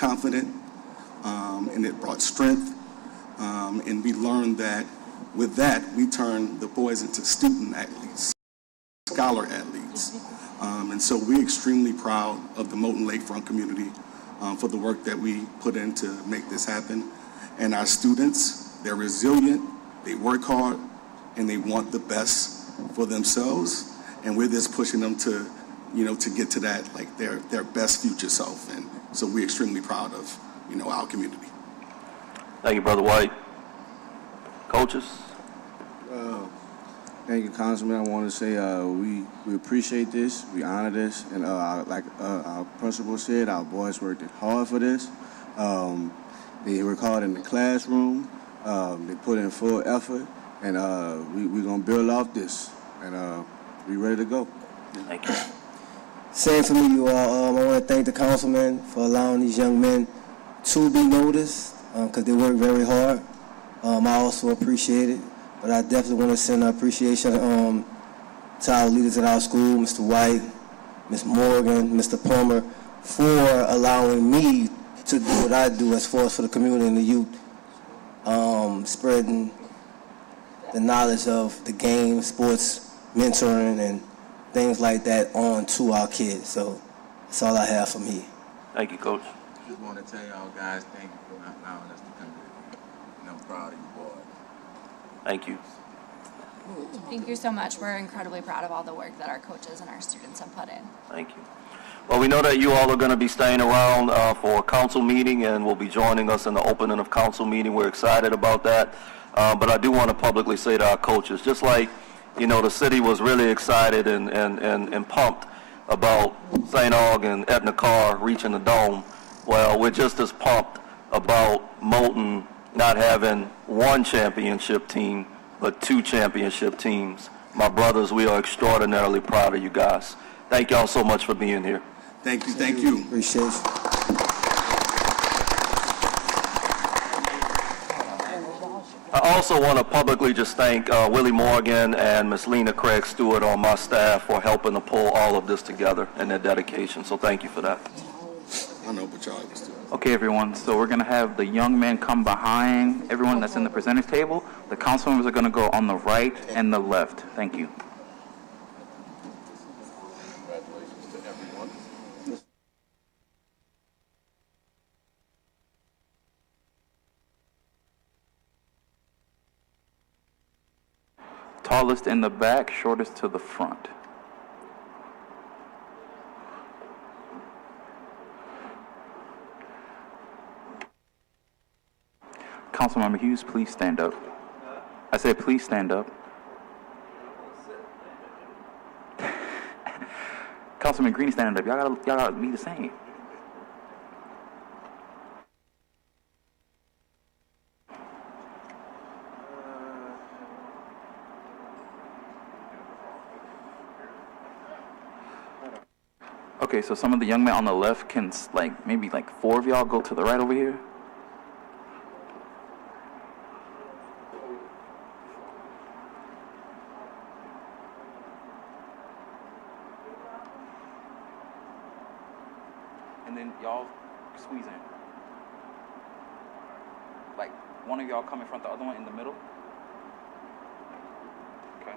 confident, and it brought strength. And we learned that with that, we turned the boys into student athletes, scholar athletes. And so we're extremely proud of the Moulton Lakefront community for the work that we put in to make this happen. And our students, they're resilient, they work hard, and they want the best for themselves. And we're just pushing them to, to get to that, like their best future self. And so we're extremely proud of, our community. Thank you, Brother White. Coaches? Thank you, Councilman. I want to say we appreciate this, we honor this, and like our principal said, our boys worked hard for this. They worked hard in the classroom. They put in full effort, and we're going to build off this, and we ready to go. Thank you. Same for me, you all. I want to thank the councilman for allowing these young men to be noticed because they work very hard. I also appreciate it. But I definitely want to send an appreciation to our leaders at our school, Mr. White, Ms. Morgan, Mr. Palmer, for allowing me to do what I do as far as for the community and the youth, spreading the knowledge of the game, sports, mentoring, and things like that on to our kids. So that's all I have from here. Thank you, Coach. Just want to tell y'all guys, thank you for allowing us to come here. And I'm proud of you boys. Thank you. Thank you so much. We're incredibly proud of all the work that our coaches and our students have put in. Thank you. Well, we know that you all are going to be staying around for a council meeting and will be joining us in the opening of council meeting. We're excited about that. But I do want to publicly say to our coaches, just like, the city was really excited and pumped about St. Aug and Etna Carr reaching the Dome. Well, we're just as pumped about Moulton not having one championship team, but two championship teams. My brothers, we are extraordinarily proud of you guys. Thank y'all so much for being here. Thank you, thank you. Appreciate you. I also want to publicly just thank Willie Morgan and Ms. Lena Craig Stewart on my staff for helping to pull all of this together and their dedication. So thank you for that. I know, but y'all just do. Okay, everyone, so we're going to have the young men come behind everyone that's in the presenters table. The council members are going to go on the right and the left. Thank you. Congratulations to everyone. Tallest in the back, shortest to the front. Councilmember Hughes, please stand up. I said, please stand up. Councilman Green standing up. Y'all gotta be the same. Okay, so some of the young men on the left can, maybe four of y'all go to the right over here. And then y'all squeeze in. One of y'all come in front, the other one in the middle. Okay.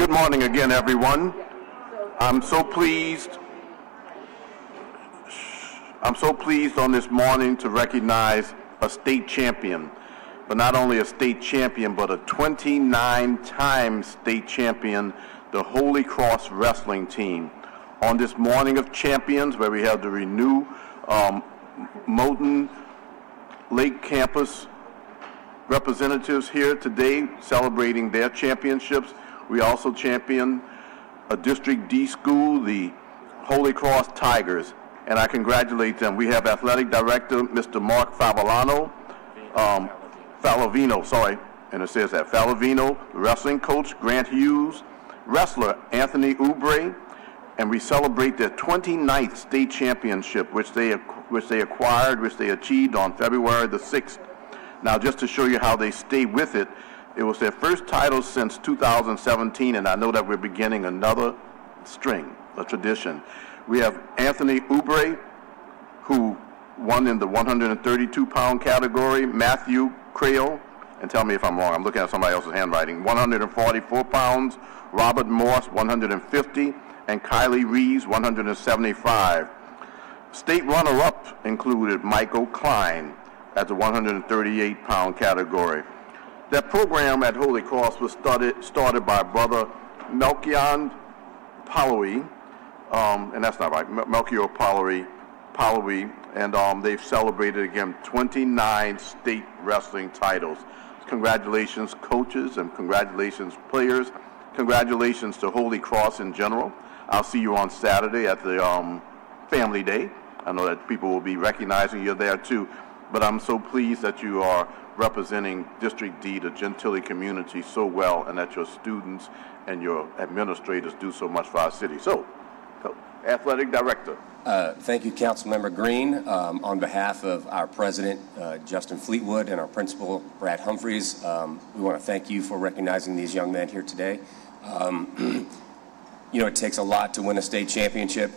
Good morning again, everyone. I'm so pleased on this morning to recognize a state champion, but not only a state champion, but a 29-time state champion, the Holy Cross Wrestling Team. On this morning of champions, where we have the Renew Moulton Lake Campus representatives here today celebrating their championships, we also champion a District D school, the Holy Cross Tigers, and I congratulate them. We have Athletic Director, Mr. Mark Favalino, and it says that, Falavino, wrestling coach, Grant Hughes, wrestler, Anthony Oubre, and we celebrate their 29th state championship, which they achieved on February the 6th. Now, just to show you how they stay with it, it was their first title since 2017, and I know that we're beginning another string, a tradition. We have Anthony Oubre, who won in the 132-pound category, Matthew Crail, and tell me if I'm wrong, I'm looking at somebody else's handwriting, 144 pounds, Robert Morse, 150, and Kylie Reeves, 175. State runner-up included Michael Klein at the 138-pound category. That program at Holy Cross was started by Brother Melchior Pallawi, and that's not right, Melchior Pallawi, and they've celebrated again 29 state wrestling titles. Congratulations, coaches, and congratulations, players. Congratulations to Holy Cross in general. I'll see you on Saturday at the Family Day. I know that people will be recognizing you there too, but I'm so pleased that you are representing District D, the Gentilly community, so well, and that your students and your administrators do so much for our city. So, Athletic Director. Thank you, Councilmember Green. On behalf of our President, Justin Fleetwood, and our Principal, Brad Humphreys, we want to thank you for recognizing these young men here today. You know, it takes a lot to win a state championship,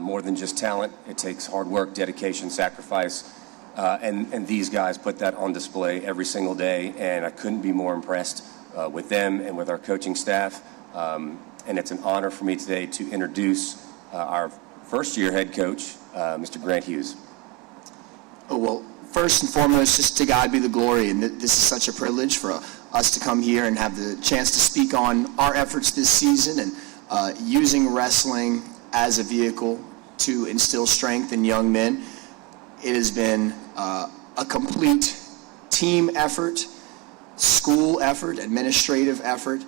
more than just talent. It takes hard work, dedication, sacrifice, and these guys put that on display every single day, and I couldn't be more impressed with them and with our coaching staff. And it's an honor for me today to introduce our first-year head coach, Mr. Grant Hughes. Oh, well, first and foremost, just to God be the glory, and this is such a privilege for us to come here and have the chance to speak on our efforts this season and using wrestling as a vehicle to instill strength in young men. It has been a complete team effort, school effort, administrative effort,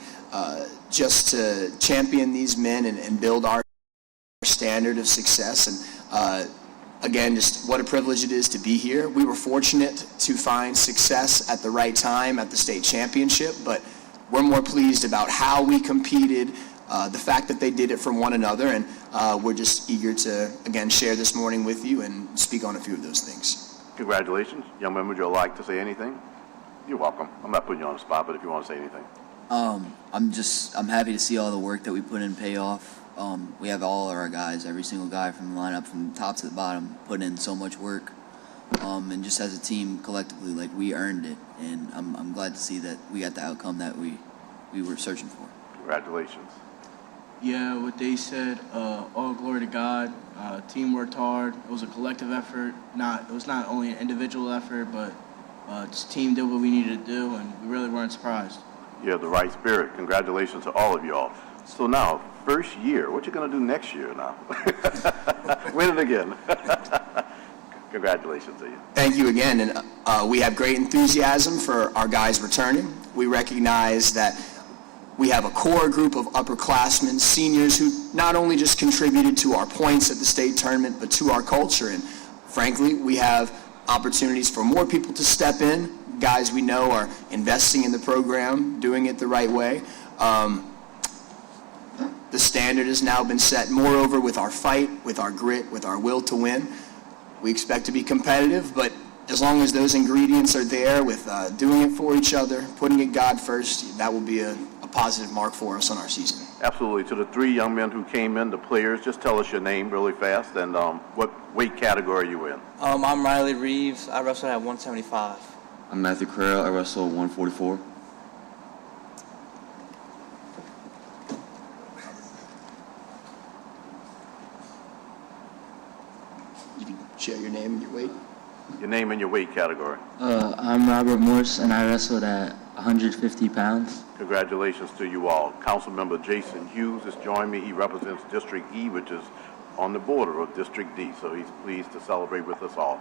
just to champion these men and build our standard of success. And again, just what a privilege it is to be here. We were fortunate to find success at the right time at the state championship, but we're more pleased about how we competed, the fact that they did it from one another, and we're just eager to, again, share this morning with you and speak on a few of those things. Congratulations. Young man, would you like to say anything? You're welcome. I'm not putting you on the spot, but if you want to say anything. I'm happy to see all the work that we put in pay off. We have all of our guys, every single guy from the lineup, from top to the bottom, put in so much work. And just as a team, collectively, like, we earned it. And I'm glad to see that we got the outcome that we were searching for. Congratulations. Yeah, what they said, all glory to God. Team worked hard. It was a collective effort. It was not only an individual effort, but just team did what we needed to do, and we really weren't surprised. You have the right spirit. Congratulations to all of y'all. So now, first year, what you going to do next year now? Win it again. Congratulations to you. Thank you again. And we have great enthusiasm for our guys returning. We recognize that we have a core group of upperclassmen, seniors, who not only just contributed to our points at the state tournament, but to our culture. And frankly, we have opportunities for more people to step in. Guys we know are investing in the program, doing it the right way. The standard has now been set. Moreover, with our fight, with our grit, with our will to win, we expect to be competitive, but as long as those ingredients are there with doing it for each other, putting it God first, that will be a positive mark for us on our season. Absolutely. To the three young men who came in, the players, just tell us your name really fast and what weight category are you in? I'm Riley Reeves. I wrestled at 175. I'm Matthew Crail. I wrestle 144. name and your weight. Your name and your weight category. I'm Robert Morse, and I wrestled at 150 pounds. Congratulations to you all. Councilmember Jason Hughes has joined me. He represents District E, which is on the border of District D, so he's pleased to celebrate with us all.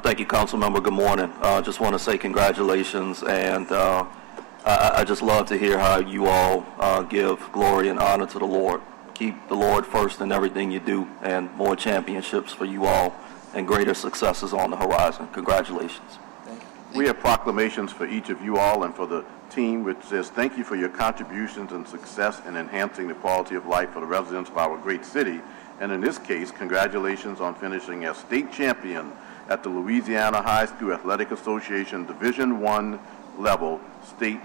Thank you, Councilmember. Good morning. Just want to say congratulations, and I just love to hear how you all give glory and honor to the Lord. Keep the Lord first in everything you do, and more championships for you all and greater successes on the horizon. Congratulations. We have proclamations for each of you all and for the team, which says, thank you for your contributions and success in enhancing the quality of life for the residents of our great city. And in this case, congratulations on finishing as state champion at the Louisiana High School Athletic Association Division I level state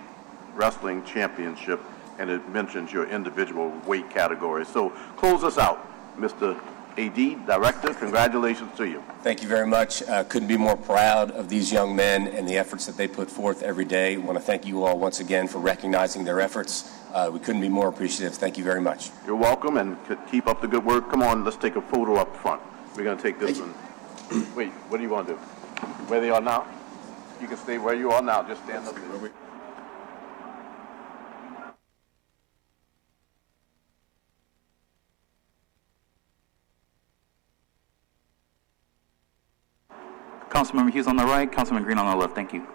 wrestling championship, and it mentions your individual weight category. So close us out, Mr. AD Director. Congratulations to you. Thank you very much. Couldn't be more proud of these young men and the efforts that they put forth every day. Want to thank you all once again for recognizing their efforts. We couldn't be more appreciative. Thank you very much. You're welcome, and keep up the good work. Come on, let's take a photo up front. We're going to take this one. Wait, what do you want to do? Where they are now? You can stay where you are now. Just stand up there. Councilmember Hughes on the right, Councilman Green on the left. Thank you.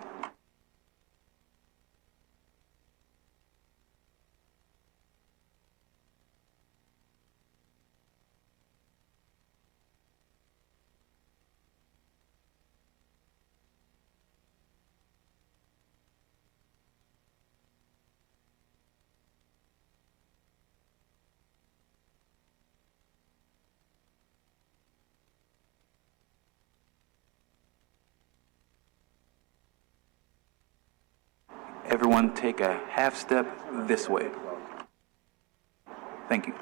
Everyone take a half step this way. Thank you.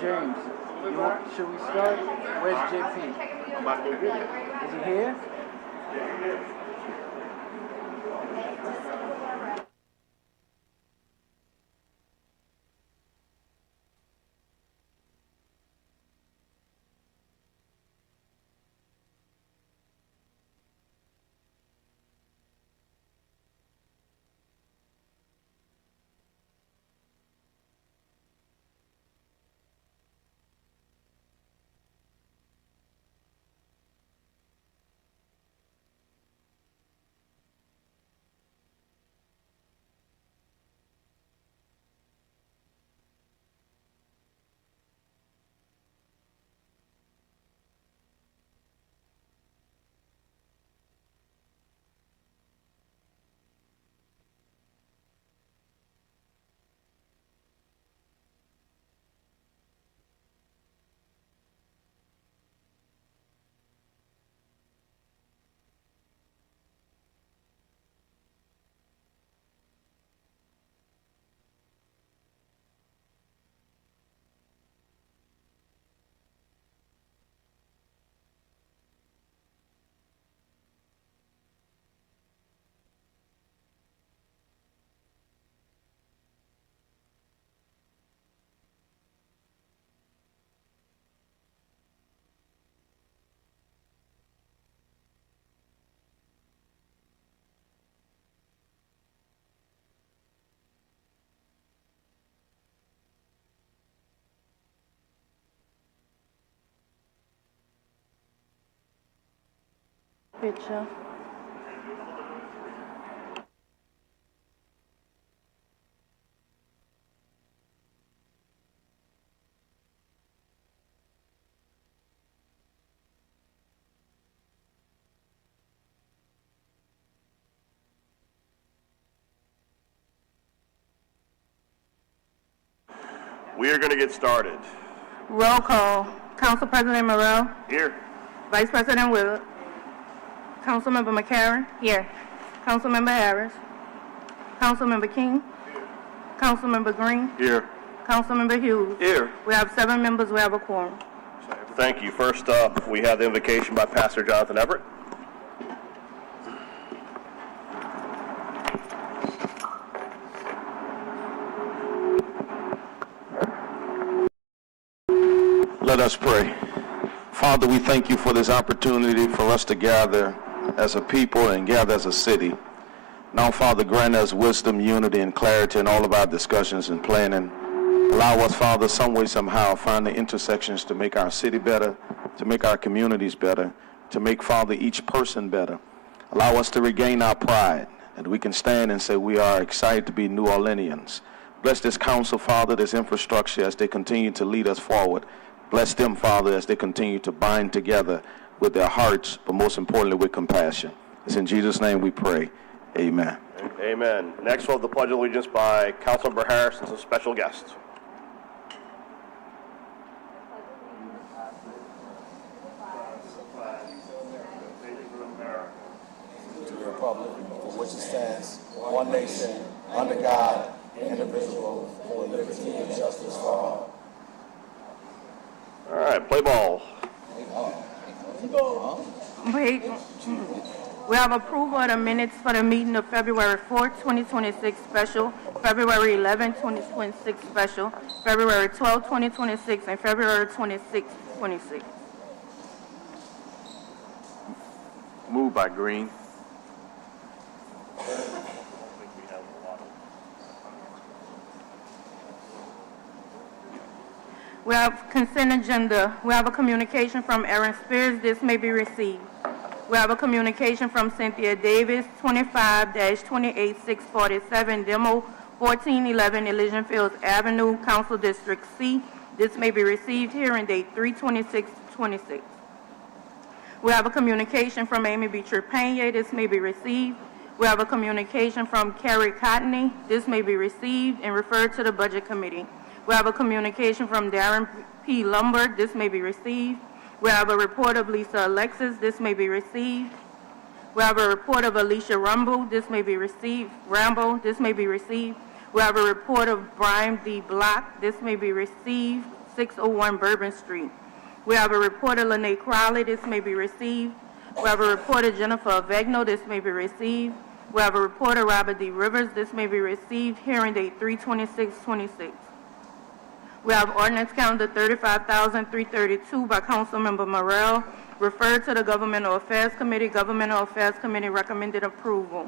James, should we start? Where's JP? Is he here? Picture. We are going to get started. Roll call. Council President Morrell. Here. Vice President Willard. Councilmember McCarron. Here. Councilmember Harris. Councilmember King. Councilmember Green. Here. Councilmember Hughes. Here. We have 7 members. We have a quorum. Thank you. First up, we have the invocation by Pastor Jonathan Everett. Let us pray. Father, we thank you for this opportunity for us to gather as a people and gather as a city. Now, Father, grant us wisdom, unity, and clarity in all of our discussions and planning. Allow us, Father, some way, somehow, find the intersections to make our city better, to make our communities better, to make, Father, each person better. Allow us to regain our pride, that we can stand and say we are excited to be New Orleanians. Bless this council, Father, this infrastructure as they continue to lead us forward. Bless them, Father, as they continue to bind together with their hearts, but most importantly with compassion. It's in Jesus' name we pray. Amen. Amen. Next, we'll have the Pledge of Allegiance by Councilmember Harris as a special guest. To the republic for which it stands, one nation, under God, indivisible, with liberty and justice for all. All right, play ball. Wait. We have approval of the minutes for the meeting of February 4th, 2026 special, February 11th, 2026 special, February 12th, 2026, and February 26th, 2026. Moved by Green. We have consent agenda. We have a communication from Aaron Spears. This may be received. We have a communication from Cynthia Davis, 25-28647, Demo 1411 Elysian Fields Avenue, Council District C. This may be received here in date 3/26/26. We have a communication from Amy Beecher Pena. This may be received. We have a communication from Carrie Cotney. This may be received and referred to the Budget Committee. We have a communication from Darren P. Lombard. This may be received. We have a report of Lisa Alexis. This may be received. We have a report of Alicia Rumble. This may be received. Rambo. This may be received. We have a report of Brian D. Block. This may be received. 601 Bourbon Street. We have a reporter, Lene Crowley. This may be received. We have a reporter, Jennifer Avegno. This may be received. We have a reporter, Robert D. Rivers. This may be received. Hearing date 3/26/26. We have ordinance calendar 35,332 by Councilmember Morrell, referred to the Governmental Affairs Committee. Governmental Affairs Committee recommended approval.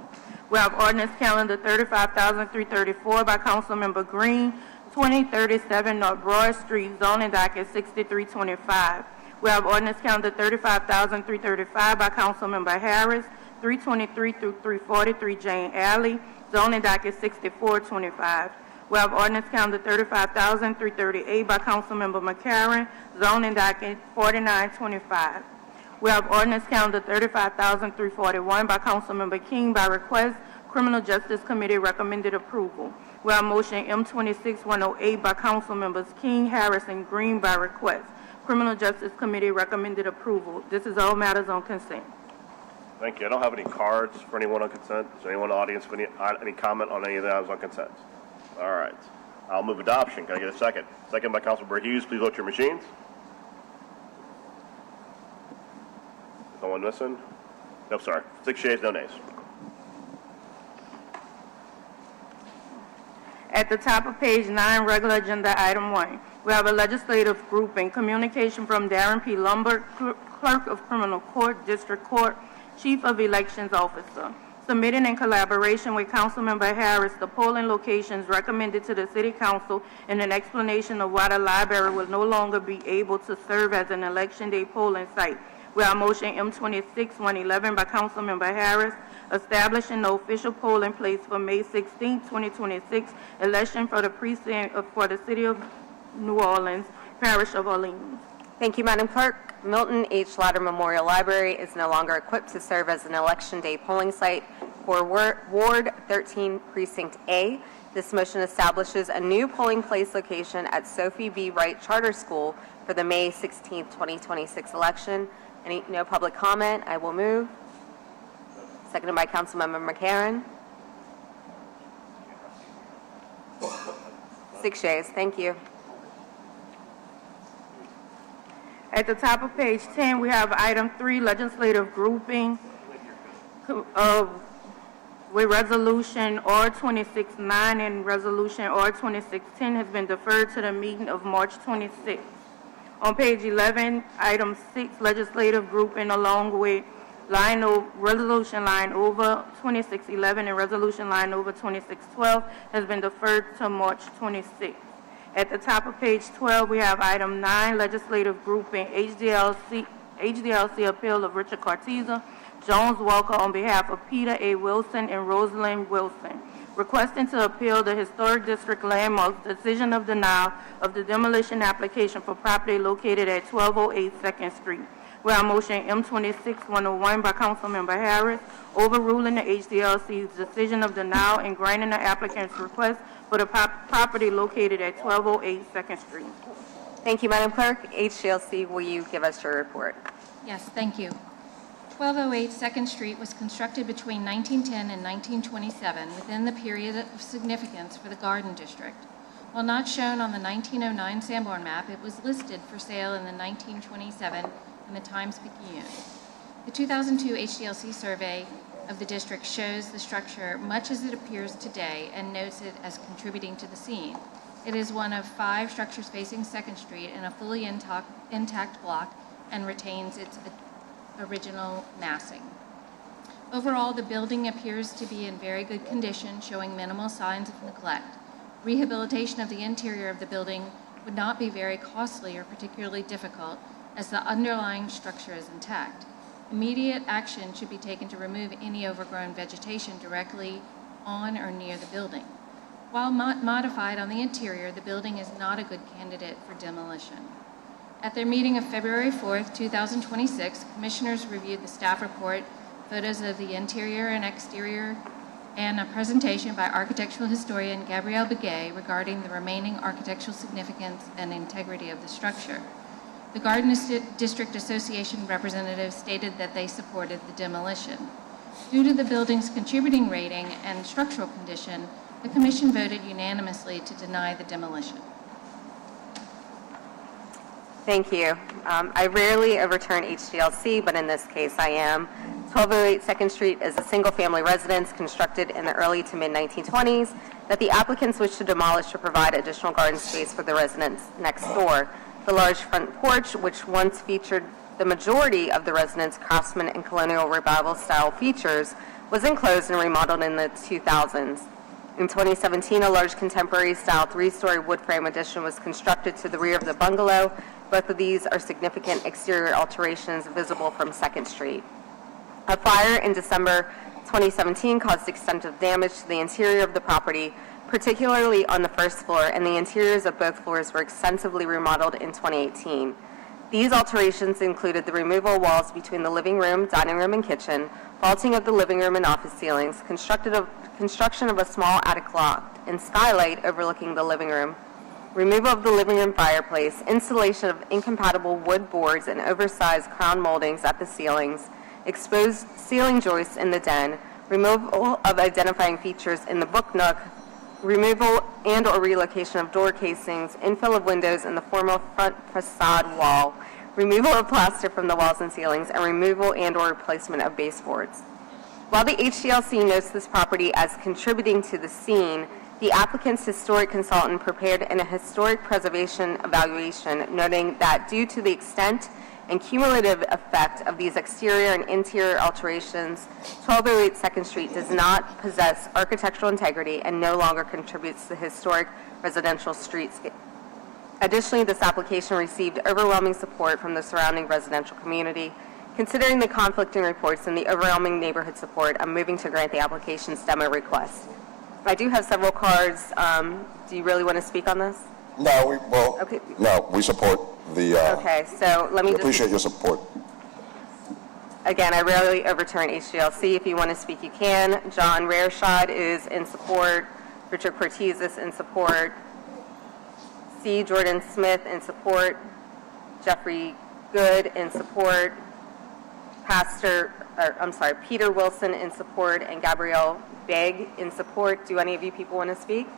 We have ordinance calendar 35,334 by Councilmember Green, 2037 North Broad Street, zoning docket 6325. We have ordinance calendar 35,335 by Councilmember Harris, 323 through 343 Jane Alley, zoning docket 6425. We have ordinance calendar 35,338 by Councilmember McCarron, zoning docket 4925. We have ordinance calendar 35,341 by Councilmember King by request. Criminal Justice Committee recommended approval. We have motion M26-108 by Councilmembers King, Harris, and Green by request. Criminal Justice Committee recommended approval. This is all matters on consent. Thank you. I don't have any cards for anyone on consent. Is there anyone in the audience with any comment on any of the items on consent? All right. I'll move adoption. Can I get a second? Second by Councilmember Hughes. Please vote your machines. Is no one missing? No, sorry. 6 yeas, no nays. At the top of page 9, regular agenda item 1, we have a legislative grouping, communication from Darren P. Lombard, Clerk of Criminal Court, District Court, Chief of Elections Officer, submitting in collaboration with Councilmember Harris the polling locations recommended to the City Council and an explanation of why the library will no longer be able to serve as an election day polling site. We have motion M26-111 by Councilmember Harris, establishing the official polling place for May 16, 2026, election for the precinct for the City of New Orleans, Parish of Orleans. Thank you, Madam Clerk. Milton H. Ladder Memorial Library is no longer equipped to serve as an election day polling site for Ward 13, Precinct A. This motion establishes a new polling place location at Sophie B. Wright Charter School for the May 16, 2026 election. No public comment. I will move. Seconded by Councilmember McCarron. 6 yeas. Thank you. At the top of page 10, we have item 3, legislative grouping with resolution R26-9 and resolution R26-10 has been deferred to the meeting of March 26th. On page 11, item 6, legislative grouping along with resolution line over 2611 and resolution line over 2612 has been deferred to March 26th. At the top of page 12, we have item 9, legislative grouping HDLC appeal of Richard Cartiza, Jones Walker on behalf of Peter A. Wilson and Rosalind Wilson, requesting to appeal the Historic District Landmarks decision of denial of the demolition application for property located at 1208 2nd Street. We have motion M26-101 by Councilmember Harris, overruling the HDLC's decision of denial and granting the applicant's request for the property located at 1208 2nd Street. Thank you, Madam Clerk. HDLC, will you give us your report? Yes, thank you. 1208 2nd Street was constructed between 1910 and 1927 within the period of significance for the Garden District. While not shown on the 1909 Sanborn map, it was listed for sale in the 1927 in the Times-Picayune. The 2002 HDLC survey of the district shows the structure much as it appears today and notes it as contributing to the scene. It is one of 5 structures facing 2nd Street in a fully intact block and retains its original massing. Overall, the building appears to be in very good condition, showing minimal signs of neglect. Rehabilitation of the interior of the building would not be very costly or particularly difficult, as the underlying structure is intact. Immediate action should be taken to remove any overgrown vegetation directly on or near the building. While modified on the interior, the building is not a good candidate for demolition. At their meeting of February 4th, 2026, commissioners reviewed the staff report, photos of the interior and exterior, and a presentation by architectural historian Gabrielle Begay regarding the remaining architectural significance and integrity of the structure. The Garden District Association representatives stated that they supported the demolition. Due to the building's contributing rating and structural condition, the Commission voted unanimously to deny the demolition. Thank you. I rarely overturn HDLC, but in this case I am. 1208 2nd Street is a single-family residence constructed in the early to mid-1920s that the applicants wish to demolish to provide additional garden space for the residents next door. The large front porch, which once featured the majority of the residents' Craftsman and Colonial Revival style features, was enclosed and remodeled in the 2000s. In 2017, a large contemporary-style three-story wood frame addition was constructed to the rear of the bungalow. Both of these are significant exterior alterations visible from 2nd Street. A fire in December 2017 caused extensive damage to the interior of the property, particularly on the first floor, and the interiors of both floors were extensively remodeled in 2018. These alterations included the removal of walls between the living room, dining room, and kitchen, vaulting of the living room and office ceilings, construction of a small attic loft and skylight overlooking the living room, removal of the living room fireplace, installation of incompatible wood boards and oversized crown moldings at the ceilings, exposed ceiling joists in the den, removal of identifying features in the book nook, removal and or relocation of door casings, infill of windows in the formal front facade wall, removal of plaster from the walls and ceilings, and removal and or replacement of baseboards. While the HDLC notes this property as contributing to the scene, the applicant's historic consultant prepared an historic preservation evaluation noting that due to the extent and cumulative effect of these exterior and interior alterations, 1208 2nd Street does not possess architectural integrity and no longer contributes to the historic residential streetscape. Additionally, this application received overwhelming support from the surrounding residential community. Considering the conflicting reports and the overwhelming neighborhood support, I'm moving to grant the application's demo request. I do have several cards. Do you really want to speak on this? No, Okay. no, we support the, Okay, so let me we just... appreciate your support. Again, I rarely overturn HDLC. If you want to speak, you can. John Rareshad is in support. Richard Cortez is in support. C. Jordan Smith in support. Jeffrey Good in support. Peter Wilson in support, and Gabrielle Begg in support. Do any of you people want to speak?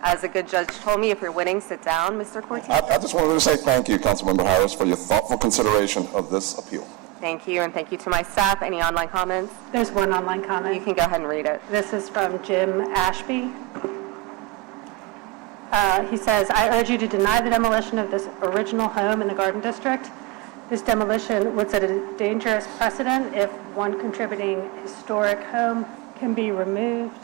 As a good judge told me, if you're winning, sit down, Mr. Cortez. I just wanted to say thank you, Councilmember Harris, for your thoughtful consideration of this appeal. Thank you, and thank you to my staff. Any online comments? There's one online comment. You can go ahead and read it. This is from Jim Ashby. He says, I urge you to deny the demolition of this original home in the Garden District. This demolition would set a dangerous precedent if one contributing historic home can be removed.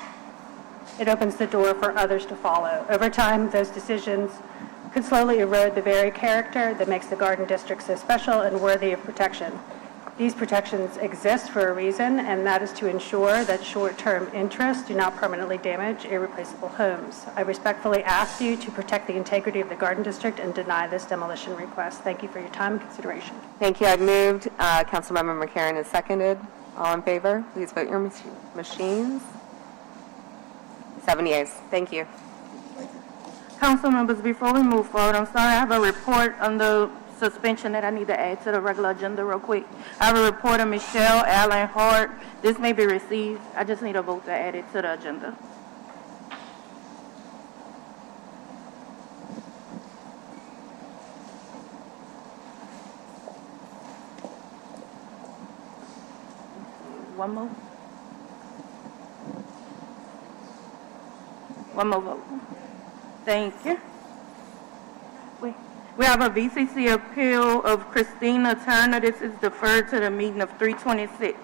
It opens the door for others to follow. Over time, those decisions could slowly erode the very character that makes the Garden District so special and worthy of protection. These protections exist for a reason, and that is to ensure that short-term interests do not permanently damage irreplaceable homes. I respectfully ask you to protect the integrity of the Garden District and deny this demolition request. Thank you for your time and consideration. Thank you. I've moved. Councilmember McCarron has seconded. All in favor, please vote your machines. 7 yeas. Thank you. Council members, before we move forward, I'm sorry, I have a report on the suspension that I need to add to the regular agenda real quick. I have a report of Michelle Allen Hart. This may be received. I just need a vote to add it to the agenda. One more. One more vote. Thank you. We have a VCC appeal of Christina Turner. This is deferred to the meeting of 3/26.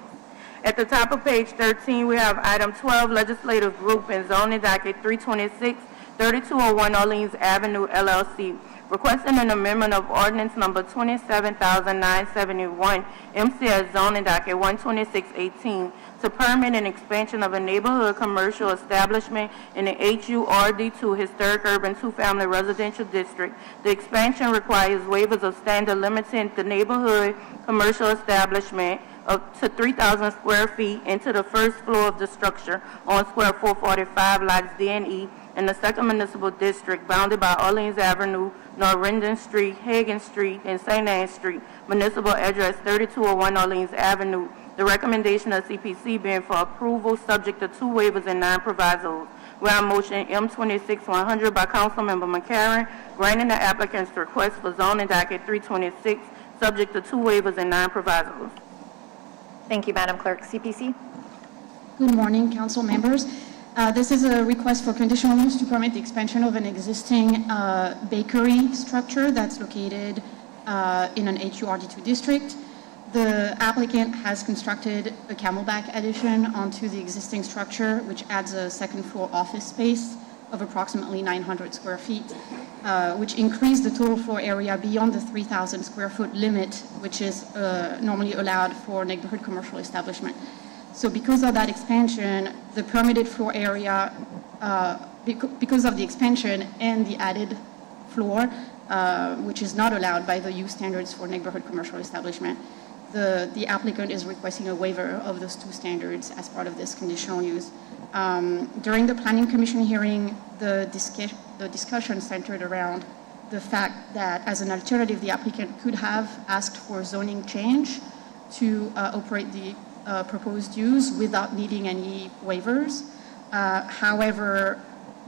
At the top of page 13, we have item 12, legislative group and zoning docket 326, 3201 Orleans Avenue, LLC, requesting an amendment of ordinance number 27,971, MCS zoning docket 12618, to permit an expansion of a neighborhood commercial establishment in the HURD2 Historic Urban Two-Family Residential District. The expansion requires waivers of standard limiting the neighborhood commercial establishment up to 3,000 square feet into the first floor of the structure on square 445 lots D and E in the second municipal district bounded by Orleans Avenue, Norrinden Street, Hagan Street, and St. Anne Street. Municipal address 3201 Orleans Avenue. The recommendation of CPC being for approval subject to 2 waivers and 9 provisos. We have motion M26-100 by Councilmember McCarron, granting the applicant's request for zoning docket 326, subject to 2 waivers and 9 provisos. Thank you, Madam Clerk. CPC? Good morning, council members. This is a request for conditional use to permit the expansion of an existing bakery structure that's located in an HURD2 district. The applicant has constructed a Camelback addition onto the existing structure, which adds a second floor office space of approximately 900 square feet, which increased the total floor area beyond the 3,000 square foot limit, which is normally allowed for neighborhood commercial establishment. So because of that expansion, the permitted floor area, because of the expansion and the added floor, which is not allowed by the use standards for neighborhood commercial establishment, the applicant is requesting a waiver of those 2 standards as part of this conditional use. During the Planning Commission hearing, the discussion centered around the fact that as an alternative, the applicant could have asked for zoning change to operate the proposed use without needing any waivers. However,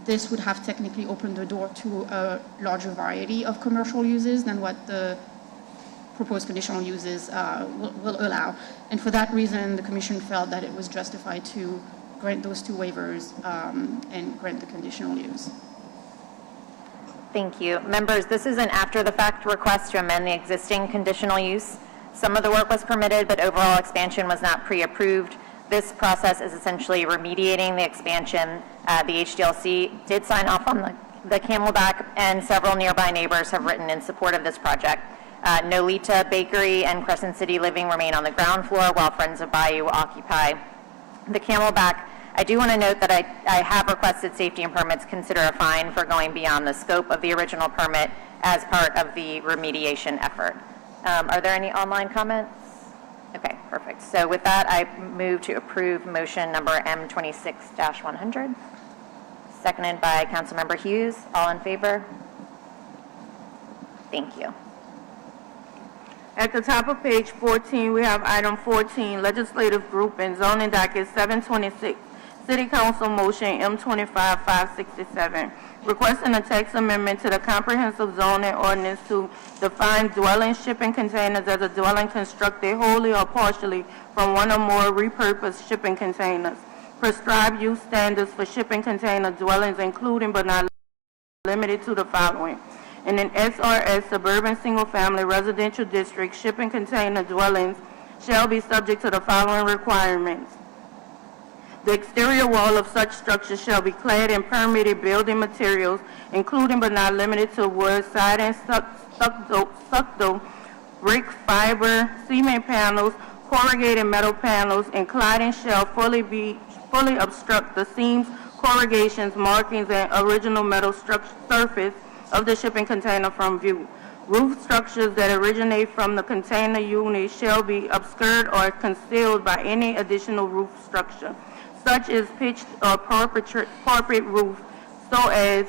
this would have technically opened the door to a larger variety of commercial uses than what the proposed conditional uses will allow. And for that reason, the Commission felt that it was justified to grant those 2 waivers and grant the conditional use. Thank you. Members, this is an after-the-fact request to amend the existing conditional use. Some of the work was permitted, but overall expansion was not pre-approved. This process is essentially remediating the expansion. The HDLC did sign off on the Camelback, and several nearby neighbors have written in support of this project. Nolita Bakery and Crescent City Living remain on the ground floor, while Friends of Bayou occupy the Camelback. I do want to note that I have requested safety and permits consider a fine for going beyond the scope of the original permit as part of the remediation effort. Are there any online comments? Okay, perfect. So with that, I move to approve motion number M26-100, seconded by Councilmember Hughes. All in favor? Thank you. At the top of page 14, we have item 14, legislative group and zoning docket 726, City Council motion M25-567, requesting a text amendment to the comprehensive zoning ordinance to define dwelling shipping containers as a dwelling constructed wholly or partially from one or more repurposed shipping containers. Prescribed use standards for shipping container dwellings, including but not limited to the following. In an SRS suburban single-family residential district, shipping container dwellings shall be subject to the following requirements. The exterior wall of such structure shall be clad in permitted building materials, including but not limited to wood, siding, stucco, brick, fiber, cement panels, corrugated metal panels, and cladding shall fully obstruct the seams, corrugations, markings, and original metal surface of the shipping container from view. Roof structures that originate from the container unit shall be obscured or concealed by any additional roof structure, such as pitched or corporate roof, so as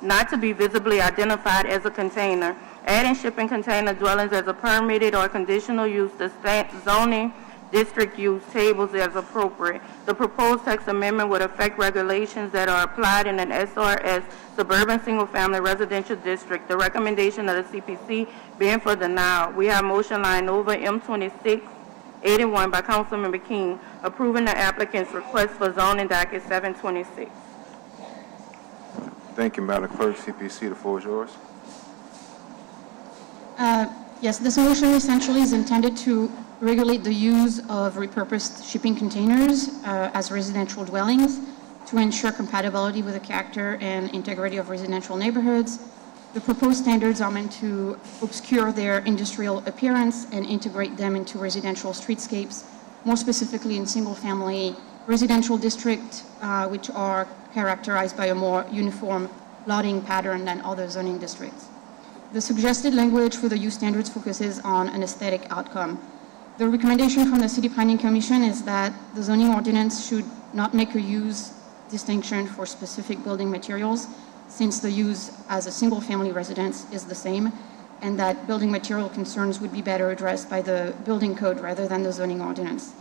not to be visibly identified as a container. Adding shipping container dwellings as a permitted or conditional use to zoning district use tables as appropriate. The proposed text amendment would affect regulations that are applied in an SRS suburban single-family residential district. The recommendation of the CPC being for denial. We have motion line over M2681 by Councilmember King, approving the applicant's request for zoning docket 726. Thank you, Madam Clerk. CPC, the floor is yours. Yes, this motion essentially is intended to regulate the use of repurposed shipping containers as residential dwellings to ensure compatibility with the character and integrity of residential neighborhoods. The proposed standards are meant to obscure their industrial appearance and integrate them into residential streetscapes, more specifically in single-family residential districts, which are characterized by a more uniform lotting pattern than other zoning districts. The suggested language for the use standards focuses on an aesthetic outcome. The recommendation from the City Planning Commission is that the zoning ordinance should not make a use distinction for specific building materials, since the use as a single-family residence is the same, and that building material concerns would be better addressed by the building code rather than the zoning ordinance.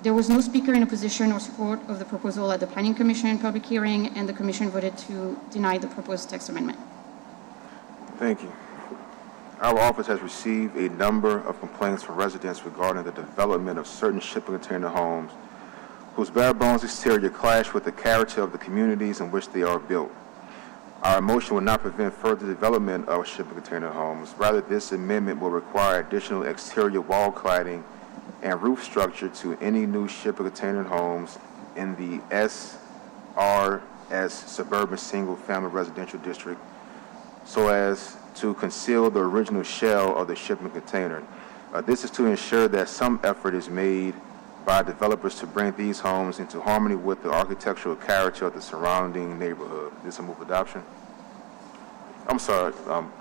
There was no speaker in opposition or support of the proposal at the Planning Commission public hearing, and the Commission voted to deny the proposed text amendment. Thank you. Our office has received a number of complaints from residents regarding the development of certain shipping container homes whose bare bones exterior clash with the character of the communities in which they are built. Our motion will not prevent further development of shipping container homes. Rather, this amendment will require additional exterior wall cladding and roof structure to any new shipping container homes in the SRS Suburban Single Family Residential District so as to conceal the original shell of the shipping container. This is to ensure that some effort is made by developers to bring these homes into harmony with the architectural character of the surrounding neighborhood. This will move adoption. I'm sorry,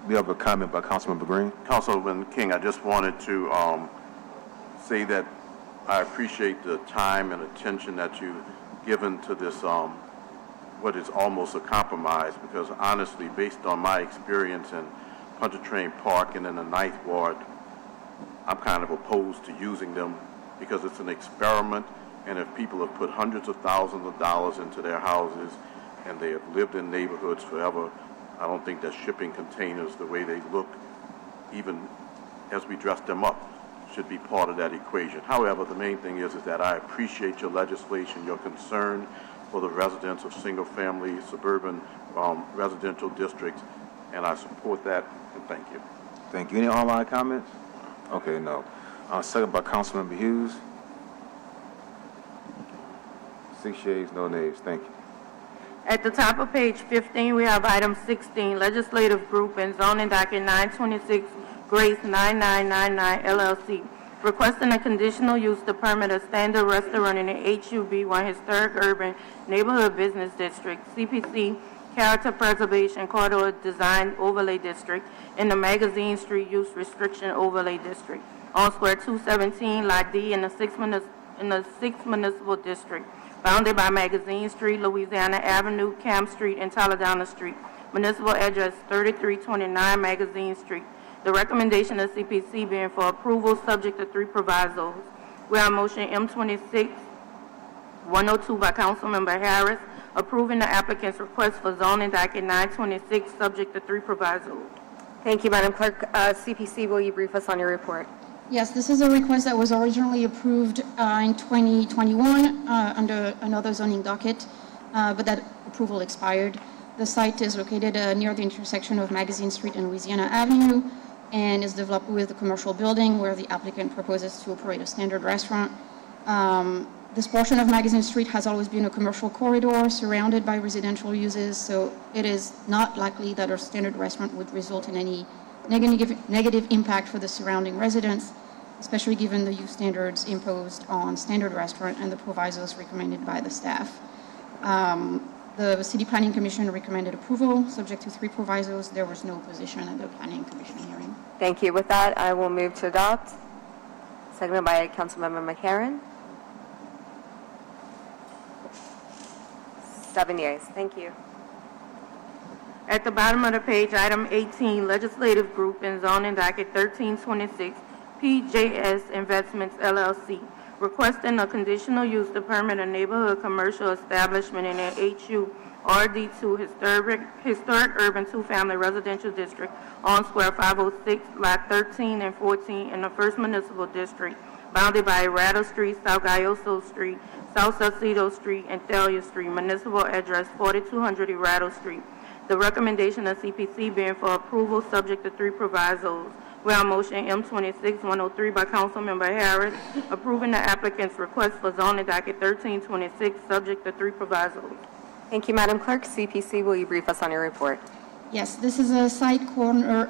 we have a comment by Councilmember Green. Councilman King, I just wanted to say that I appreciate the time and attention that you've given to this, what is almost a compromise, because honestly, based on my experience in Pontchartrain Park and in the Ninth Ward, I'm kind of opposed to using them because it's an experiment, and if people have put hundreds of thousands of dollars into their houses and they have lived in neighborhoods forever, I don't think that shipping containers, the way they look, even as we dress them up, should be part of that equation. However, the main thing is that I appreciate your legislation, your concern for the residents of single-family suburban residential districts, and I support that, and thank you. Thank you. Any online comments? Okay, no. Second by Councilmember Hughes. 6 yeas, no nays. Thank you. At the top of page 15, we have item 16, legislative group and zoning docket 926, Grace 9999 LLC, requesting a conditional use to permit a standard restaurant in the HUB1 Historic Urban Neighborhood Business District, CPC, Character Preservation Corridor Design Overlay District, in the Magazine Street Use Restriction Overlay District, on Square 217, Lot D, in the 6th Municipal District, bounded by Magazine Street, Louisiana Avenue, Camp Street, and Taladana Street. Municipal address 3329 Magazine Street. The recommendation of CPC being for approval subject to 3 provisos. We have motion M26-102 by Councilmember Harris, approving the applicant's request for zoning docket 926 subject to 3 provisos. Thank you, Madam Clerk. CPC, will you brief us on your report? Yes, this is a request that was originally approved in 2021 under another zoning docket, but that approval expired. The site is located near the intersection of Magazine Street and Louisiana Avenue and is developed with a commercial building where the applicant proposes to operate a standard restaurant. This portion of Magazine Street has always been a commercial corridor surrounded by residential uses, so it is not likely that a standard restaurant would result in any negative impact for the surrounding residents, especially given the use standards imposed on standard restaurant and the provisos recommended by the staff. The City Planning Commission recommended approval, subject to 3 provisos. There was no opposition at the Planning Commission hearing. Thank you. With that, I will move to adopt. Seconded by Councilmember McCarron. 7 yeas. Thank you. At the bottom of the page, item 18, legislative group and zoning docket 1326, PJS Investments LLC, requesting a conditional use to permit a neighborhood commercial establishment in an HU RD2 historic urban 2-family residential district on Square 506, Lot 13 and 14 in the 1st Municipal District, bounded by Rattle Street, South Gayoso Street, South Saucedo Street, and Thalia Street. Municipal address 4200 Rattle Street. The recommendation of CPC being for approval subject to 3 provisos. We have motion M26-103 by Councilmember Harris, approving the applicant's request for zoning docket 1326 subject to 3 provisos. Thank you, Madam Clerk. CPC, will you brief us on your report? Yes, this is a side corner,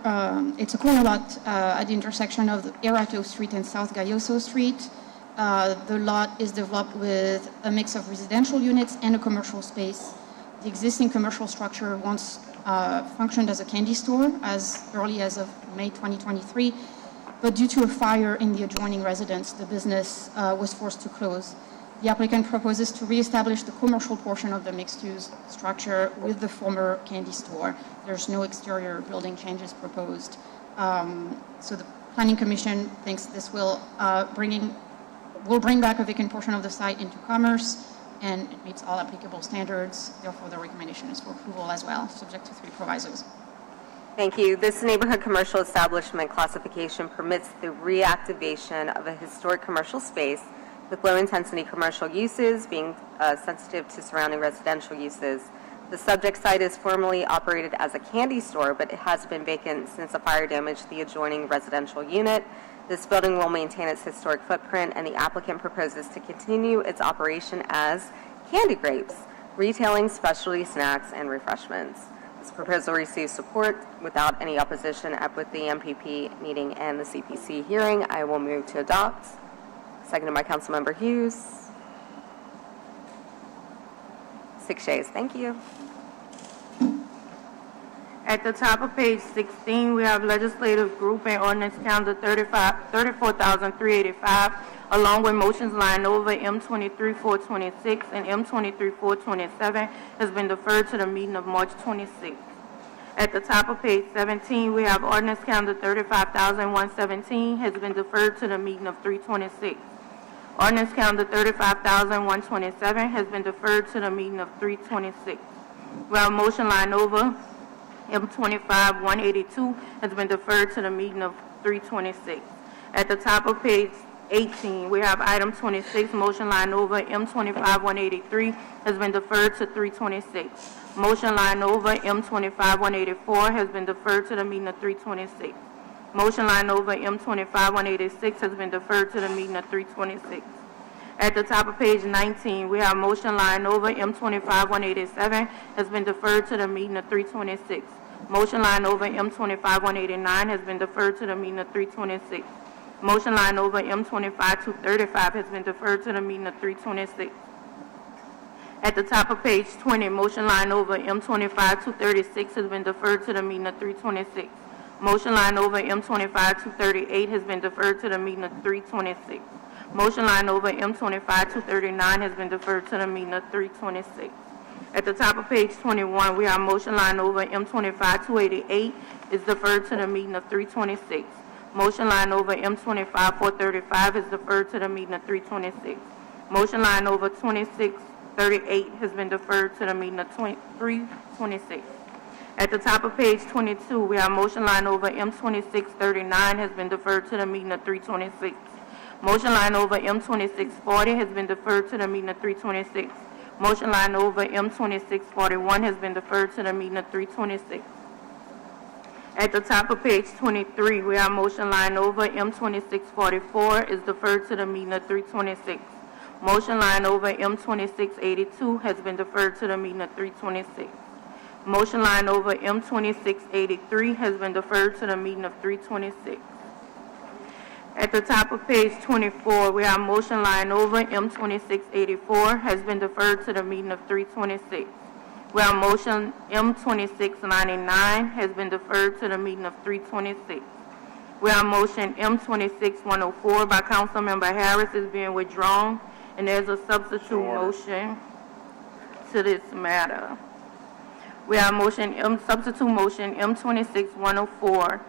it's a corner lot at the intersection of Erato Street and South Gayoso Street. The lot is developed with a mix of residential units and a commercial space. The existing commercial structure once functioned as a candy store as early as of May 2023, but due to a fire in the adjoining residence, the business was forced to close. The applicant proposes to reestablish the commercial portion of the mixed-use structure with the former candy store. There's no exterior building changes proposed. So the Planning Commission thinks this will bring will bring back a vacant portion of the site into commerce, and it meets all applicable standards. Therefore, the recommendation is for approval as well, subject to 3 provisos. Thank you. This neighborhood commercial establishment classification permits the reactivation of a historic commercial space with low-intensity commercial uses being sensitive to surrounding residential uses. The subject site is formerly operated as a candy store, but it has been vacant since a fire damaged the adjoining residential unit. This building will maintain its historic footprint, and the applicant proposes to continue its operation as Candy Grapes, retailing specialty snacks and refreshments. This proposal receives support without any opposition at both the MPP meeting and the CPC hearing. I will move to adopt. Seconded by Councilmember Hughes. 6 yeas. Thank you. At the top of page 16, we have legislative group and ordinance calendar 34,385, along with motions lying over M23-426 and M23-427 has been deferred to the meeting of March 26th. At the top of page 17, we have ordinance calendar 35,117 has been deferred to the meeting of 326. Ordinance calendar 35,127 has been deferred to the meeting of 326. We have motion line over M25-182 has been deferred to the meeting of 326. At the top of page 18, we have item 26, motion line over M25-183 has been deferred to 326. Motion line over M25-184 has been deferred to the meeting of 326. Motion line over M25-186 has been deferred to the meeting of 326. At the top of page 19, we have motion line over M25-187 has been deferred to the meeting of 326. Motion line over M25-189 has been deferred to the meeting of 326. Motion line over M25-235 has been deferred to the meeting of 326. At the top of page 20, motion line over M25-236 has been deferred to the meeting of 326. Motion line over M25-238 has been deferred to the meeting of 326. Motion line over M25-239 has been deferred to the meeting of 326. At the top of page 21, we have motion line over M25-288 is deferred to the meeting of 326. Motion line over M25-435 is deferred to the meeting of 326. Motion line over 2638 has been deferred to the meeting of 326. At the top of page 22, we have motion line over M2639 has been deferred to the meeting of 326. Motion line over M2640 has been deferred to the meeting of 326. Motion line over M2641 has been deferred to the meeting of 326. At the top of page 23, we have motion line over M2644 is deferred to the meeting of 326. Motion line over M2682 has been deferred to the meeting of 326. Motion line over M2683 has been deferred to the meeting of 326. At the top of page 24, we have motion line over M2684 has been deferred to the meeting of 326. We have motion M2699 has been deferred to the meeting of 326. We have motion M26104 by Councilmember Harris is being withdrawn, and there's a substitute motion to this matter. We have substitute motion M26104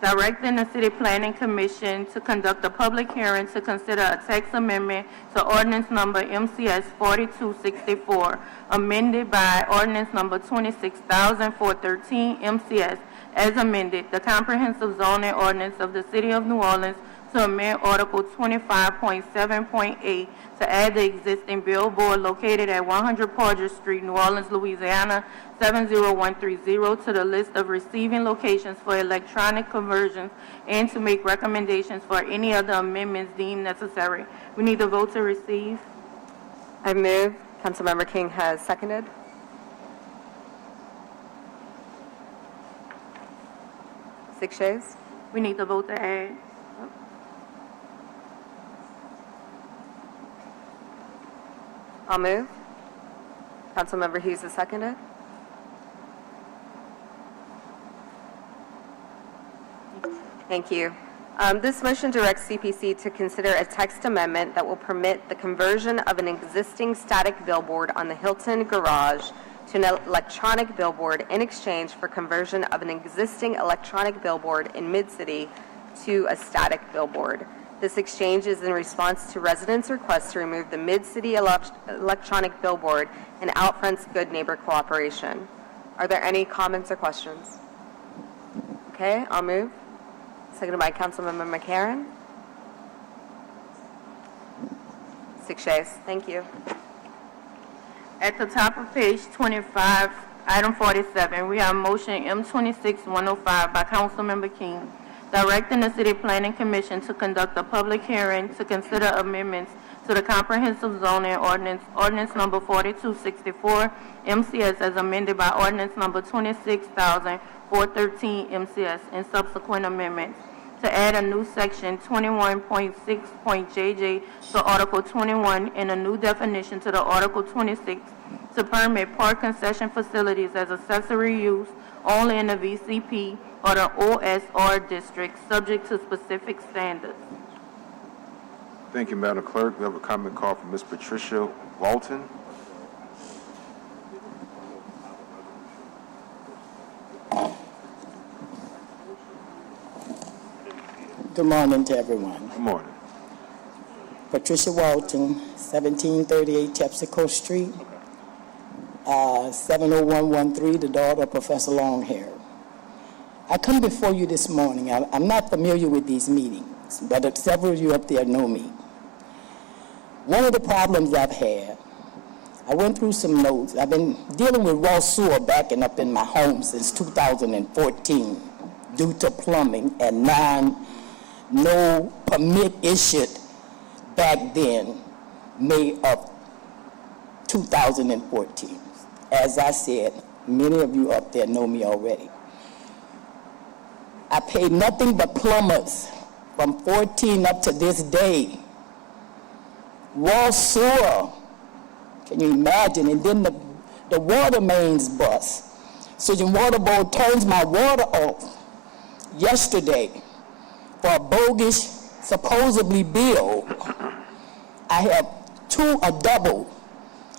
directing the City Planning Commission to conduct a public hearing to consider a text amendment to ordinance number MCS 4264, amended by ordinance number 26,413 MCS as amended, the comprehensive zoning ordinance of the City of New Orleans to amend Article 25.7.8 to add the existing billboard located at 100 Porter Street, New Orleans, Louisiana, 70130 to the list of receiving locations for electronic conversions and to make recommendations for any other amendments deemed necessary. We need a vote to receive. I move. Councilmember King has seconded. Six yeas. We need to vote to add. I'll move. Councilmember Hughes has seconded. Thank you. This motion directs CPC to consider a text amendment that will permit the conversion of an existing static billboard on the Hilton Garage to an electronic billboard in exchange for conversion of an existing electronic billboard in Mid-City to a static billboard. This exchange is in response to residents' requests to remove the Mid-City electronic billboard and Outfront's Good Neighbor Cooperation. Are there any comments or questions? Okay, I'll move. Seconded by Councilmember McCarron. 6 yeas. Thank you. At the top of page 25, item 47, we have motion M26-105 by Councilmember King, directing the City Planning Commission to conduct a public hearing to consider amendments to the comprehensive zoning ordinance number 4264 MCS as amended by ordinance number 26,413 MCS and subsequent amendments to add a new section 21.6.JJ to Article 21 and a new definition to the Article 26 to permit park concession facilities as accessory use only in the VCP or the OSR district, subject to specific standards. Thank you, Madam Clerk. We have a comment call from Ms. Patricia Walton. Good morning to everyone. Good morning. Patricia Walton, 1738 Tepsico Street, 70113, the daughter of Professor Longhair. I come before you this morning. I'm not familiar with these meetings, but several of you up there know me. One of the problems I've had, I went through some notes. I've been dealing with raw sewer backing up in my home since 2014 due to plumbing and no permit issued back then, May of 2014. As I said, many of you up there know me already. I paid nothing but plumbers from 14 up to this day. Raw sewer, can you imagine? And then the water mains bust. Surgeon Water Board turns my water off yesterday for a bogus, supposedly bill. I have a double.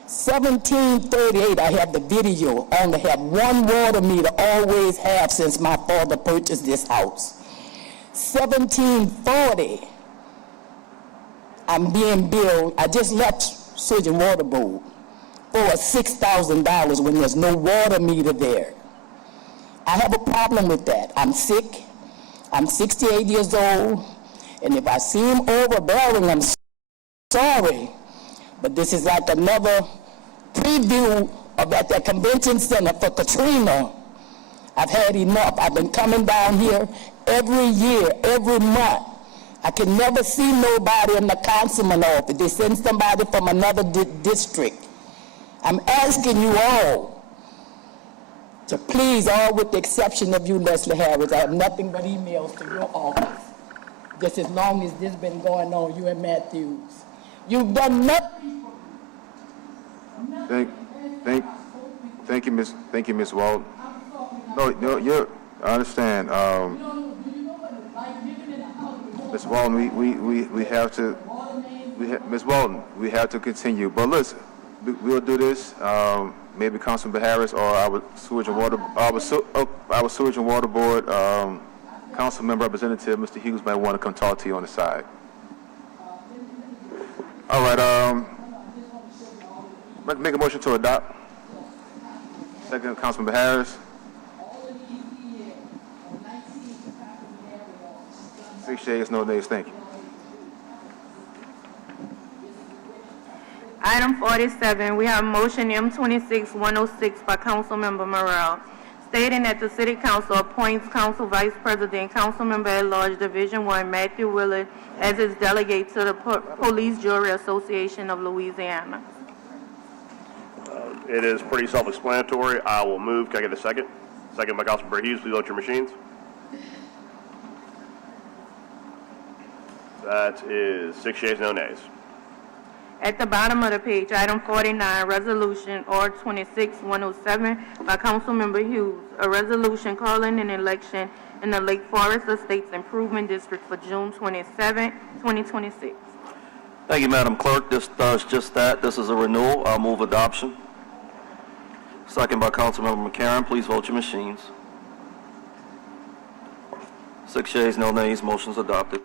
1738, I have the video, only have one water meter, always have since my father purchased this house. 1740, I'm being billed, I just left Surgeon Water Board for $6,000 when there's no water meter there. I have a problem with that. I'm sick. I'm 68 years old, and if I seem overbearing, I'm sorry, but this is like another preview of at that convention center for Katrina. I've had enough. I've been coming down here every year, every month. I can never see nobody in the councilman office. They send somebody from another district. I'm asking you all to please, all with the exception of you, Leslie Harris, I have nothing but emails to your office. Just as long as this has been going on, you and Matthews. You've done nothing. Thank you, Miss Walton. No, I understand. Ms. Walton, we have to, Ms. Walton, we have to continue. But listen, we'll do this. Maybe Councilman Harris or our sewage and water board councilman representative, Mr. Hughes, might want to come talk to you on the side. All right. Make a motion to adopt. Second, Councilman Harris. 6 yeas, no nays. Thank you. Item 47, we have motion M26-106 by Councilmember Morrell, stating that the City Council appoints Council Vice President, Councilmember at Large, Division 1, Matthew Willard, as its delegate to the Police Jury Association of Louisiana. It is pretty self-explanatory. I will move. Can I get a second? Second by Councilmember Hughes. Please vote your machines. That is 6 yeas, no nays. At the bottom of the page, item 49, resolution R26-107 by Councilmember Hughes, a resolution calling an election in the Lake Forest Estates Improvement District for June 27, 2026. Thank you, Madam Clerk. This does just that. This is a renewal. I'll move adoption. Second by Councilmember McCarron. Please vote your machines. 6 yeas, no nays. Motion's adopted.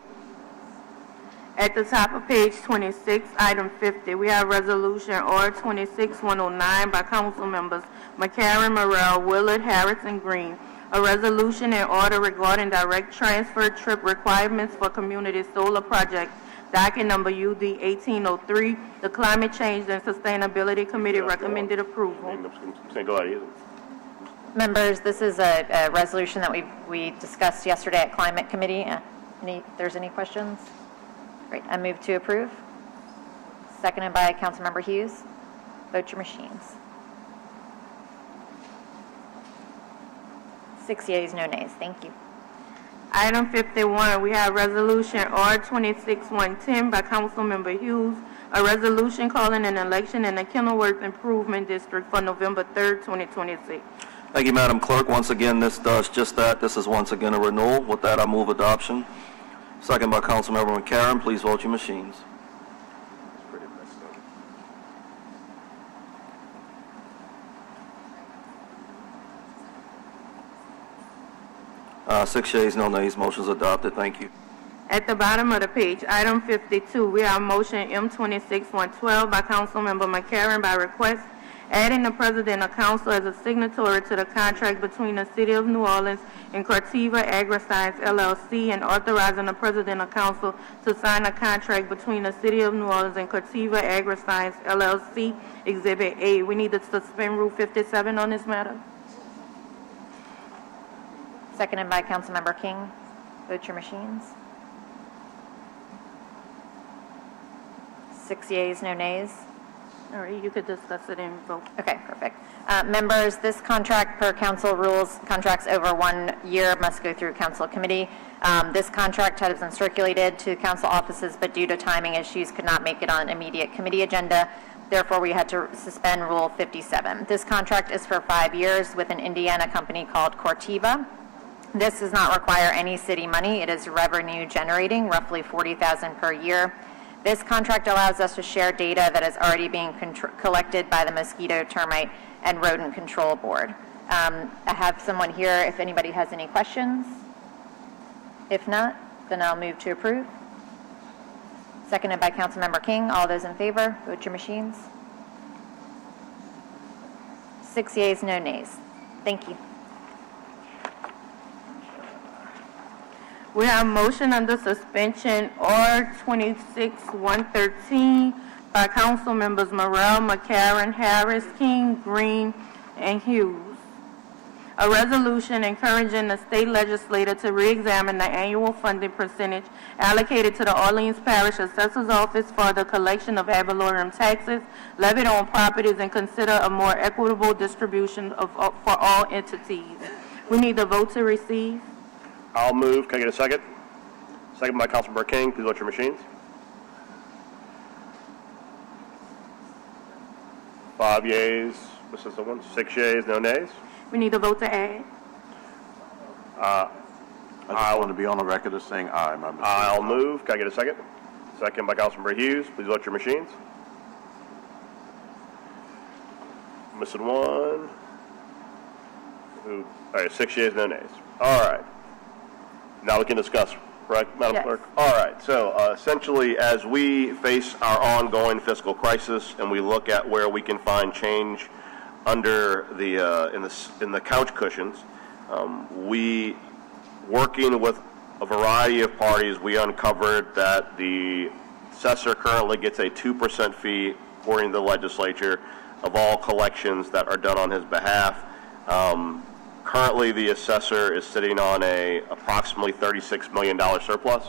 At the top of page 26, item 50, we have resolution R-26-109 by council members McCarron, Morrell, Willard, Harris, and Green. A resolution in order regarding direct transfer trip requirements for community solar projects, docket number UD 1803. The Climate Change and Sustainability Committee recommended approval. Go ahead. Members, this is a resolution that we discussed yesterday at Climate Committee. There's any questions? Great. I move to approve. Seconded by Councilmember Hughes. Vote your machines. 6 yeas, no nays. Thank you. Item 51, we have resolution R-26-110 by Councilmember Hughes, a resolution calling an election in the Kenilworth Improvement District for November 3rd, 2026. Thank you, Madam Clerk. Once again, this does just that. This is once again a renewal. With that, I move adoption. Second by Councilmember McCarron. Please vote your machines. 6 yeas, no nays. Motion's adopted. Thank you. At the bottom of the page, item 52, we have motion M-26-112 by Councilmember McCarron by request, adding the President of Council as a signatory to the contract between the City of New Orleans and Corteva Agriscience, LLC, and authorizing the President of Council to sign a contract between the City of New Orleans and Corteva Agriscience, LLC, Exhibit A. We need to suspend Rule 57 on this matter. Seconded by Councilmember King. Vote your machines. 6 yeas, no nays. All right, you could discuss it and vote. Okay, perfect. Members, this contract per council rules, contracts over 1 year must go through council committee. This contract has been circulated to council offices, but due to timing issues could not make it on immediate committee agenda. Therefore, we had to suspend Rule 57. This contract is for 5 years with an Indiana company called Corteva. This does not require any city money. It is revenue generating, roughly $40,000 per year. This contract allows us to share data that is already being collected by the Mosquito, Termite, and Rodent Control Board. I have someone here if anybody has any questions. If not, then I'll move to approve. Seconded by Councilmember King. All those in favor, vote your machines. 6 yeas, no nays. Thank you. We have motion under suspension R-26-113 by council members Morrell, McCarron, Harris, King, Green, and Hughes. A resolution encouraging the state legislature to re-examine the annual funding percentage allocated to the Orleans Parish Assessor's Office for the collection of ad valorem taxes levied on properties and consider a more equitable distribution for all entities. We need the vote to receive. I'll move. Can I get a second? Second by Councilmember King. Please vote your machines. 5 yeas. This is the one. 6 yeas, no nays. We need a vote to add. I just want to be on the record as saying aye. I'll move. Can I get a second? Second by Councilmember Hughes. Please vote your machines. Missing one. All right, 6 yeas, no nays. All right. Now we can discuss, right, Madam Clerk? All right, so essentially, as we face our ongoing fiscal crisis and we look at where we can find change under the in the couch cushions, we, working with a variety of parties, we uncovered that the assessor currently gets a 2% fee, according to the legislature, of all collections that are done on his behalf. Currently, the assessor is sitting on a approximately $36 million surplus,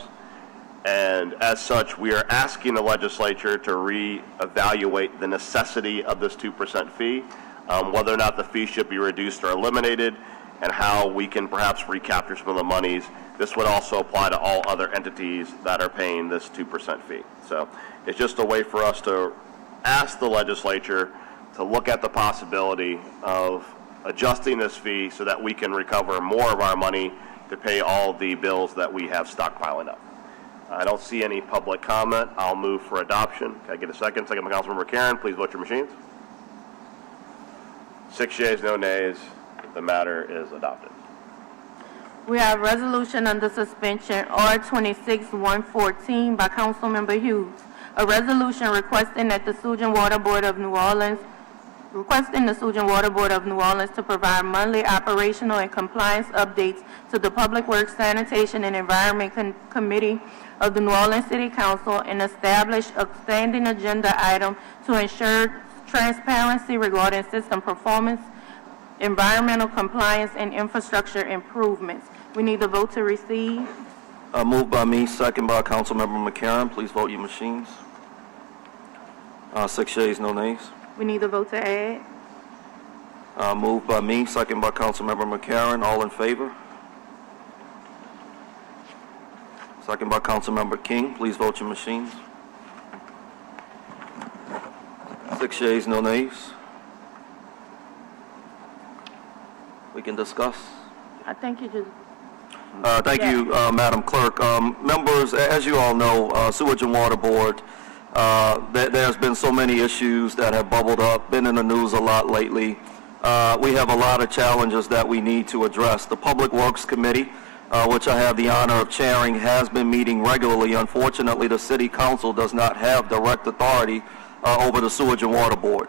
and as such, we are asking the legislature to reevaluate the necessity of this 2% fee, whether or not the fee should be reduced or eliminated, and how we can perhaps recapture some of the monies. This would also apply to all other entities that are paying this 2% fee. So it's just a way for us to ask the legislature to look at the possibility of adjusting this fee so that we can recover more of our money to pay all the bills that we have stockpiling up. I don't see any public comment. I'll move for adoption. Can I get a second? Second by Councilmember Karen. Please vote your machines. 6 yeas, no nays. The matter is adopted. We have resolution under suspension R-26-114 by Councilmember Hughes. A resolution requesting the Surgeon Water Board of New Orleans to provide monthly operational and compliance updates to the Public Works, Sanitation, and Environment Committee of the New Orleans City Council and establish a standing agenda item to ensure transparency regarding system performance, environmental compliance, and infrastructure improvements. We need a vote to receive. Moved by me, second by Councilmember McCarron. Please vote your machines. 6 yeas, no nays. We need a vote to add. Moved by me, second by Councilmember McCarron. All in favor? Second by Councilmember King. Please vote your machines. 6 yeas, no nays. We can discuss. I think you just... Thank you, Madam Clerk. Members, as you all know, Sewage and Water Board, there's been so many issues that have bubbled up, been in the news a lot lately. We have a lot of challenges that we need to address. The Public Works Committee, which I have the honor of chairing, has been meeting regularly. Unfortunately, the City Council does not have direct authority over the Sewage and Water Board.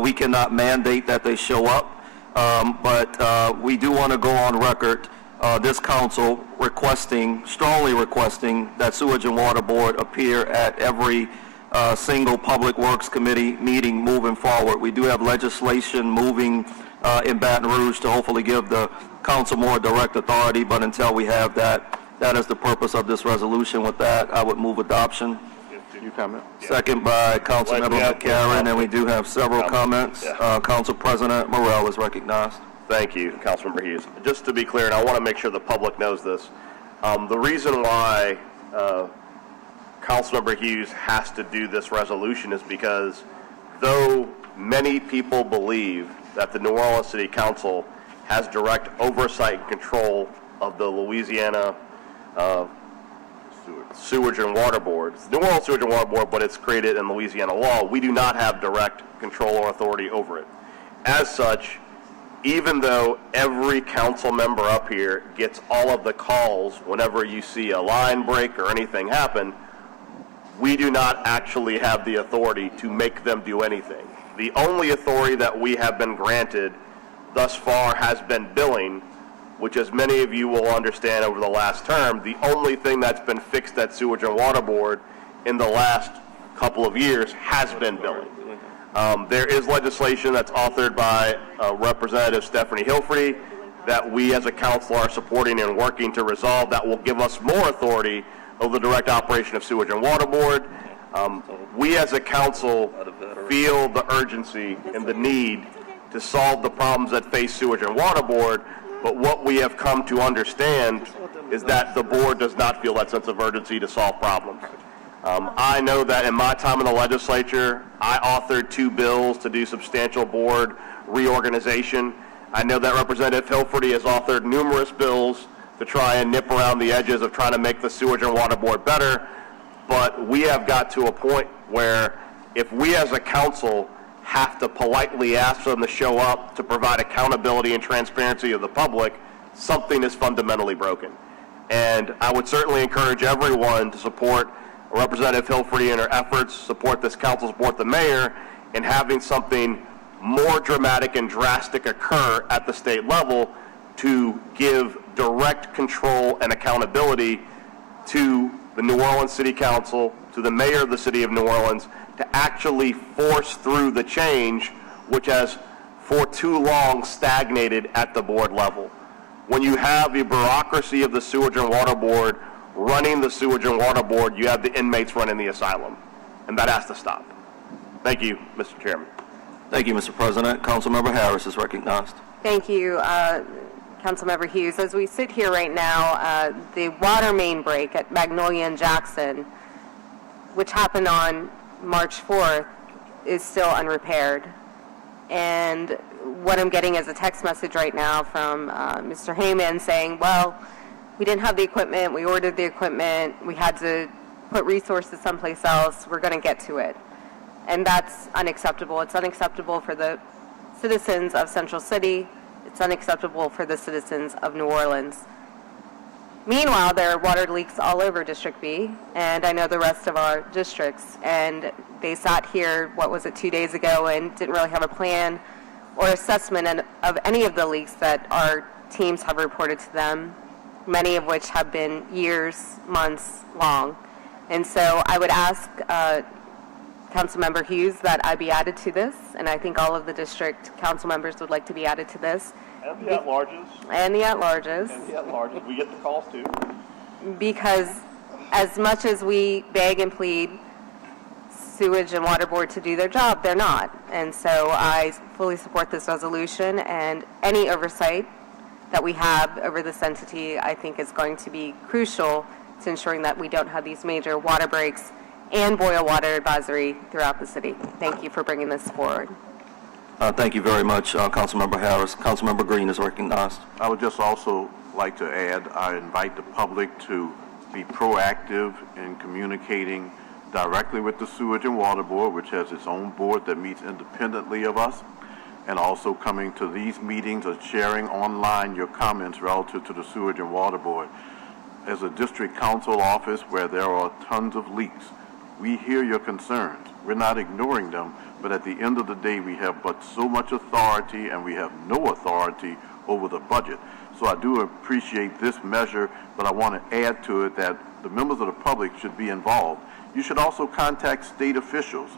We cannot mandate that they show up, but we do want to go on record, this council strongly requesting that Sewage and Water Board appear at every single Public Works Committee meeting moving forward. We do have legislation moving in Baton Rouge to hopefully give the council more direct authority, but until we have that, that is the purpose of this resolution. With that, I would move adoption. You comment? Second by Councilmember McCarron, and we do have several comments. Council President Morrell is recognized. Thank you, Councilmember Hughes. Just to be clear, and I want to make sure the public knows this, the reason why Councilmember Hughes has to do this resolution is because though many people believe that the New Orleans City Council has direct oversight and control of the Louisiana Sewage and Water Board, it's the New Orleans Sewage and Water Board, but it's created in Louisiana law, we do not have direct control or authority over it. As such, even though every council member up here gets all of the calls whenever you see a line break or anything happen, we do not actually have the authority to make them do anything. The only authority that we have been granted thus far has been billing, which, as many of you will understand over the last term, the only thing that's been fixed at Sewage and Water Board in the last couple of years has been billing. There is legislation that's authored by Representative Stephanie Hilferty that we as a council are supporting and working to resolve that will give us more authority over the direct operation of Sewage and Water Board. We as a council feel the urgency and the need to solve the problems that face Sewage and Water Board, but what we have come to understand is that the board does not feel that sense of urgency to solve problems. I know that in my time in the legislature, I authored 2 bills to do substantial board reorganization. I know that Representative Hilferty has authored numerous bills to try and nip around the edges of trying to make the Sewage and Water Board better, but we have got to a point where if we as a council have to politely ask them to show up to provide accountability and transparency of the public, something is fundamentally broken. And I would certainly encourage everyone to support Representative Hilferty in her efforts, support this council, support the mayor in having something more dramatic and drastic occur at the state level to give direct control and accountability to the New Orleans City Council, to the mayor of the city of New Orleans, to actually force through the change which has for too long stagnated at the board level. When you have the bureaucracy of the Sewage and Water Board running the Sewage and Water Board, you have the inmates running the asylum, and that has to stop. Thank you, Mr. Chairman. Thank you, Mr. President. Councilmember Harris is recognized. Thank you, Councilmember Hughes. As we sit here right now, the water main break at Magnolia and Jackson, which happened on March 4th, is still unrepaired. And what I'm getting is a text message right now from Mr. Heyman saying, well, we didn't have the equipment, we ordered the equipment, we had to put resources someplace else, we're going to get to it. And that's unacceptable. It's unacceptable for the citizens of Central City. It's unacceptable for the citizens of New Orleans. Meanwhile, there are water leaks all over District B, and I know the rest of our districts. And they sat here, 2 days ago, and didn't really have a plan or assessment of any of the leaks that our teams have reported to them, many of which have been years, months long. And so I would ask Councilmember Hughes that I be added to this, and I think all of the district council members would like to be added to this. And the at-larges. And the at-larges. And the at-larges. We get the calls too. Because as much as we beg and plead sewage and water board to do their job, they're not. And so I fully support this resolution, and any oversight that we have over this entity, I think, is going to be crucial to ensuring that we don't have these major water breaks and boil water advisory throughout the city. Thank you for bringing this forward. Thank you very much, Councilmember Harris. Councilmember Green is recognized. I would just also like to add, I invite the public to be proactive in communicating directly with the Sewage and Water Board, which has its own board that meets independently of us, and also coming to these meetings or sharing online your comments relative to the Sewage and Water Board. As a district council office where there are tons of leaks, we hear your concerns. We're not ignoring them, but at the end of the day, we have but so much authority, and we have no authority over the budget. So I do appreciate this measure, but I want to add to it that the members of the public should be involved. You should also contact state officials,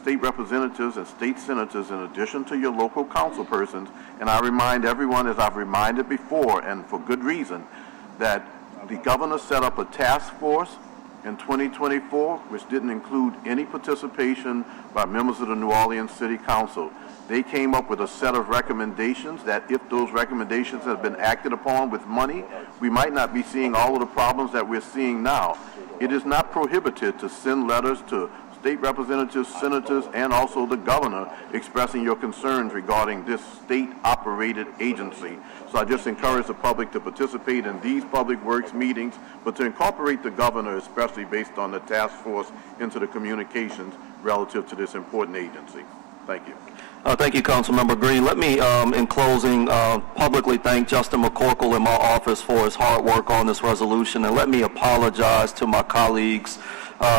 state representatives and state senators, in addition to your local council persons. And I remind everyone, as I've reminded before, and for good reason, that the governor set up a task force in 2024, which didn't include any participation by members of the New Orleans City Council. They came up with a set of recommendations that, if those recommendations have been acted upon with money, we might not be seeing all of the problems that we're seeing now. It is not prohibited to send letters to state representatives, senators, and also the governor expressing your concerns regarding this state-operated agency. So I just encourage the public to participate in these public works meetings, but to incorporate the governor, especially based on the task force, into the communications relative to this important agency. Thank you. Thank you, Councilmember Green. Let me, in closing, publicly thank Justin McCorkle in my office for his hard work on this resolution, and let me apologize to my colleagues.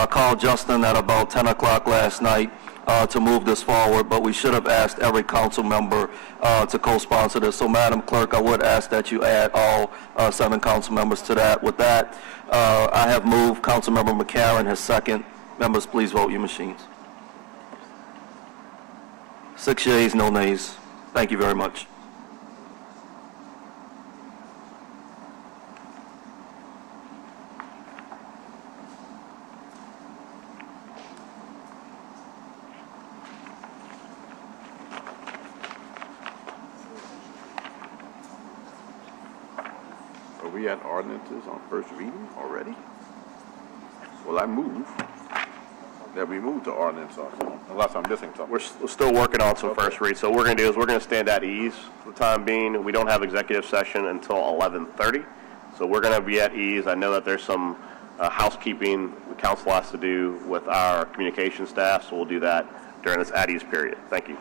Called Justin at about 10 o'clock last night to move this forward, but we should have asked every council member to co-sponsor this. So, Madam Clerk, I would ask that you add all 7 council members to that. With that, I have moved. Councilmember McCarron has second. Members, please vote your machines. 6 yeas, no nays. Thank you very much. Are we at ordinances on first reading already? Well, I move that we move to ordinance also, unless I'm missing something. We're still working on some first reads. So what we're going to do is we're going to stand at ease for the time being. We don't have executive session until 11:30. So we're going to be at ease. I know that there's some housekeeping the council has to do with our communication staff, so we'll do that during this at ease period. Thank you.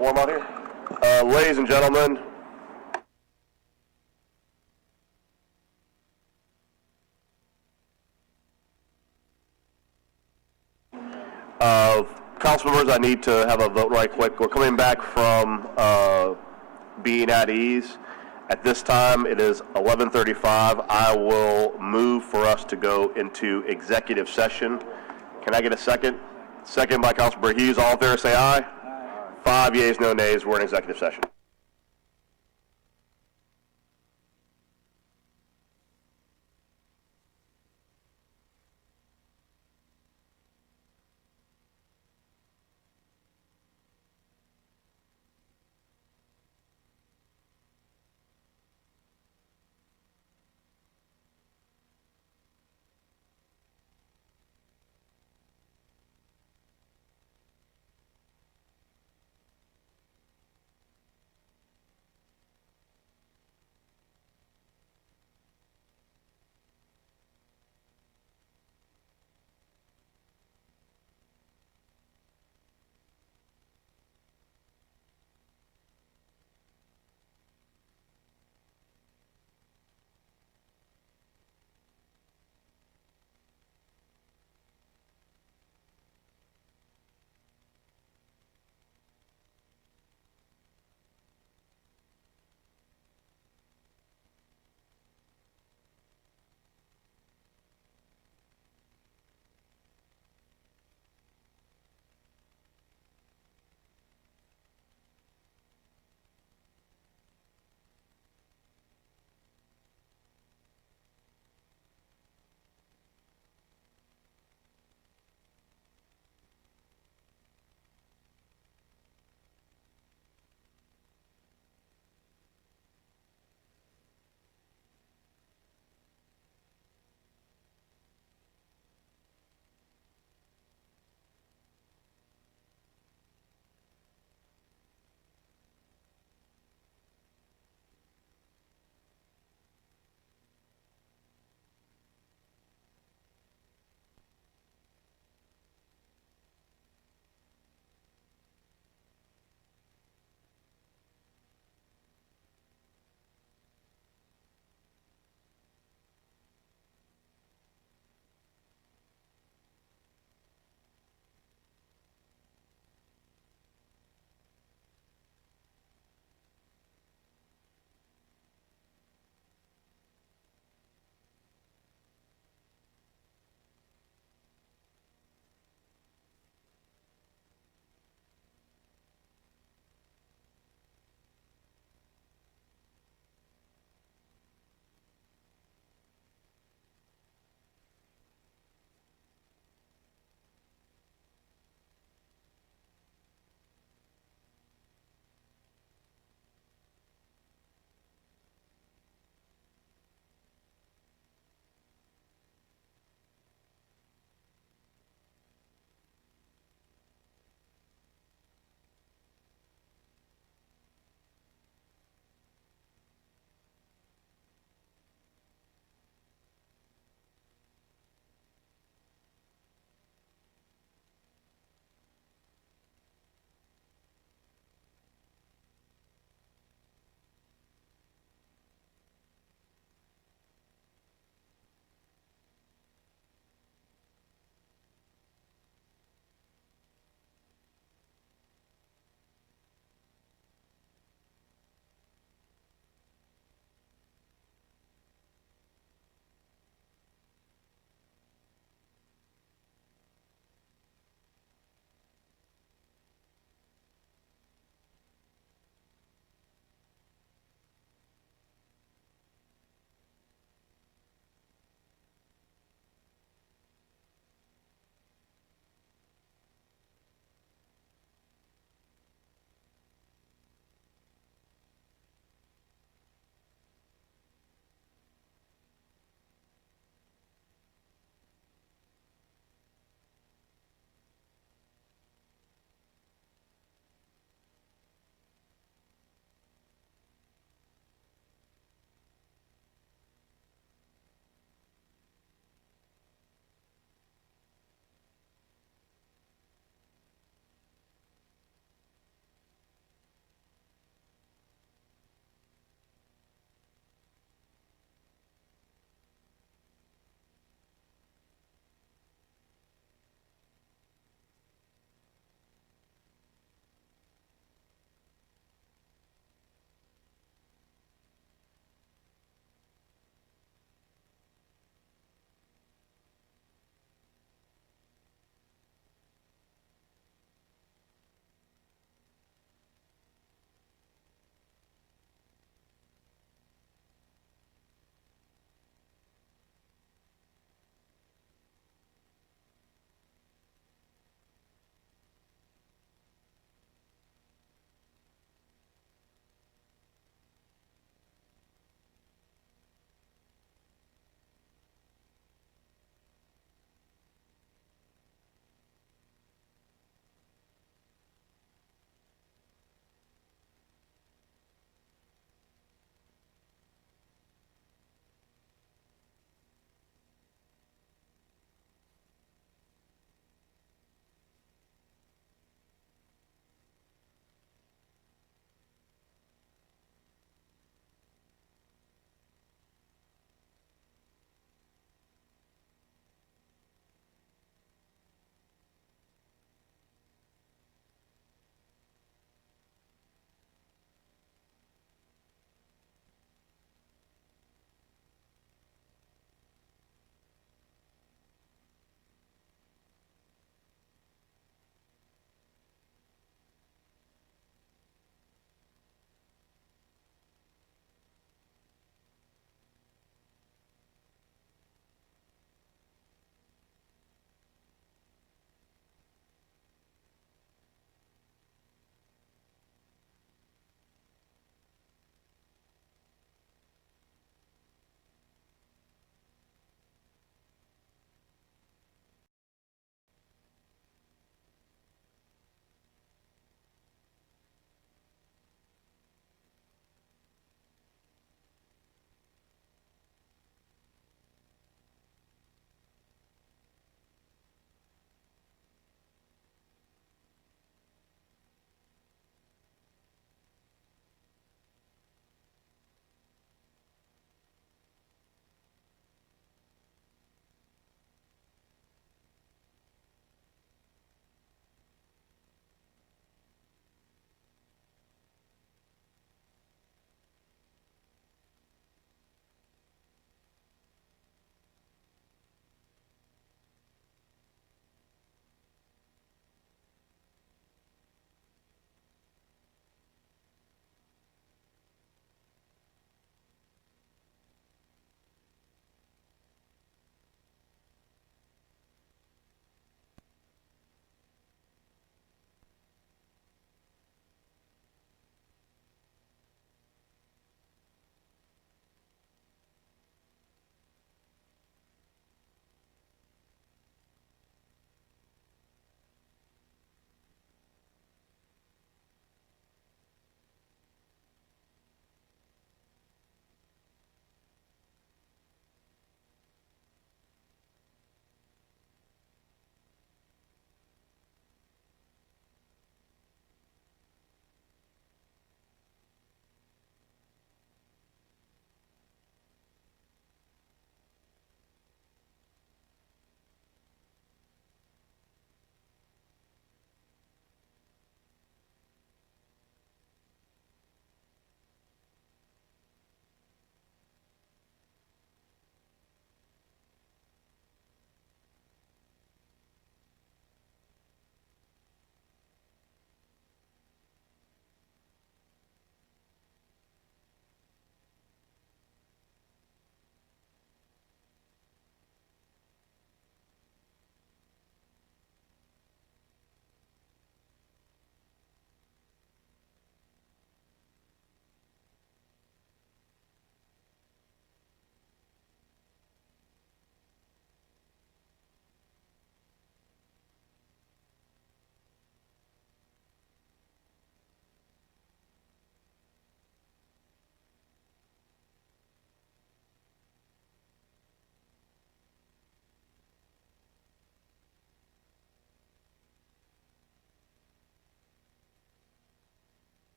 form out here. Ladies and gentlemen, council members, I need to have a vote right quick. We're coming back from being at ease. At this time, it is 11:35. I will move for us to go into executive session. Can I get a second? Second by Councilmember Hughes. All in favor, say aye. 5 yeas, no nays. We're in executive session.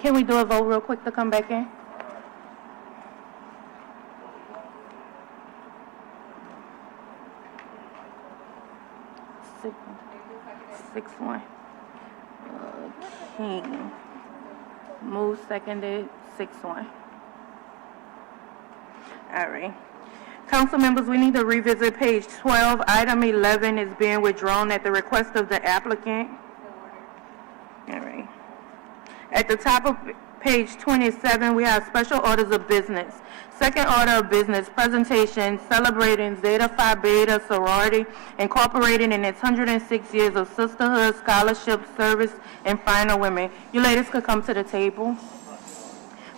Can we do a vote real quick to come back in? Six one. King. Move seconded, 6-1. All right. Council members, we need to revisit page 12. Item 11 is being withdrawn at the request of the applicant. All right. At the top of page 27, we have special orders of business. Second order of business, presentation celebrating Zeta Phi Beta sorority, incorporating in its 106 years of sisterhood, scholarship, service, and finer women. You ladies could come to the table.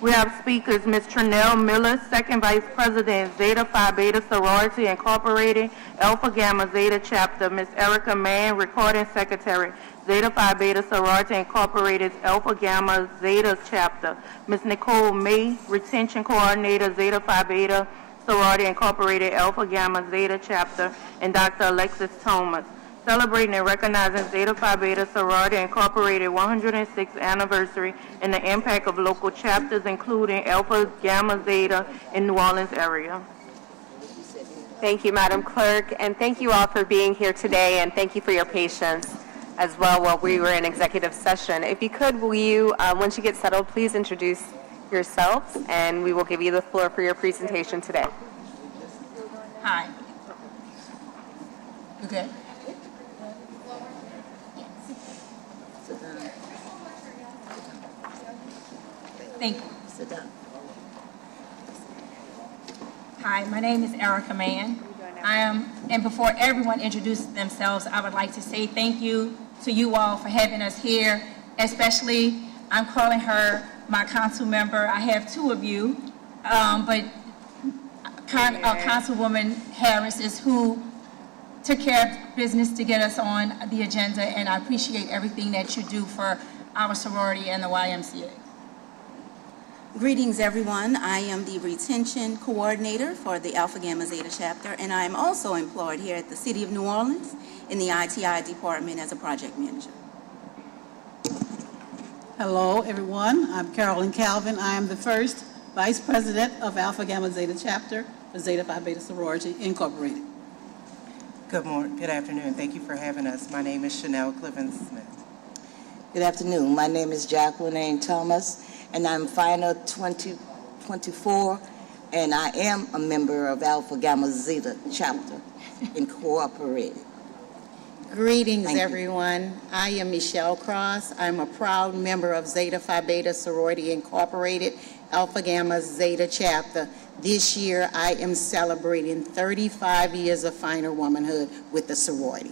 We have speakers, Ms. Trinell Miller, Second Vice President, Zeta Phi Beta Sorority Incorporated, Alpha Gamma Zeta Chapter, Ms. Erica Mann, Recording Secretary, Zeta Phi Beta Sorority Incorporated, Alpha Gamma Zeta Chapter, Ms. Nicole May, Retention Coordinator, Zeta Phi Beta Sorority Incorporated, Alpha Gamma Zeta Chapter, and Dr. Alexis Thomas, celebrating and recognizing Zeta Phi Beta Sorority Incorporated 106th anniversary and the impact of local chapters, including Alpha Gamma Zeta in New Orleans area. Thank you, Madam Clerk, and thank you all for being here today, and thank you for your patience as well while we were in executive session. If you could, will you, once you get settled, please introduce yourselves, and we will give you the floor for your presentation today. Hi. You good? Thank you. Sit down. Hi, my name is Erica Mann. And before everyone introduces themselves, I would like to say thank you to you all for having us here, especially, I'm calling her my council member. I have two of you, but Councilwoman Harris is who took care of business to get us on the agenda, and I appreciate everything that you do for our sorority and the YMCA. Greetings, everyone. I am the retention coordinator for the Alpha Gamma Zeta chapter, and I am also employed here at the City of New Orleans in the ITI department as a project manager. Hello, everyone. I'm Carolyn Calvin. I am the first vice president of Alpha Gamma Zeta chapter for Zeta Phi Beta Sorority Incorporated. Good morning. Good afternoon. Thank you for having us. My name is Chanel Cliven-Smith. Good afternoon. My name is Jacqueline A. Thomas, and I'm Final 2024, and I am a member of Alpha Gamma Zeta Chapter Incorporated. Greetings, everyone. I am Michelle Cross. I'm a proud member of Zeta Phi Beta Sorority Incorporated, Alpha Gamma Zeta Chapter. This year, I am celebrating 35 years of finer womanhood with the sorority.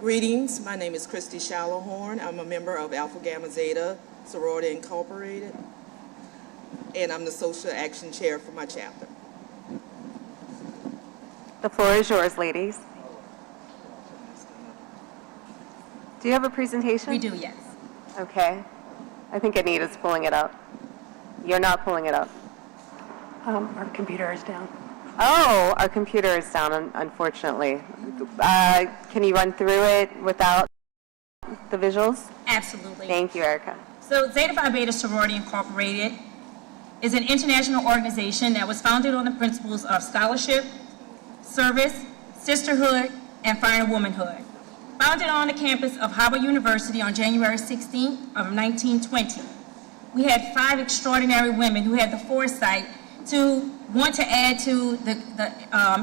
Greetings, my name is Christy Shallowhorn. I'm a member of Alpha Gamma Zeta Sorority Incorporated, and I'm the Social Action Chair for my chapter. The floor is yours, ladies. Do you have a presentation? We do, yes. Okay. I think Anita's pulling it up. You're not pulling it up. Our computer is down. Oh, our computer is down, unfortunately. Can you run through it without the visuals? Absolutely. Thank you, Erica. So Zeta Phi Beta Sorority Incorporated is an international organization that was founded on the principles of scholarship, service, sisterhood, and finer womanhood. Founded on the campus of Howard University on January 16th of 1920. We had 5 extraordinary women who had the foresight to want to add to the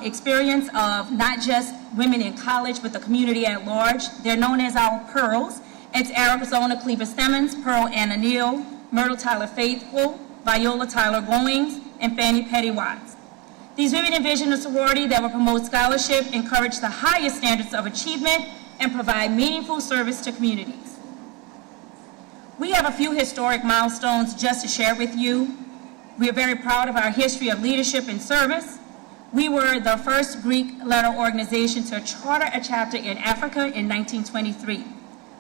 experience of not just women in college, but the community at large. They're known as our Pearls. It's Arizona Cleaver Stemmons, Pearl Anna Neal, Myrtle Tyler Faithful, Viola Tyler Goings, and Fannie Petty Watts. These women envision a sorority that will promote scholarship, encourage the highest standards of achievement, and provide meaningful service to communities. We have a few historic milestones just to share with you. We are very proud of our history of leadership and service. We were the first Greek letter organization to charter a chapter in Africa in 1923.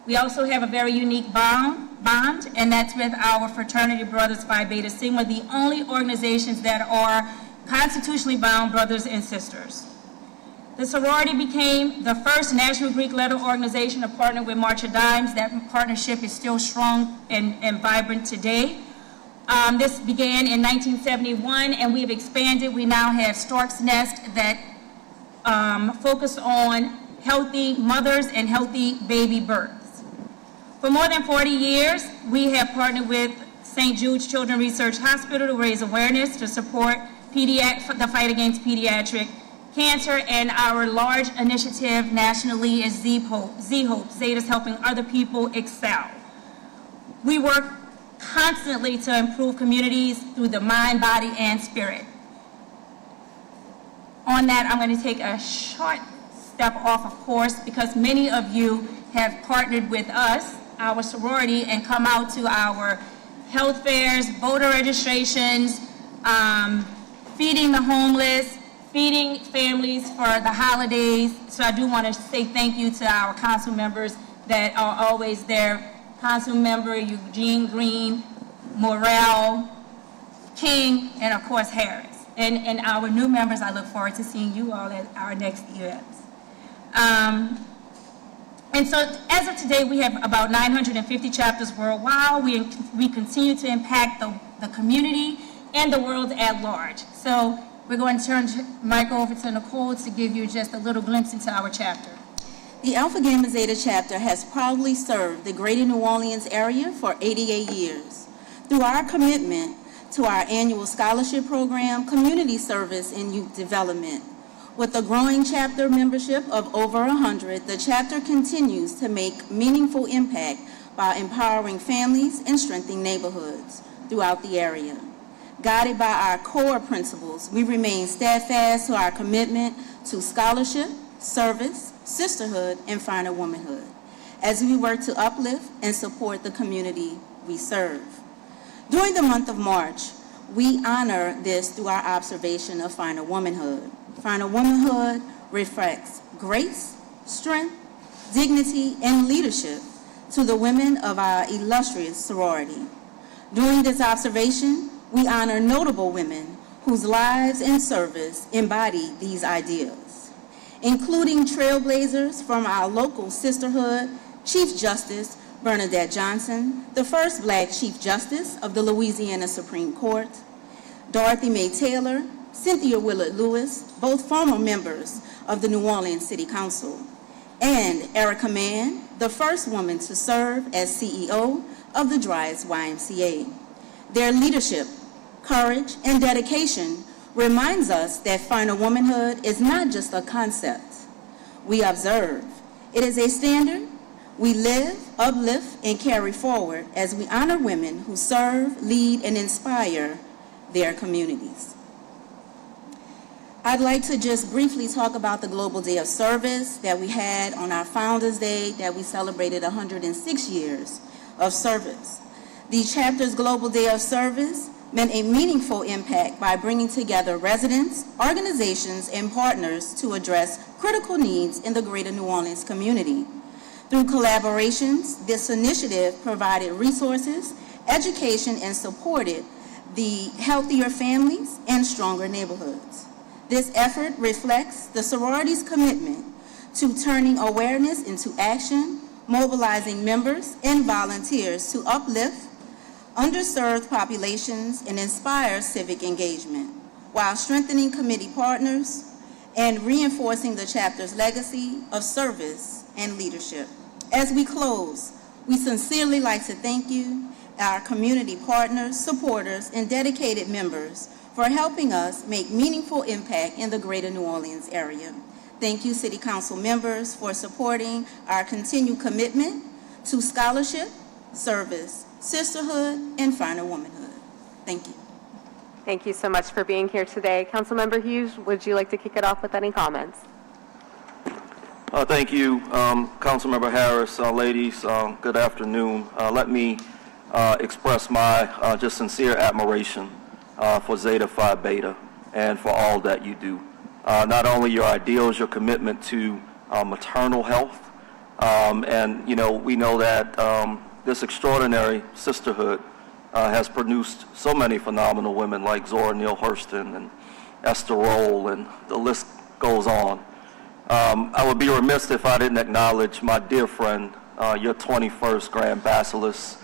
We also have a very unique bond, and that's with our fraternity brothers Phi Beta Sigma, the only organizations that are constitutionally bound brothers and sisters. The sorority became the first National Greek Letter organization to partner with March of Dimes. That partnership is still strong and vibrant today. This began in 1971, and we have expanded. We now have Stork's Nest that focus on healthy mothers and healthy baby births. For more than 40 years, we have partnered with St. Jude's Children's Research Hospital to raise awareness to support the fight against pediatric cancer, and our large initiative nationally is Z-Hope. Zeta's helping other people excel. We work constantly to improve communities through the mind, body, and spirit. On that, I'm going to take a short step off, of course, because many of you have partnered with us, our sorority, and come out to our health fairs, voter registrations, feeding the homeless, feeding families for the holidays. So I do want to say thank you to our council members that are always there. Council member Eugene Green, Morrell, King, and of course Harris. And our new members, I look forward to seeing you all at our next events. And so as of today, we have about 950 chapters worldwide. We continue to impact the community and the world at large. So we're going to turn the mic over to Nicole to give you just a little glimpse into our chapter. The Alpha Gamma Zeta chapter has proudly served the greater New Orleans area for 88 years. Through our commitment to our annual scholarship program, community service, and youth development. With a growing chapter membership of over 100, the chapter continues to make meaningful impact by empowering families and strengthening neighborhoods throughout the area. Guided by our core principles, we remain steadfast to our commitment to scholarship, service, sisterhood, and finer womanhood as we work to uplift and support the community we serve. During the month of March, we honor this through our observation of finer womanhood. Finer womanhood reflects grace, strength, dignity, and leadership to the women of our illustrious sorority. During this observation, we honor notable women whose lives and service embody these ideals, including trailblazers from our local sisterhood, Chief Justice Bernadette Johnson, the first Black Chief Justice of the Louisiana Supreme Court, Dorothy Mae Taylor, Cynthia Willard Lewis, both former members of the New Orleans City Council, and Erica Mann, the first woman to serve as CEO of the Dryas YMCA. Their leadership, courage, and dedication reminds us that finer womanhood is not just a concept we observe. It is a standard we live, uplift, and carry forward as we honor women who serve, lead, and inspire their communities. I'd like to just briefly talk about the Global Day of Service that we had on our Founders Day, that we celebrated 106 years of service. The chapter's Global Day of Service meant a meaningful impact by bringing together residents, organizations, and partners to address critical needs in the greater New Orleans community. Through collaborations, this initiative provided resources, education, and supported the healthier families and stronger neighborhoods. This effort reflects the sorority's commitment to turning awareness into action, mobilizing members and volunteers to uplift underserved populations and inspire civic engagement, while strengthening committee partners and reinforcing the chapter's legacy of service and leadership. As we close, we sincerely like to thank you, our community partners, supporters, and dedicated members for helping us make meaningful impact in the greater New Orleans area. Thank you, City Council members, for supporting our continued commitment to scholarship, service, sisterhood, and finer womanhood. Thank you. Thank you so much for being here today. Councilmember Hughes, would you like to kick it off with any comments? Thank you, Councilmember Harris. Ladies, good afternoon. Let me express my just sincere admiration for Zeta Phi Beta and for all that you do. Not only your ideals, your commitment to maternal health, and we know that this extraordinary sisterhood has produced so many phenomenal women like Zora Neale Hurston and Esther Roll, and the list goes on. I would be remiss if I didn't acknowledge my dear friend, your 21st Grand Basileus,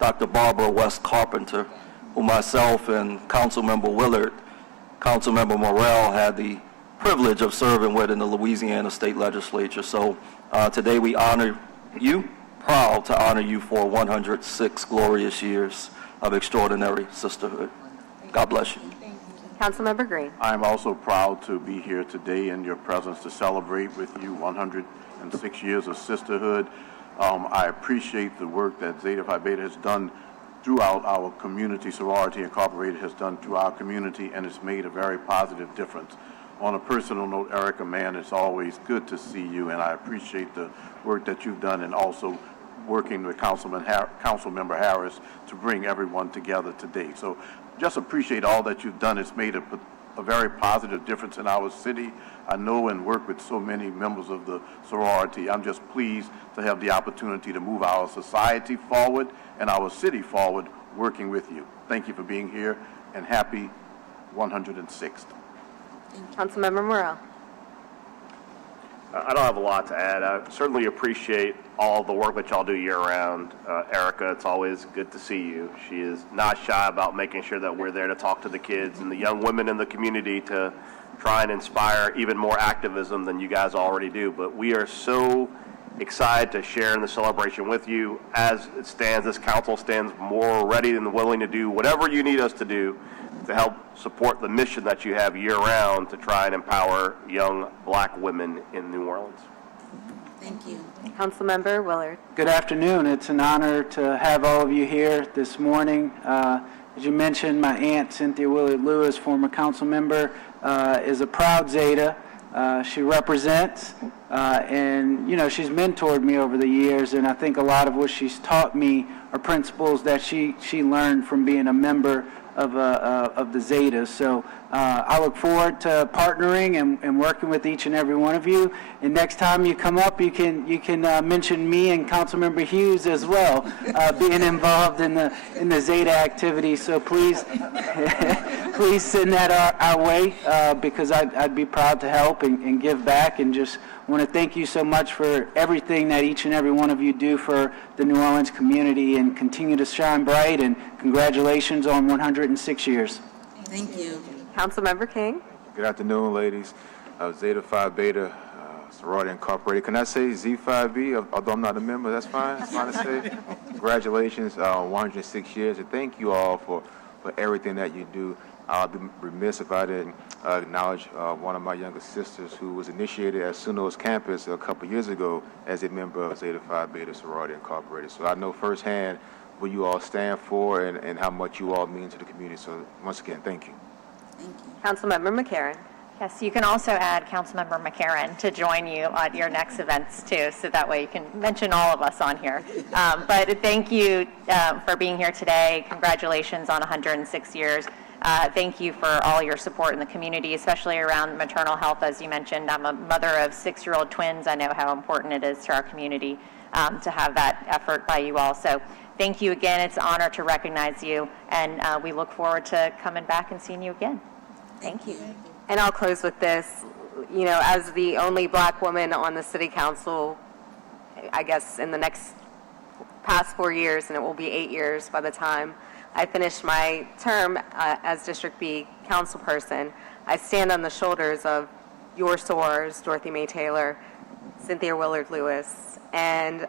Dr. Barbara West Carpenter, who myself and Councilmember Willard, Councilmember Morrell had the privilege of serving with in the Louisiana State Legislature. So today we honor you, proud to honor you for 106 glorious years of extraordinary sisterhood. God bless you. Councilmember Green. I'm also proud to be here today in your presence to celebrate with you 106 years of sisterhood. I appreciate the work that Zeta Phi Beta has done throughout our community. Sorority Incorporated has done through our community, and it's made a very positive difference. On a personal note, Erica, man, it's always good to see you, and I appreciate the work that you've done and also working with Councilmember Harris to bring everyone together today. So just appreciate all that you've done. It's made a very positive difference in our city. I know and work with so many members of the sorority. I'm just pleased to have the opportunity to move our society forward and our city forward working with you. Thank you for being here, and happy 106th. Councilmember Morrell. I don't have a lot to add. I certainly appreciate all the work that y'all do year-round. Erica, it's always good to see you. She is not shy about making sure that we're there to talk to the kids and the young women in the community to try and inspire even more activism than you guys already do. But we are so excited to share in the celebration with you. As it stands, this council stands more ready and willing to do whatever you need us to do to help support the mission that you have year-round to try and empower young black women in New Orleans. Thank you. Councilmember Willard. Good afternoon. It's an honor to have all of you here this morning. As you mentioned, my aunt, Cynthia Willard Lewis, former council member, is a proud Zeta. She represents, and, you know, she's mentored me over the years, and I think a lot of what she's taught me are principles that she learned from being a member of the Zetas. So I look forward to partnering and working with each and every one of you. And next time you come up, you can mention me and Councilmember Hughes as well, being involved in the Zeta activity. So please, please send that our way, because I'd be proud to help and give back, and just want to thank you so much for everything that each and every one of you do for the New Orleans community, and continue to shine bright, and congratulations on 106 years. Thank you. Councilmember King. Good afternoon, ladies. Zeta Phi Beta, Sorority Incorporated. Can I say Z Phi B? Although I'm not a member, that's fine. It's fine to say. Congratulations on 106 years, and thank you all for everything that you do. I'd be remiss if I didn't acknowledge one of my younger sisters who was initiated at Sunos campus a couple years ago as a member of Zeta Phi Beta Sorority Incorporated. So I know firsthand what you all stand for and how much you all mean to the community. So once again, thank you. Thank you. Councilmember McCarran. Yes, you can also add Councilmember McCarran to join you at your next events too, so that way you can mention all of us on here. But thank you for being here today. Congratulations on 106 years. Thank you for all your support in the community, especially around maternal health. As you mentioned, I'm a mother of 6-year-old twins. I know how important it is to our community to have that effort by you all. So thank you again. It's an honor to recognize you, and we look forward to coming back and seeing you again. Thank you. And I'll close with this. You know, as the only black woman on the city council, I guess in the past 4 years, and it will be 8 years by the time I finish my term as District B councilperson, I stand on the shoulders of your sorors, Dorothy Mae Taylor, Cynthia Willard Lewis, and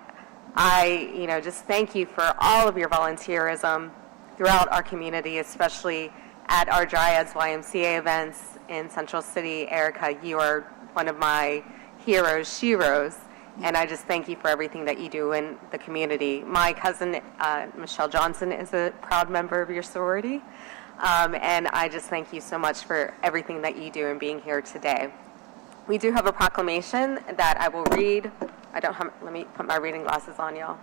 I, just thank you for all of your volunteerism throughout our community, especially at our Dryads YMCA events in Central City. Erica, you are one of my heroes, sheroes, and I just thank you for everything that you do in the community. My cousin, Michelle Johnson, is a proud member of your sorority, and I just thank you so much for everything that you do and being here today. We do have a proclamation that I will read. Let me put my reading glasses on, y'all.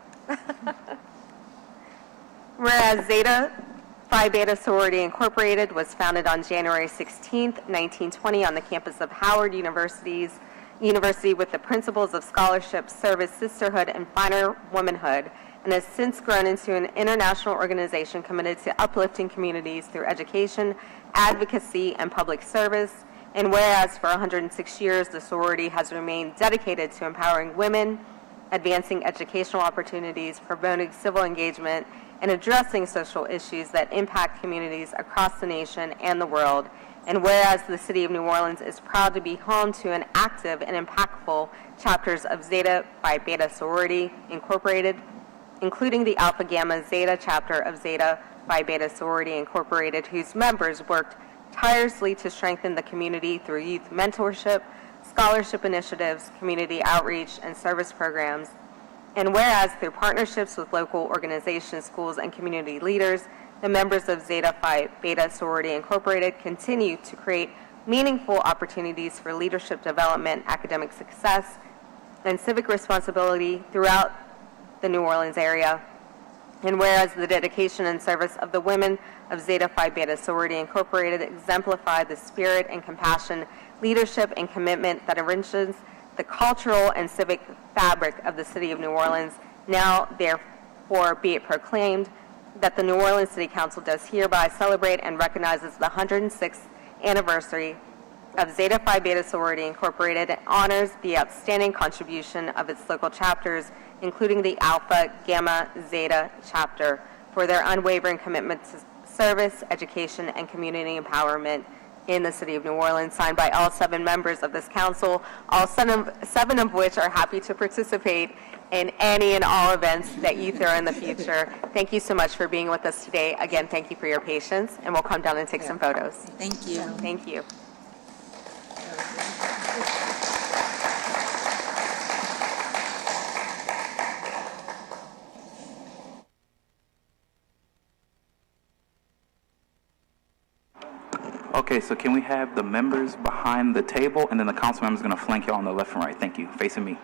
Whereas Zeta Phi Beta Sorority Incorporated was founded on January 16, 1920 on the campus of Howard University with the principles of scholarship, service, sisterhood, and finer womanhood, and has since grown into an international organization committed to uplifting communities through education, advocacy, and public service. And whereas for 106 years, the sorority has remained dedicated to empowering women, advancing educational opportunities, promoting civil engagement, and addressing social issues that impact communities across the nation and the world. And whereas the City of New Orleans is proud to be home to an active and impactful chapters of Zeta Phi Beta Sorority Incorporated, including the Alpha Gamma Zeta chapter of Zeta Phi Beta Sorority Incorporated, whose members worked tirelessly to strengthen the community through youth mentorship, scholarship initiatives, community outreach, and service programs. And whereas through partnerships with local organizations, schools, and community leaders, the members of Zeta Phi Beta Sorority Incorporated continue to create meaningful opportunities for leadership development, academic success, and civic responsibility throughout the New Orleans area. And whereas the dedication and service of the women of Zeta Phi Beta Sorority Incorporated exemplify the spirit and compassion, leadership, and commitment that enriches the cultural and civic fabric of the City of New Orleans, now therefore be it proclaimed that the New Orleans City Council does hereby celebrate and recognizes the 106th anniversary of Zeta Phi Beta Sorority Incorporated and honors the outstanding contribution of its local chapters, including the Alpha Gamma Zeta chapter, for their unwavering commitment to service, education, and community empowerment in the City of New Orleans, signed by all 7 members of this council, all seven of which are happy to participate in any and all events that you throw in the future. Thank you so much for being with us today. Again, thank you for your patience, and we'll come down and take some photos. Thank you. Thank you. Okay, so can we have the members behind the table, and then the council members going to flank you on the left and right. Thank you. Facing me.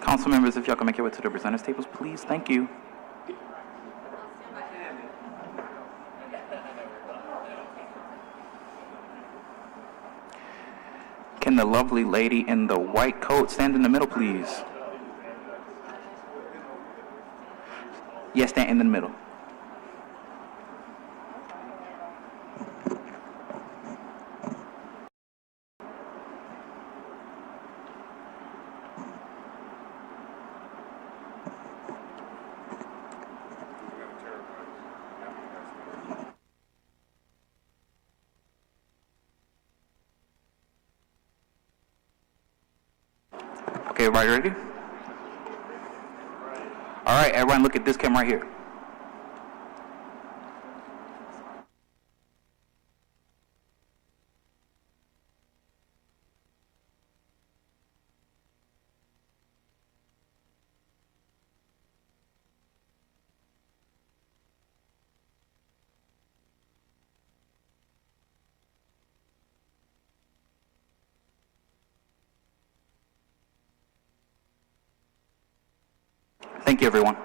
Council members, if y'all can make your way to the presenters tables, please. Thank you. Can the lovely lady in the white coat stand in the middle, please? Yes, stand in the middle. Okay, everybody ready? All right, everyone look at this camera right here. Thank you, everyone.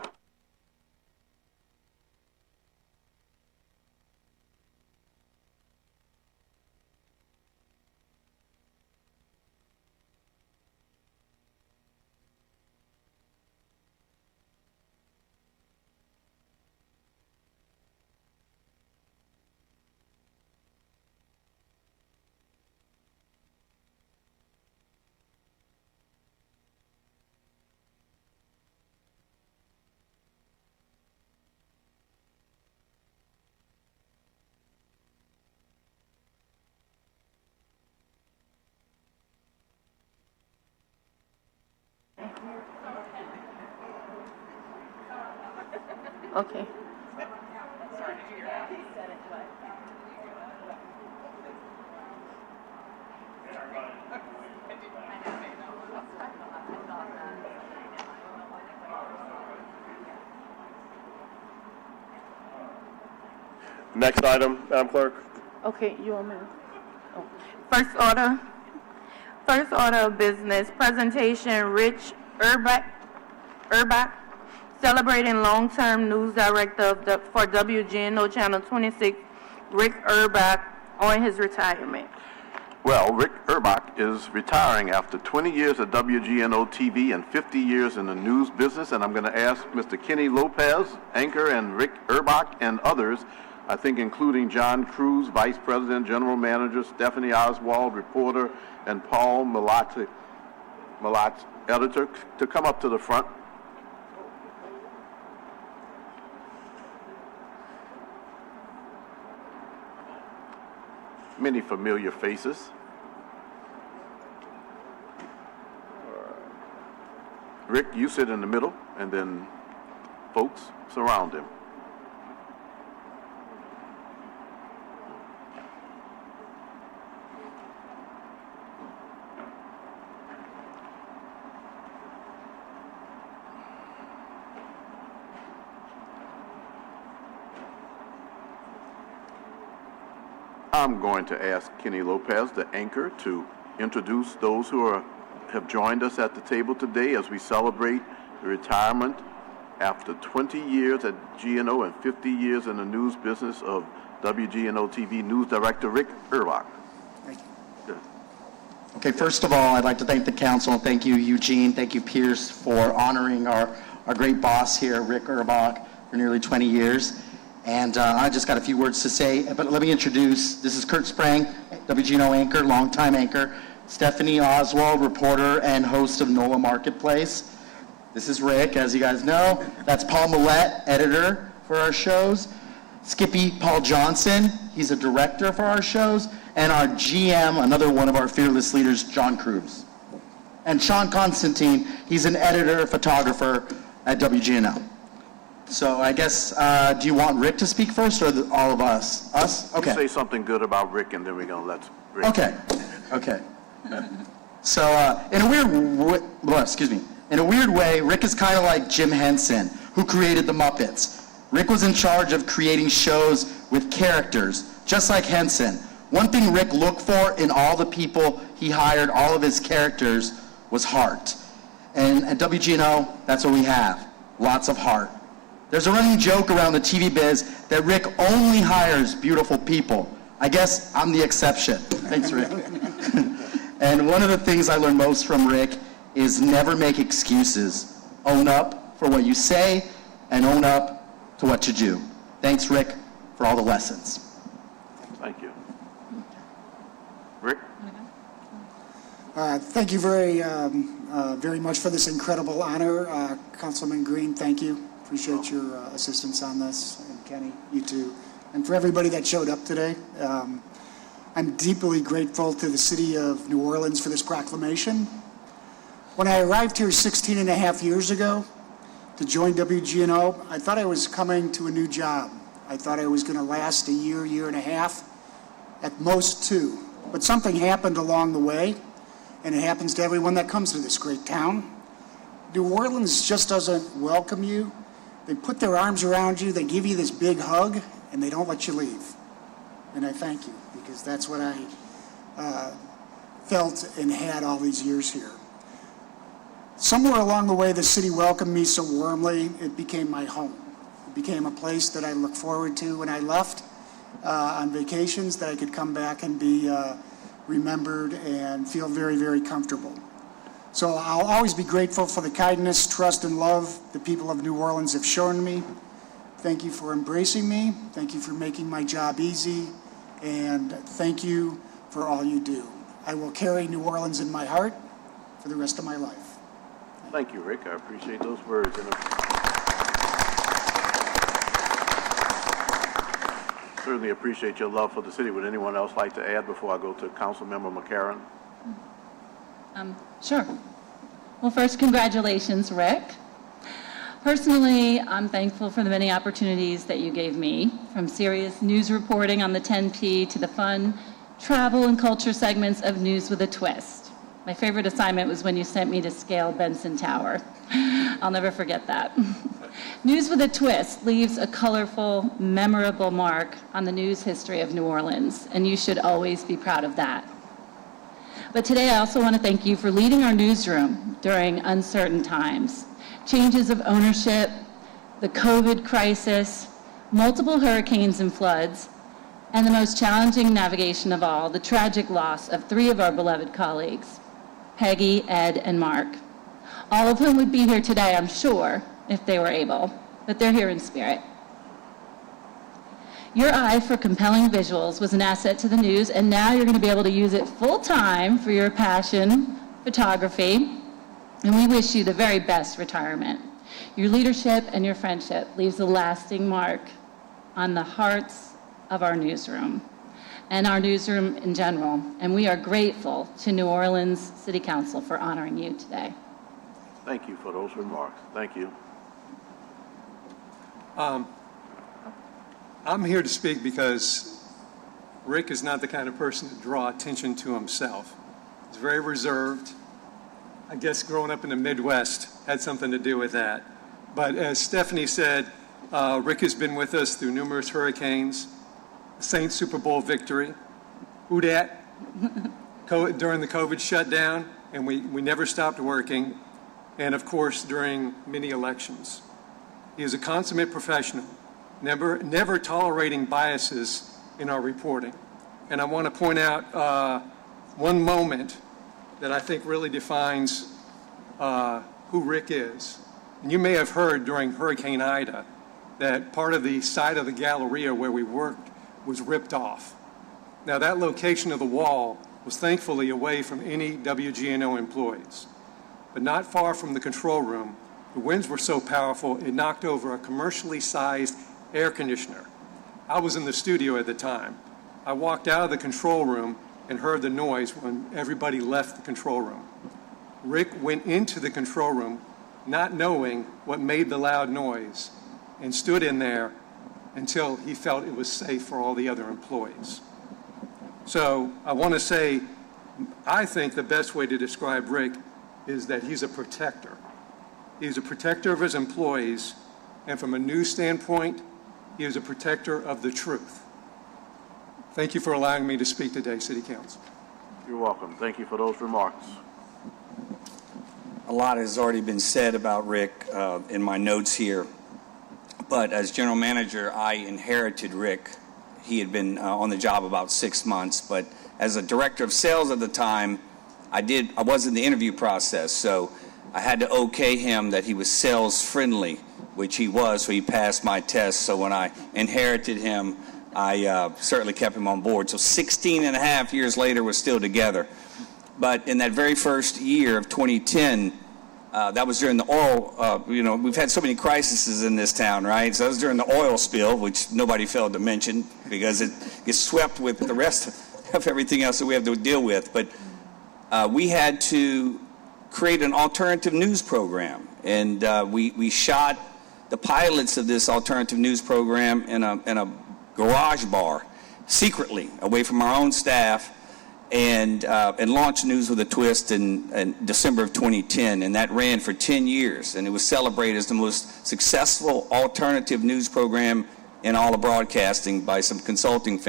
Okay. Next item, Madam Clerk. Okay, you want me? Oh. First order of business, presentation, Rich Urbach, celebrating long-term news director for WGNO Channel 26, Rick Urbach, on his retirement. Well, Rick Urbach is retiring after 20 years at WGNO TV and 50 years in the news business, and I'm going to ask Mr. Kenny Lopez, anchor, and Rick Urbach and others, I think including John Cruz, Vice President, General Manager, Stephanie Oswald, reporter, and Paul Malat, editor, to come up to the front. Many familiar faces. Rick, you sit in the middle, and then folks surround him. I'm going to ask Kenny Lopez, the anchor, to introduce those who have joined us at the table today as we celebrate the retirement after 20 years at GNO and 50 years in the news business of WGNO TV News Director Rick Urbach. Thank you. Okay, first of all, I'd like to thank the council, and thank you, Eugene, thank you, Pierce, for honoring our great boss here, Rick Urbach, for nearly 20 years. And I just got a few words to say, but let me introduce, this is Kurt Sprang, WGNO anchor, longtime anchor, Stephanie Oswald, reporter and host of NOLA Marketplace. This is Rick, as you guys know. That's Paul Millette, editor for our shows. Skippy Paul Johnson, he's a director for our shows. And our GM, another one of our fearless leaders, John Cruz. And Sean Constantine, he's an editor, photographer at WGNO. So I guess, do you want Rick to speak first, or all of us? Us? Okay. You say something good about Rick, and then we're going to let Rick. Okay. So in a weird way, Rick is kind of like Jim Henson, who created the Muppets. Rick was in charge of creating shows with characters, just like Henson. One thing Rick looked for in all the people he hired, all of his characters, was heart. And at WGNO, that's what we have, lots of heart. There's a running joke around the TV biz that Rick only hires beautiful people. I guess I'm the exception. Thanks, Rick. And one of the things I learned most from Rick is never make excuses. Own up for what you say and own up to what you do. Thanks, Rick, for all the lessons. Thank you. Rick? Thank you very much for this incredible honor. Councilman Green, thank you. Appreciate your assistance on this, and Kenny, you too. And for everybody that showed up today, I'm deeply grateful to the city of New Orleans for this proclamation. When I arrived here 16 and a half years ago to join WGNO, I thought I was coming to a new job. I thought I was going to last a year, year and a half, at most 2. But something happened along the way, and it happens to everyone that comes to this great town. New Orleans just doesn't welcome you. They put their arms around you, they give you this big hug, and they don't let you leave. And I thank you, because that's what I felt and had all these years here. Somewhere along the way, the city welcomed me so warmly, it became my home. It became a place that I look forward to when I left on vacations, that I could come back and be remembered and feel very, very comfortable. So I'll always be grateful for the kindness, trust, and love the people of New Orleans have shown me. Thank you for embracing me. Thank you for making my job easy. And thank you for all you do. I will carry New Orleans in my heart for the rest of my life. Thank you, Rick. I appreciate those words. And certainly appreciate your love for the city. Would anyone else like to add before I go to Councilmember McCarron? Sure. Well, first, congratulations, Rick. Personally, I'm thankful for the many opportunities that you gave me, from serious news reporting on the 10P to the fun travel and culture segments of News with a Twist. My favorite assignment was when you sent me to scale Benson Tower. I'll never forget that. News with a Twist leaves a colorful, memorable mark on the news history of New Orleans, and you should always be proud of that. But today I also want to thank you for leading our newsroom during uncertain times. Changes of ownership, the COVID crisis, multiple hurricanes and floods, and the most challenging navigation of all, the tragic loss of 3 of our beloved colleagues, Peggy, Ed, and Mark, all of whom would be here today, I'm sure, if they were able, but they're here in spirit. Your eye for compelling visuals was an asset to the news, and now you're going to be able to use it full-time for your passion, photography, and we wish you the very best retirement. Your leadership and your friendship leaves a lasting mark on the hearts of our newsroom and our newsroom in general, and we are grateful to New Orleans City Council for honoring you today. Thank you for those remarks. Thank you. I'm here to speak because Rick is not the kind of person to draw attention to himself. He's very reserved. I guess growing up in the Midwest had something to do with that. But as Stephanie said, Rick has been with us through numerous hurricanes, Saints Super Bowl victory, who dat, during the COVID shutdown, and we never stopped working, and of course during many elections. He is a consummate professional, never tolerating biases in our reporting. And I want to point out one moment that I think really defines who Rick is. And you may have heard during Hurricane Ida that part of the side of the Galleria where we worked was ripped off. Now that location of the wall was thankfully away from any WGNO employees. But not far from the control room, the winds were so powerful it knocked over a commercially sized air conditioner. I was in the studio at the time. I walked out of the control room and heard the noise when everybody left the control room. Rick went into the control room not knowing what made the loud noise and stood in there until he felt it was safe for all the other employees. So I want to say, I think the best way to describe Rick is that he's a protector. He's a protector of his employees, and from a news standpoint, he is a protector of the truth. Thank you for allowing me to speak today, City Council. You're welcome. Thank you for those remarks. A lot has already been said about Rick in my notes here, but as general manager, I inherited Rick. He had been on the job about 6 months, but as a director of sales at the time, I was in the interview process, so I had to okay him that he was sales friendly, which he was, so he passed my test. So when I inherited him, I certainly kept him on board. So 16 and a half years later, we're still together. But in that very first year of 2010, that was during the oil, we've had so many crises in this town, right? So that was during the oil spill, which nobody failed to mention because it gets swept with the rest of everything else that we have to deal with. But we had to create an alternative news program. And we shot the pilots of this alternative news program in a garage bar, secretly, away from our own staff, and launched News with a Twist in December of 2010, and that ran for 10 years, and it was celebrated as the most successful alternative news program in all of broadcasting by some consulting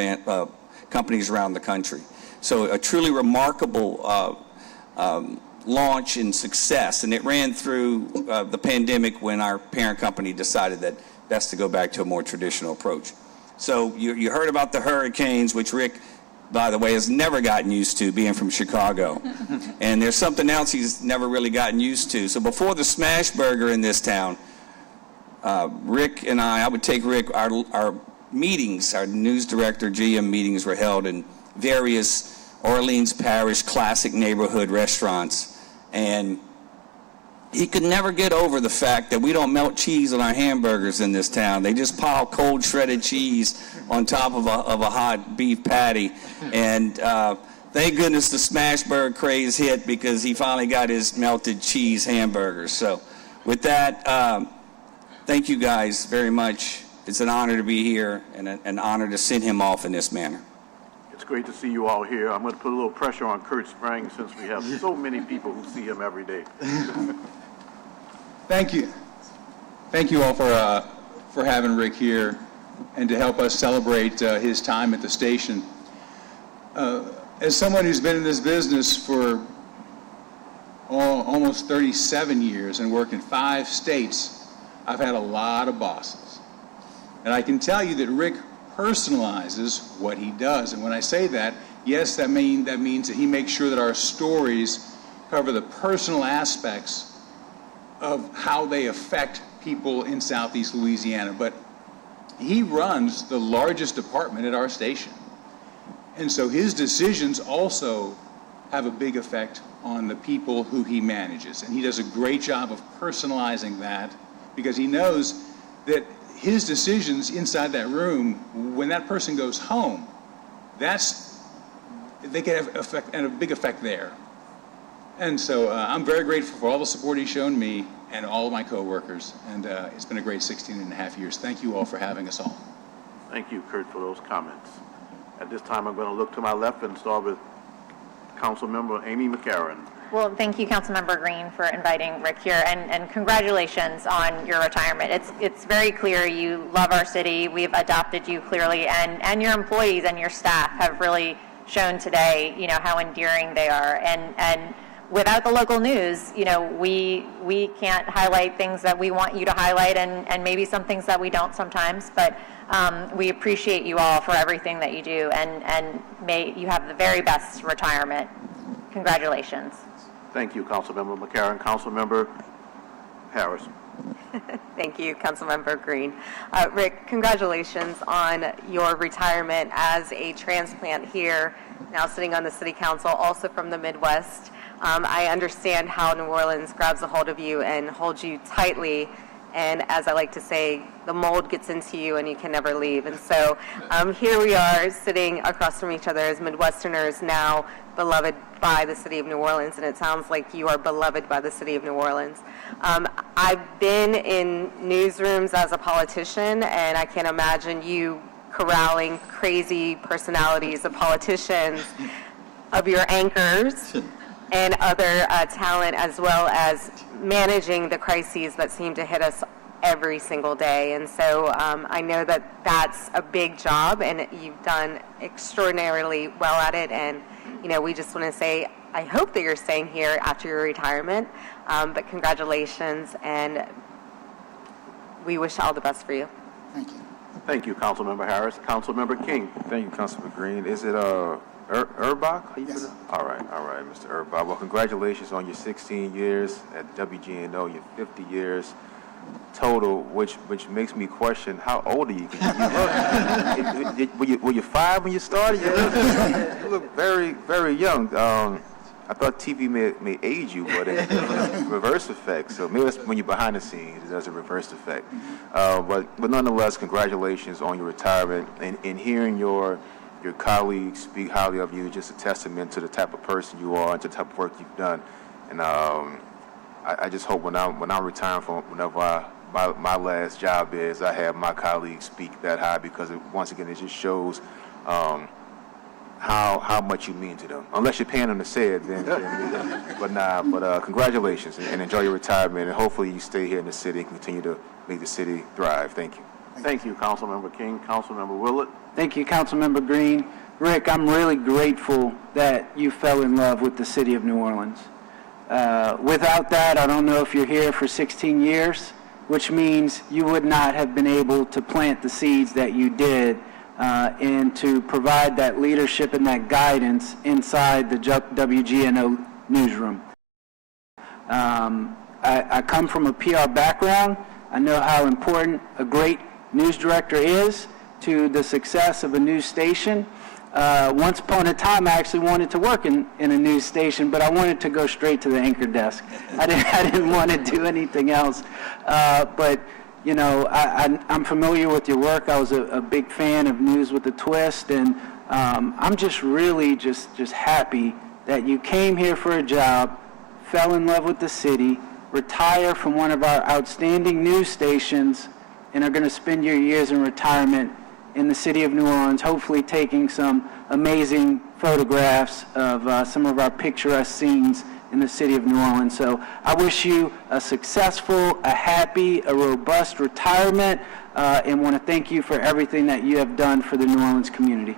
companies around the country. So a truly remarkable launch and success, and it ran through the pandemic when our parent company decided that best to go back to a more traditional approach. So you heard about the hurricanes, which Rick, by the way, has never gotten used to, being from Chicago. And there's something else he's never really gotten used to. So before the smash burger in this town, Rick and I would take Rick, our meetings, our news director GM meetings were held in various Orleans Parish classic neighborhood restaurants. And he could never get over the fact that we don't melt cheese on our hamburgers in this town. They just pile cold shredded cheese on top of a hot beef patty. And thank goodness the smash burger craze hit because he finally got his melted cheese hamburgers. So with that, thank you guys very much. It's an honor to be here and an honor to send him off in this manner. It's great to see you all here. I'm going to put a little pressure on Kurt Sprang since we have so many people who see him every day. Thank you. Thank you all for having Rick here and to help us celebrate his time at the station. As someone who's been in this business for almost 37 years and worked in 5 states, I've had a lot of bosses. And I can tell you that Rick personalizes what he does. And when I say that, yes, that means that he makes sure that our stories cover the personal aspects of how they affect people in Southeast Louisiana. But he runs the largest department at our station. And so his decisions also have a big effect on the people who he manages. And he does a great job of personalizing that because he knows that his decisions inside that room, when that person goes home, they can have a big effect there. And so I'm very grateful for all the support he's shown me and all of my coworkers. And it's been a great 16 and a half years. Thank you all for having us all. Thank you, Kurt, for those comments. At this time, I'm going to look to my left and start with Councilmember Amy McCarron. Well, thank you, Councilmember Green, for inviting Rick here, and congratulations on your retirement. It's very clear you love our city. We've adopted you clearly, and your employees and your staff have really shown today, how endearing they are. And without the local news, we can't highlight things that we want you to highlight, and maybe some things that we don't sometimes. But we appreciate you all for everything that you do, and may you have the very best retirement. Congratulations. Thank you, Councilmember McCarron. Councilmember Harris. Thank you, Councilmember Green. Rick, congratulations on your retirement as a transplant here, now sitting on the City Council, also from the Midwest. I understand how New Orleans grabs a hold of you and holds you tightly, and as I like to say, the mold gets into you and you can never leave. And so here we are sitting across from each other as Midwesterners, now beloved by the City of New Orleans, and it sounds like you are beloved by the City of New Orleans. I've been in newsrooms as a politician, and I can't imagine you corralling crazy personalities of politicians, of your anchors, and other talent, as well as managing the crises that seem to hit us every single day. And so I know that that's a big job, and you've done extraordinarily well at it. And we just want to say, I hope that you're staying here after your retirement, but congratulations, and we wish all the best for you. Thank you. Thank you, Councilmember Harris. Councilmember King. Thank you, Councilman Green. Is it Urbach? Yes. All right, Mr. Urbach. Well, congratulations on your 16 years at WGNO, your 50 years total, which makes me question how old are you? Were you 5 when you started? You look very, very young. I thought TV may age you, but it's a reverse effect. So maybe that's when you're behind the scenes, there's a reverse effect. But nonetheless, congratulations on your retirement, and hearing your colleagues speak highly of you is just a testament to the type of person you are and to the type of work you've done. And I just hope when I'm retiring from whenever my last job is, I have my colleagues speak that high, because once again, it just shows how much you mean to them. Unless you're paying them to say it, then but congratulations, and enjoy your retirement, and hopefully you stay here in the city and continue to make the city thrive. Thank you. Thank you, Councilmember King. Councilmember Willett. Thank you, Councilmember Green. Rick, I'm really grateful that you fell in love with the City of New Orleans. Without that, I don't know if you're here for 16 years, which means you would not have been able to plant the seeds that you did and to provide that leadership and that guidance inside the WGNO newsroom. I come from a PR background. I know how important a great news director is to the success of a news station. Once upon a time, I actually wanted to work in a news station, but I wanted to go straight to the anchor desk. I didn't want to do anything else. But I'm familiar with your work. I was a big fan of News with a Twist, and I'm just really just happy that you came here for a job, fell in love with the city, retire from one of our outstanding news stations, and are going to spend your years in retirement in the city of New Orleans, hopefully taking some amazing photographs of some of our picturesque scenes in the city of New Orleans. So I wish you a successful, a happy, a robust retirement, and want to thank you for everything that you have done for the New Orleans community.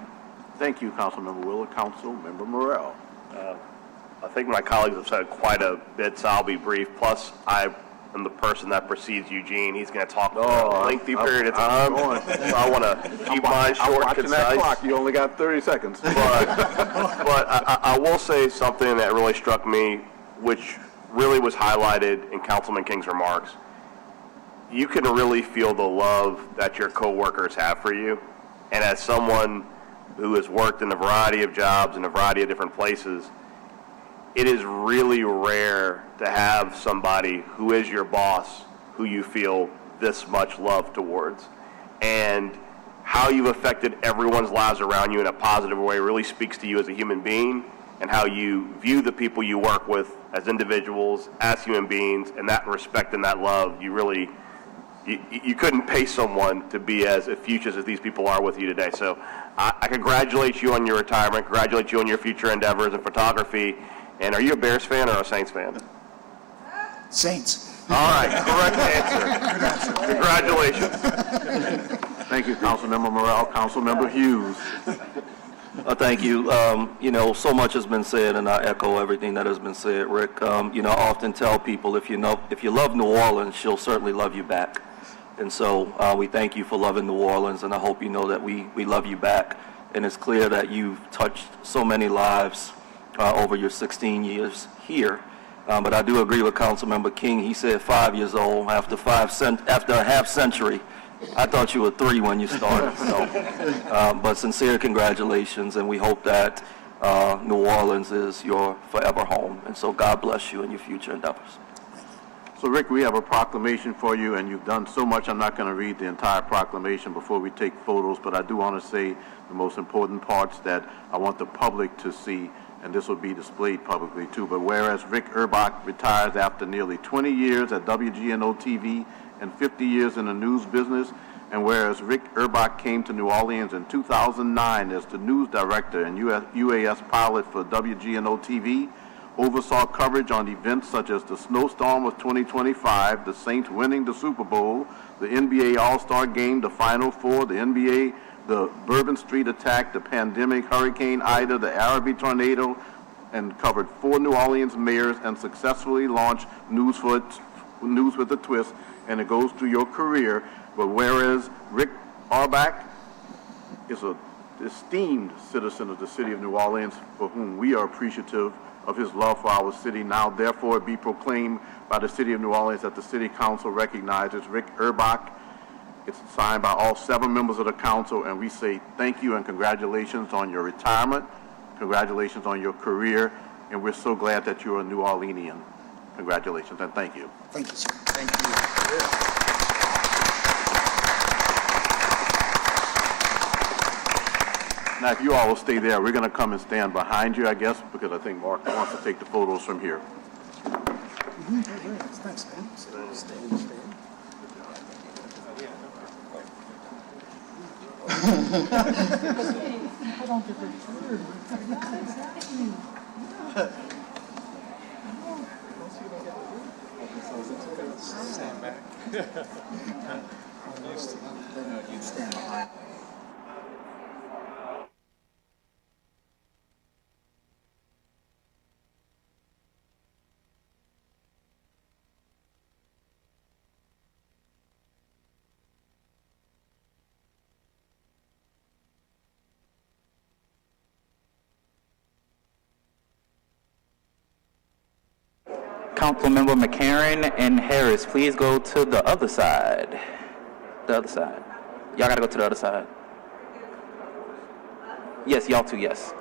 Thank you, Councilmember Willett. Councilmember Morrell. I think my colleagues have said quite a bit, so I'll be brief. Plus, I am the person that precedes Eugene. He's going to talk for a lengthy period of time, so I want to keep mine short and concise. That clock. You only got 30 seconds. But I will say something that really struck me, which really was highlighted in Councilman King's remarks. You can really feel the love that your coworkers have for you. And as someone who has worked in a variety of jobs in a variety of different places, it is really rare to have somebody who is your boss who you feel this much love towards. And how you've affected everyone's lives around you in a positive way really speaks to you as a human being, and how you view the people you work with as individuals, as human beings, and that respect and that love, you couldn't pay someone to be as effusive as these people are with you today. So I congratulate you on your retirement, congratulate you on your future endeavors in photography. And are you a Bears fan or a Saints fan? Saints. All right, correct answer. Congratulations. Thank you, Councilmember Morrell. Councilmember Hughes. Thank you. So much has been said, and I echo everything that has been said, Rick. I often tell people, if you love New Orleans, she'll certainly love you back. And so we thank you for loving New Orleans, and I hope you know that we love you back. And it's clear that you've touched so many lives over your 16 years here. But I do agree with Councilmember King. He said 5 years old after a half century. I thought you were 3 when you started. So, but sincere congratulations, and we hope that New Orleans is your forever home. And so God bless you in your future endeavors. So, Rick, we have a proclamation for you, and you've done so much. I'm not going to read the entire proclamation before we take photos, but I do want to say the most important parts that I want the public to see, and this will be displayed publicly too. But whereas Rick Urbach retires after nearly 20 years at WGNO TV and 50 years in the news business, and whereas Rick Urbach came to New Orleans in 2009 as the news director and UAS pilot for WGNO TV, oversaw coverage on events such as the snowstorm of 2025, the Saints winning the Super Bowl, the NBA All-Star Game, the Final Four, the NBA, the Bourbon Street attack, the pandemic, Hurricane Ida, the Arabi tornado, and covered 4 New Orleans mayors and successfully launched News with a Twist, and it goes through your career. But whereas Rick Urbach is an esteemed citizen of the city of New Orleans, for whom we are appreciative of his love for our city, now therefore be proclaimed by the city of New Orleans that the city council recognizes Rick Urbach. It's signed by all 7 members of the council, and we say thank you and congratulations on your retirement, congratulations on your career, and we're so glad that you're a New Orleanian. Congratulations and thank you. Thank you, sir. Thank you. Now, if you all will stay there, we're going to come and stand behind you, I guess, because I think Mark wants to take the photos from here. Thanks, man. Stand back. You stand behind. Councilmember McCarron and Harris, please go to the other side. The other side. Y'all gotta go to the other side. Yes, y'all too, yes.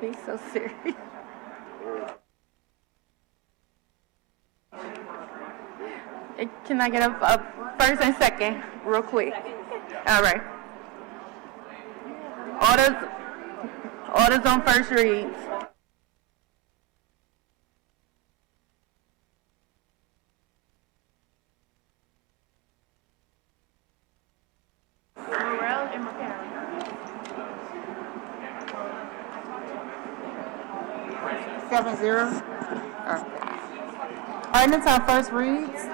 Be so serious. Can I get a first and second real quick? All right. Orders on first reads. Morrell and McCarron. 7-0. Ordinance on first reads.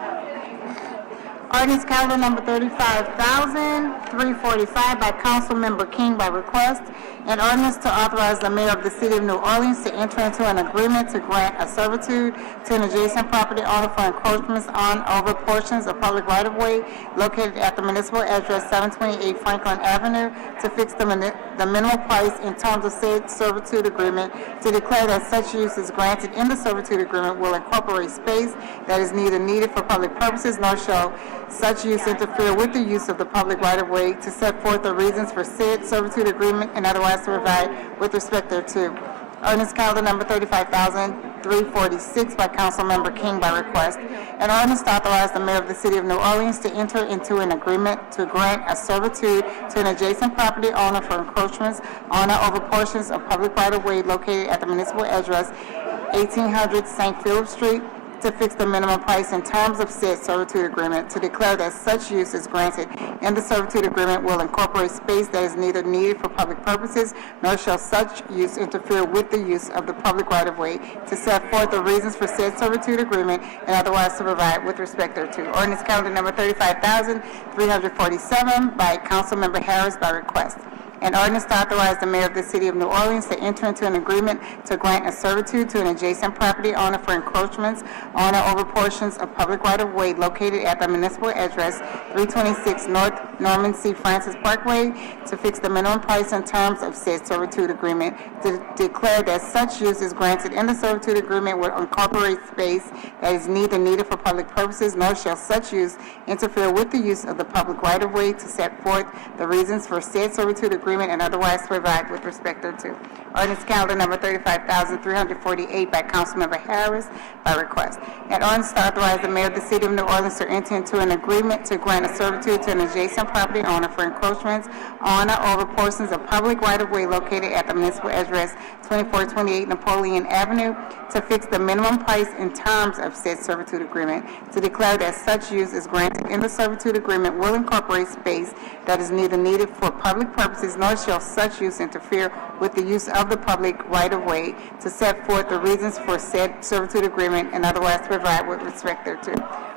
Ordinance calendar number 35,345 by Councilmember King by request. An ordinance to authorize the mayor of the city of New Orleans to enter into an agreement to grant a servitude to an adjacent property owner for encroachments on over portions of public right-of-way located at the municipal address 728 Franklin Avenue to fix the minimum price in terms of said servitude agreement, to declare that such use is granted in the servitude agreement will incorporate space that is neither needed for public purposes nor shall such use interfere with the use of the public right-of-way, to set forth the reasons for said servitude agreement and otherwise to provide with respect thereto. Ordinance calendar number 35,346 by Councilmember King by request. An ordinance to authorize the mayor of the city of New Orleans to enter into an agreement to grant a servitude to an adjacent property owner for encroachments on or over portions of public right-of-way located at the municipal address 1800 St. Philip Street, to fix the minimum price in terms of said servitude agreement, to declare that such use is granted and the servitude agreement will incorporate space that is neither needed for public purposes nor shall such use interfere with the use of the public right-of-way, to set forth the reasons for said servitude agreement and otherwise to provide with respect thereto. Ordinance calendar number 35,347 by Councilmember Harris by request. An ordinance to authorize the mayor of the city of New Orleans to enter into an agreement to grant a servitude to an adjacent property owner for encroachments on or over portions of public right-of-way located at the municipal address 326 North Norman C. Francis Parkway, to fix the minimum price in terms of said servitude agreement, to declare that such use is granted in the servitude agreement will incorporate space that is neither needed for public purposes nor shall such use interfere with the use of the public right-of-way, to set forth the reasons for said servitude agreement and otherwise to provide with respect thereto. Ordinance calendar number 35,348 by Councilmember Harris by request. An ordinance to authorize the mayor of the city of New Orleans to enter into an agreement to grant a servitude to an adjacent property owner for encroachments on or over portions of public right-of-way located at the municipal address 2428 Napoleon Avenue, to fix the minimum price in terms of said servitude agreement, to declare that such use is granted in the servitude agreement will incorporate space that is neither needed for public purposes nor shall such use interfere with the use of the public right-of-way, to set forth the reasons for said servitude agreement and otherwise to provide with respect thereto.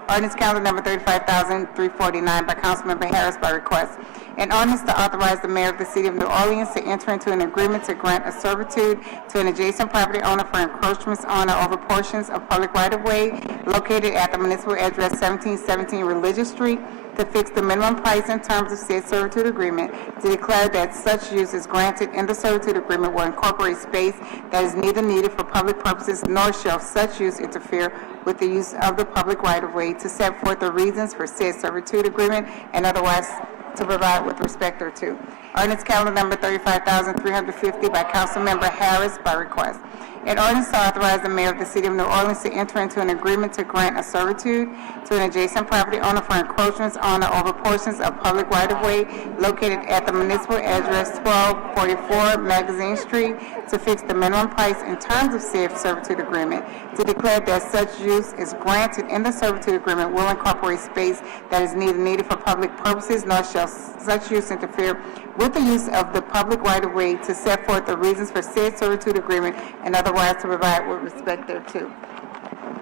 Ordinance calendar number 35,349 by Councilmember Harris by request. An ordinance to authorize the mayor of the city of New Orleans to enter into an agreement to grant a servitude to an adjacent property owner for encroachments on or over portions of public right-of-way located at the municipal address 1717 Religious Street, to fix the minimum price in terms of said servitude agreement, to declare that such use is granted in the servitude agreement will incorporate space that is neither needed for public purposes nor shall such use interfere with the use of the public right-of-way, to set forth the reasons for said servitude agreement and otherwise to provide with respect thereto. Ordinance calendar number 35,350 by Councilmember Harris by request. An ordinance to authorize the mayor of the city of New Orleans to enter into an agreement to grant a servitude to an adjacent property owner for encroachments on or over portions of public right-of-way located at the municipal address 1244 Magazine Street, to fix the minimum price in terms of said servitude agreement, to declare that such use is granted in the servitude agreement will incorporate space that is neither needed for public purposes nor shall such use interfere with the use of the public right-of-way, to set forth the reasons for said servitude agreement and otherwise to provide with respect thereto.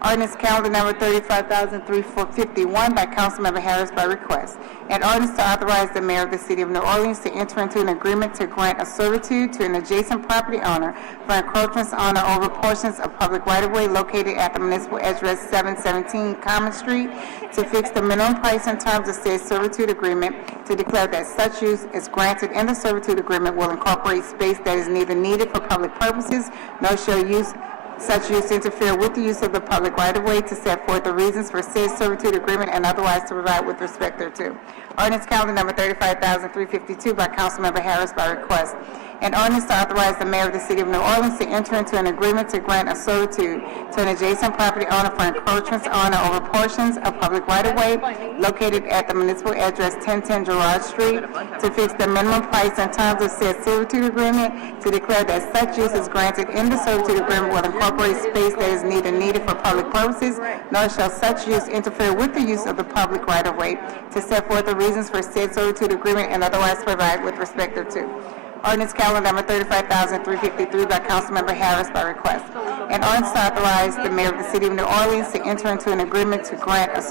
Ordinance calendar number 35,351 by Councilmember Harris by request. An ordinance to authorize the mayor of the city of New Orleans to enter into an agreement to grant a servitude to an adjacent property owner for encroachments on or over portions of public right-of-way located at the municipal address 717 Common Street, to fix the minimum price in terms of said servitude agreement, to declare that such use is granted in the servitude agreement will incorporate space that is neither needed for public purposes nor shall such use interfere with the use of the public right-of-way, to set forth the reasons for said servitude agreement and otherwise to provide with respect thereto. Ordinance calendar number 35,352 by Councilmember Harris by request. An ordinance to authorize the mayor of the city of New Orleans to enter into an agreement to grant a servitude to an adjacent property owner for encroachments on or over portions of public right-of-way located at the municipal address 1010 Gerard Street, to fix the minimum price and terms of said servitude agreement, to declare that such use is granted in the servitude agreement will incorporate space that is neither needed for public purposes, nor shall such use interfere with the use of the public right-of-way, to set forth the reasons for said servitude agreement and otherwise provide with respect thereto. Ordinance calendar number 35,353 by Councilmember Harris by request. An ordinance to authorize the mayor of the city of New Orleans to enter into an agreement to grant a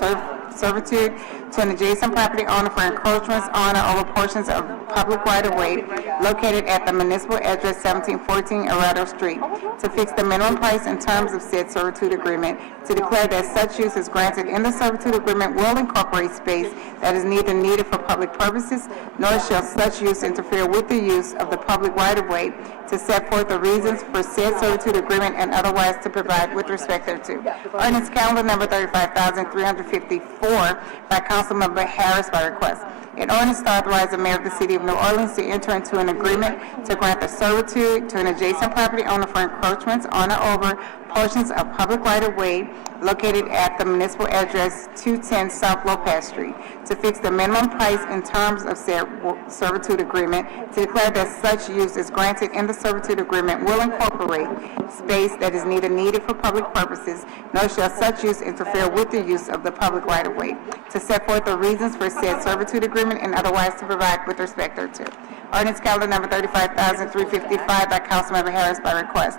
servitude to an adjacent property owner for encroachments on or over portions of public right-of-way located at the municipal address 1714 Arado Street, to fix the minimum price and terms of said servitude agreement, to declare that such use is granted in the servitude agreement will incorporate space that is neither needed for public purposes, nor shall such use interfere with the use of the public right-of-way, to set forth the reasons for said servitude agreement and otherwise to provide with respect thereto. Ordinance calendar number 35,354 by Councilmember Harris by request. An ordinance to authorize the mayor of the city of New Orleans to enter into an agreement to grant a servitude to an adjacent property owner for encroachments on or over portions of public right-of-way located at the municipal address 210 South Lopez Street, to fix the minimum price and terms of said servitude agreement, to declare that such use is granted in the servitude agreement will incorporate space that is neither needed for public purposes, nor shall such use interfere with the use of the public right-of-way, to set forth the reasons for said servitude agreement and otherwise to provide with respect thereto. Ordinance calendar number 35,355 by Councilmember Harris by request.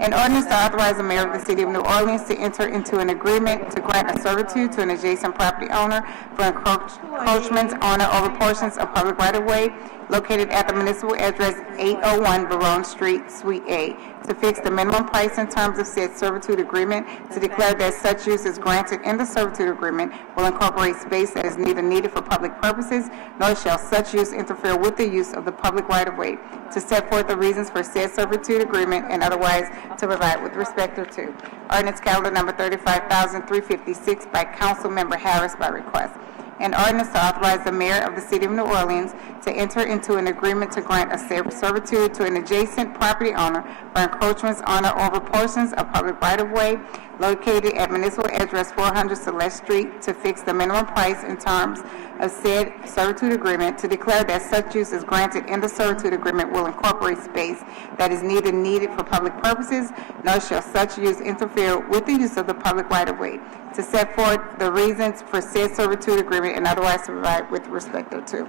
An ordinance to authorize the mayor of the city of New Orleans to enter into an agreement to grant a servitude to an adjacent property owner for encroachments on or over portions of public right-of-way located at the municipal address 801 Baronne Street, Suite A, to fix the minimum price and terms of said servitude agreement, to declare that such use is granted in the servitude agreement will incorporate space that is neither needed for public purposes, nor shall such use interfere with the use of the public right-of-way, to set forth the reasons for said servitude agreement and otherwise to provide with respect thereto. Ordinance calendar number 35,356 by Councilmember Harris by request. An ordinance to authorize the mayor of the city of New Orleans to enter into an agreement to grant a servitude to an adjacent property owner for encroachments on or over portions of public right-of-way located at municipal address 400 Celeste Street, to fix the minimum price and terms of said servitude agreement, to declare that such use is granted in the servitude agreement will incorporate space that is neither needed for public purposes, nor shall such use interfere with the use of the public right-of-way, to set forth the reasons for said servitude agreement and otherwise to provide with respect thereto.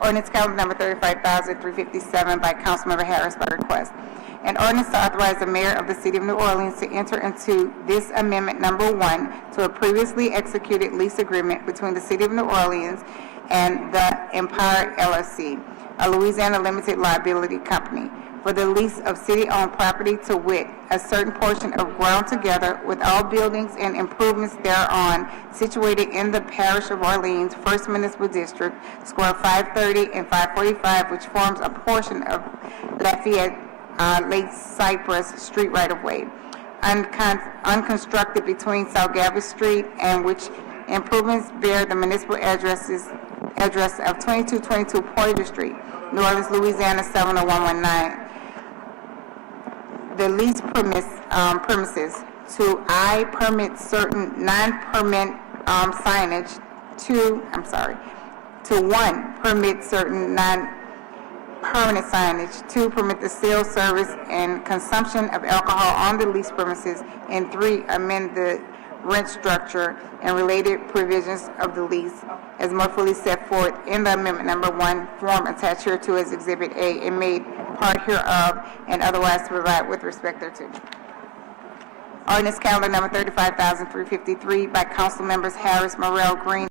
Ordinance calendar number 35,357 by Councilmember Harris by request. An ordinance to authorize the mayor of the city of New Orleans to enter into this amendment number 1 to a previously executed lease agreement between the city of New Orleans and the Empire LLC, a Louisiana limited liability company, for the lease of city-owned property, to wit, a certain portion of ground together with all buildings and improvements thereon situated in the parish of Orleans, 1st Municipal District, square 530 and 545, which forms a portion of Lafayette Lake Cypress Street right-of-way, unconstructed between South Galvez Street, and which improvements bear the municipal address of 2222 Poydras Street, New Orleans, Louisiana 70119. The lease premises to permit certain non-permit signage, to 1, permit certain non-permanent signage, 2, permit the sale, service, and consumption of alcohol on the lease premises, and 3, amend the rent structure and related provisions of the lease as more fully set forth in the amendment number 1 form attached hereto as Exhibit A and made part hereof and otherwise to provide with respect thereto. Ordinance calendar number 35,353 by Council Members Harris, Morrell, Green,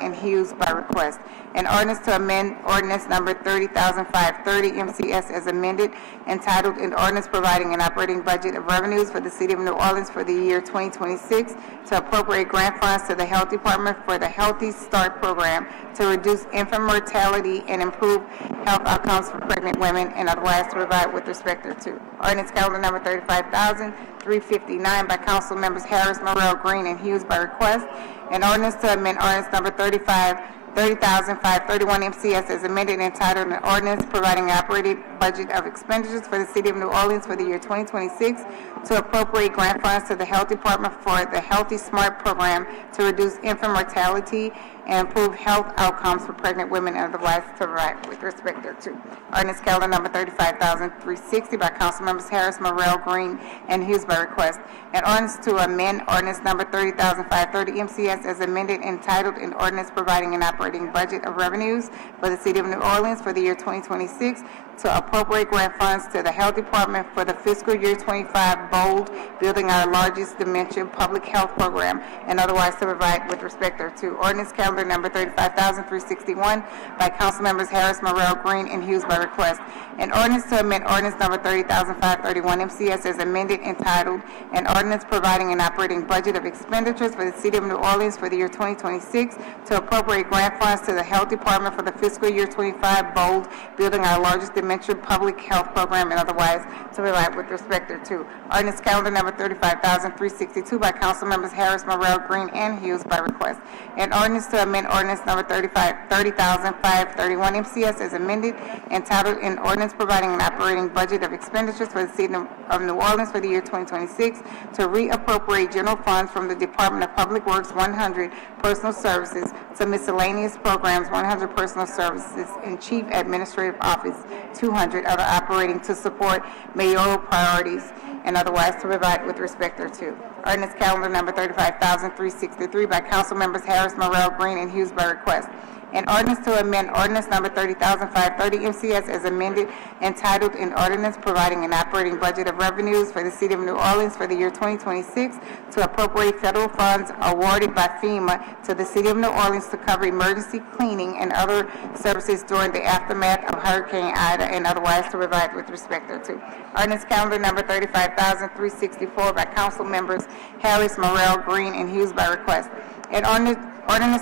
and Hughes by request. An ordinance to amend ordinance number 30,530 MCS as amended, entitled an ordinance providing an operating budget of revenues for the city of New Orleans for the year 2026 to appropriate grant funds to the Health Department for the Healthy Start program to reduce infant mortality and improve health outcomes for pregnant women and otherwise to provide with respect thereto. Ordinance calendar number 35,359 by Council Members Harris, Morrell, Green, and Hughes by request. An ordinance to amend ordinance number 30,531 MCS as amended, entitled an ordinance providing an operating budget of expenditures for the City of New Orleans for the year 2026, to appropriate grant funds to the Health Department for the Healthy Smart program to reduce infant mortality and improve health outcomes for pregnant women and otherwise to provide with respect thereto. Ordinance calendar number 35,360 by Council Members Harris, Morrell, Green, and Hughes by request. An ordinance to amend ordinance number 30,530 MCS as amended entitled an ordinance providing an operating budget of revenues for the City of New Orleans for the year 2026 to appropriate grant funds to the Health Department for the fiscal year 25 BOLD, building our largest dementia public health program, and otherwise to provide with respect thereto. Ordinance calendar number 35,361 by Council Members Harris, Morrell, Green, and Hughes by request. An ordinance to amend ordinance number 30,531 MCS as amended entitled an ordinance providing an operating budget of expenditures for the City of New Orleans for the year 2026 to appropriate grant funds to the Health Department for the fiscal year 25 BOLD, building our largest dementia public health program, and otherwise to provide with respect thereto. Ordinance calendar number 35,362 by Council Members Harris, Morrell, Green, and Hughes by request. An ordinance to amend ordinance number 30,531 MCS as amended entitled an ordinance providing an operating budget of expenditures for the City of New Orleans for the year 2026 to reappropriate general funds from the Department of Public Works 100 personal services to miscellaneous programs 100 personal services and Chief Administrative Office 200 other operating to support mayoral priorities and otherwise to provide with respect thereto. Ordinance calendar number 35,363 by Council Members Harris, Morrell, Green, and Hughes by request. An ordinance to amend ordinance number 30,530 MCS as amended entitled an ordinance providing an operating budget of revenues for the City of New Orleans for the year 2026 to appropriate federal funds awarded by FEMA to the City of New Orleans to cover emergency cleaning and other services during the aftermath of Hurricane Ida and otherwise to provide with respect thereto. Ordinance calendar number 35,364 by Council Members Harris, Morrell, Green, and Hughes by request. An ordinance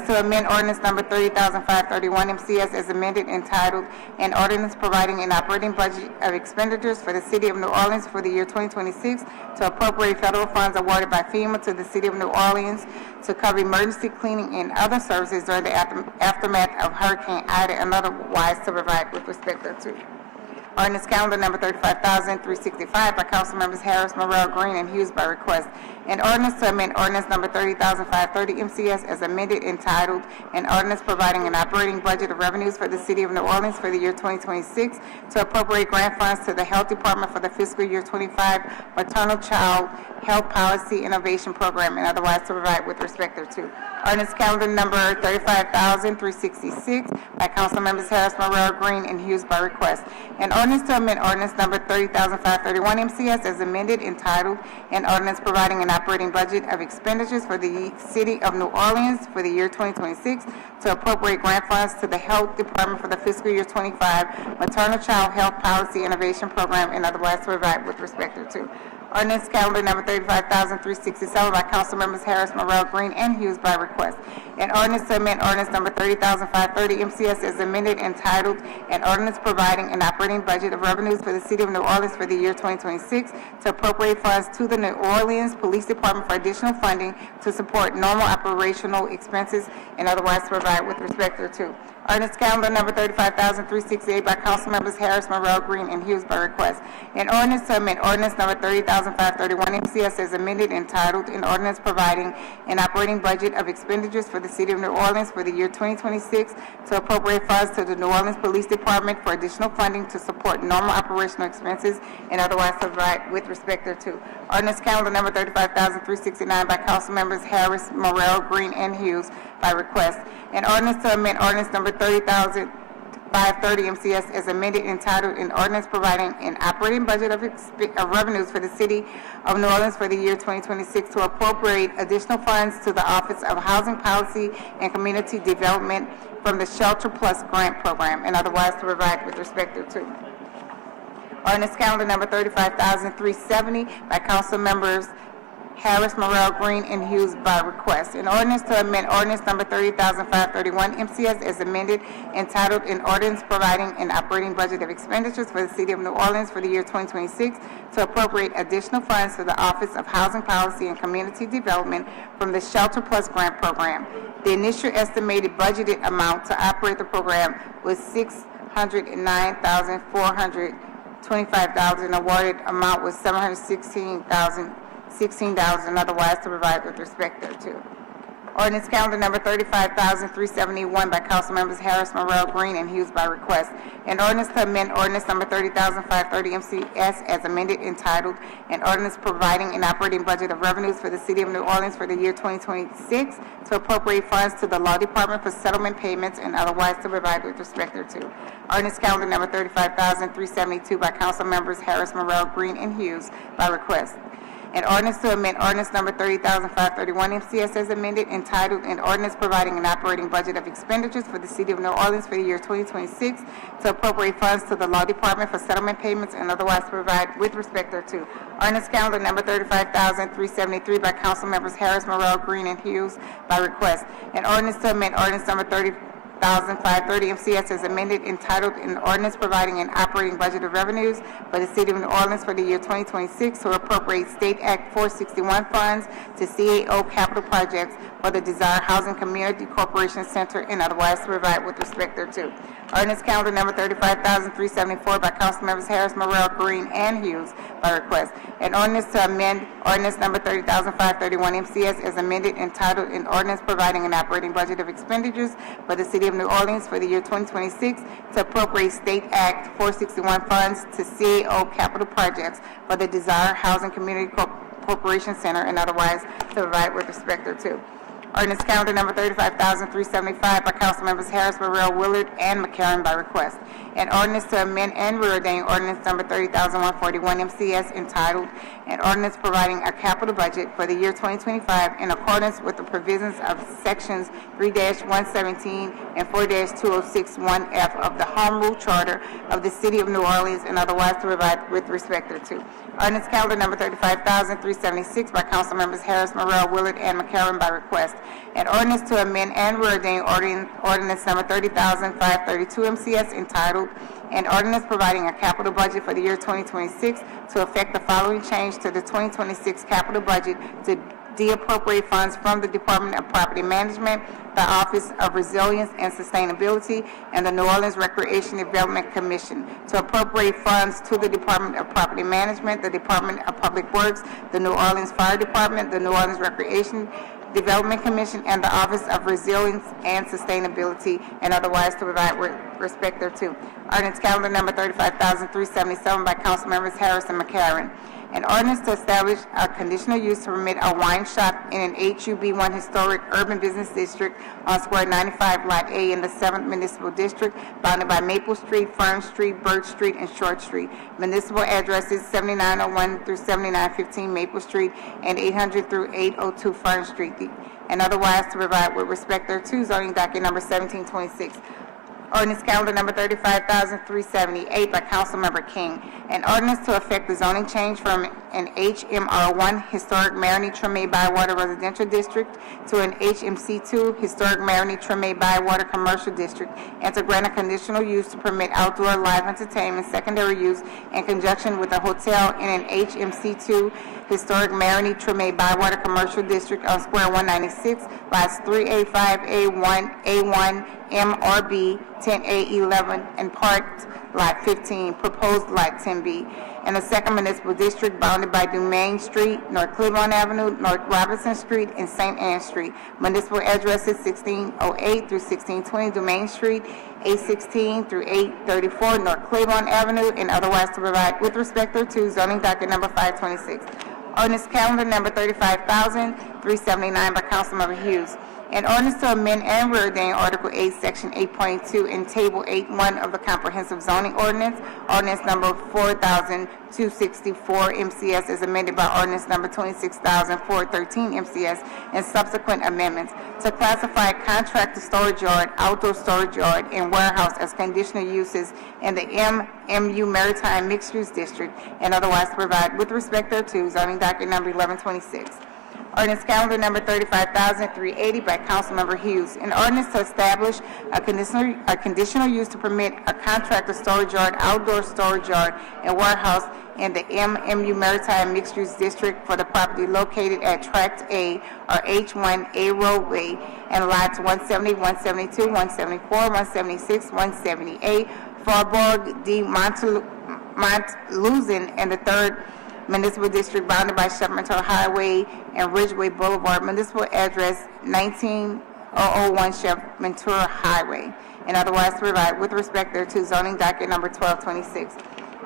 to amend ordinance number 30,531 MCS as amended entitled an ordinance providing an operating budget of expenditures for the City of New Orleans for the year 2026 to appropriate federal funds awarded by FEMA to the City of New Orleans to cover emergency cleaning and other services during the aftermath of Hurricane Ida and otherwise to provide with respect thereto. Ordinance calendar number 35,365 by Council Members Harris, Morrell, Green, and Hughes by request. An ordinance to amend ordinance number 30,530 MCS as amended entitled an ordinance providing an operating budget of revenues for the City of New Orleans for the year 2026 to appropriate grant funds to the Health Department for the fiscal year 25 maternal child health policy innovation program and otherwise to provide with respect thereto. Ordinance calendar number 35,366 by Council Members Harris, Morrell, Green, and Hughes by request. An ordinance to amend ordinance number 30,531 MCS as amended entitled an ordinance providing an operating budget of expenditures for the City of New Orleans for the year 2026 to appropriate grant funds to the Health Department for the fiscal year 25 maternal child health policy innovation program and otherwise to provide with respect thereto. Ordinance calendar number 35,367 by Council Members Harris, Morrell, Green, and Hughes by request. An ordinance to amend ordinance number 30,530 MCS as amended entitled an ordinance providing an operating budget of revenues for the City of New Orleans for the year 2026 to appropriate funds to the New Orleans Police Department for additional funding to support normal operational expenses and otherwise to provide with respect thereto. Ordinance calendar number 35,368 by Council Members Harris, Morrell, Green, and Hughes by request. An ordinance to amend ordinance number 30,531 MCS as amended entitled an ordinance providing an operating budget of expenditures for the City of New Orleans for the year 2026 to appropriate funds to the New Orleans Police Department for additional funding to support normal operational expenses and otherwise to provide with respect thereto. Ordinance calendar number 35,369 by Council Members Harris, Morrell, Green, and Hughes by request. An ordinance to amend ordinance number 30,530 MCS as amended entitled an ordinance providing an operating budget of revenues for the City of New Orleans for the year 2026 to appropriate additional funds to the Office of Housing Policy and Community Development from the Shelter Plus Grant Program and otherwise to provide with respect thereto. Ordinance calendar number 35,370 by Council Members Harris, Morrell, Green, and Hughes by request. An ordinance to amend ordinance number 30,531 MCS as amended entitled an ordinance providing an operating budget of expenditures for the City of New Orleans for the year 2026 to appropriate additional funds to the Office of Housing Policy and Community Development from the Shelter Plus Grant Program. The initial estimated budgeted amount to operate the program was $609,400 $25. And awarded amount was $716,016 and otherwise to provide with respect thereto. Ordinance calendar number 35,371 by council members Harris, Morrell, Green, and Hughes by request. An ordinance to amend ordinance number 30,530 MCS as amended entitled, an ordinance providing an operating budget of revenues for the city of New Orleans for the year 2026 to appropriate funds to the law department for settlement payments and otherwise to provide with respect thereto. Ordinance calendar number 35,372 by council members Harris, Morrell, Green, and Hughes by request. An ordinance to amend ordinance number 30,531 MCS as amended entitled, an ordinance providing an operating budget of expenditures for the city of New Orleans for the year 2026 to appropriate funds to the law department for settlement payments and otherwise to provide with respect thereto. Ordinance calendar number 35,373 by council members Harris, Morrell, Green, and Hughes by request. An ordinance to amend ordinance number 30,530 MCS as amended entitled, an ordinance providing an operating budget of revenues for the city of New Orleans for the year 2026 to appropriate State Act 461 funds to CAO capital projects for the Desire Housing Community Corporation Center and otherwise to provide with respect thereto. Ordinance calendar number 35,374 by council members Harris, Morrell, Green, and Hughes by request. An ordinance to amend ordinance number 30,531 MCS as amended entitled, an ordinance providing an operating budget of expenditures for the city of New Orleans for the year 2026 to appropriate State Act 461 funds to CAO capital projects for the Desire Housing Community Corporation Center and otherwise to provide with respect thereto. Ordinance calendar number 35,375 by council members Harris, Morrell, Willard, and McCarron by request. An ordinance to amend and reordain ordinance number 30,141 MCS entitled, an ordinance providing a capital budget for the year 2025 in accordance with the provisions of sections 3-117 and 4-2061F of the Home Rule Charter of the City of New Orleans and otherwise to provide with respect thereto. Ordinance calendar number 35,376 by council members Harris, Morrell, Willard, and McCarron by request. An ordinance to amend and reordain ordinance number 30,532 MCS entitled, an ordinance providing a capital budget for the year 2026 to effect the following change to the 2026 capital budget to de-appropriate funds from the Department of Property Management, the Office of Resilience and Sustainability, and the New Orleans Recreation Development Commission, to appropriate funds to the Department of Property Management, the Department of Public Works, the New Orleans Fire Department, the New Orleans Recreation Development Commission, and the Office of Resilience and Sustainability, and otherwise to provide with respect thereto. Ordinance calendar number 35,377 by council members Harris and McCarron. An ordinance to establish a conditional use to permit a wine shop in an HUB1 historic urban business district on Square 95, Lot A in the 7th Municipal District, bounded by Maple Street, Fern Street, Birch Street, and Short Street. Municipal addresses 7901 through 7915 Maple Street and 800 through 802 Fern Street, and otherwise to provide with respect thereto. Zoning docket number 1726. Ordinance calendar number 35,378 by Councilmember King. An ordinance to effect the zoning change from an HMR1 Historic Marigny Treme Bywater Residential District to an HMC2 Historic Marigny Treme Bywater Commercial District, and to grant a conditional use to permit outdoor live entertainment secondary use in conjunction with a hotel in an HMC2 Historic Marigny Treme Bywater Commercial District on Square 196, lots 3A5, A1, MRB, 10A11, and Part Lot 15, proposed Lot 10B, in the 2nd Municipal District bounded by Dumaine Street, North Cleveland Avenue, North Robinson Street, and St. Anne Street. Municipal addresses 1608 through 1620 Dumaine Street, 816 through 834 North Cleveland Avenue, and otherwise to provide with respect thereto. Zoning docket number 526. Ordinance calendar number 35,379 by Councilmember Hughes. An ordinance to amend and reordain Article 8, Section 8.2 and Table 8.1 of the Comprehensive Zoning Ordinance, ordinance number 4,264 MCS is amended by ordinance number 26,413 MCS and subsequent amendments to classify contractor storage yard, outdoor storage yard, and warehouse as conditional uses in the MU Maritime Mixed Use District and otherwise to provide with respect thereto. Zoning docket number 1126. Ordinance calendar number 35,380 by Councilmember Hughes. An ordinance to establish a conditional use to permit a contractor storage yard, outdoor storage yard, and warehouse in the MU Maritime Mixed Use District for the property located at Tract A or H1A roadway and lots 170, 172, 174, 176, 178, Faubourg de Mont Luzon and the 3rd Municipal District bounded by Shepherdton Highway and Ridgeway Boulevard, municipal address 19001 Shepherdton Highway, and otherwise to provide with respect thereto zoning docket number 1226.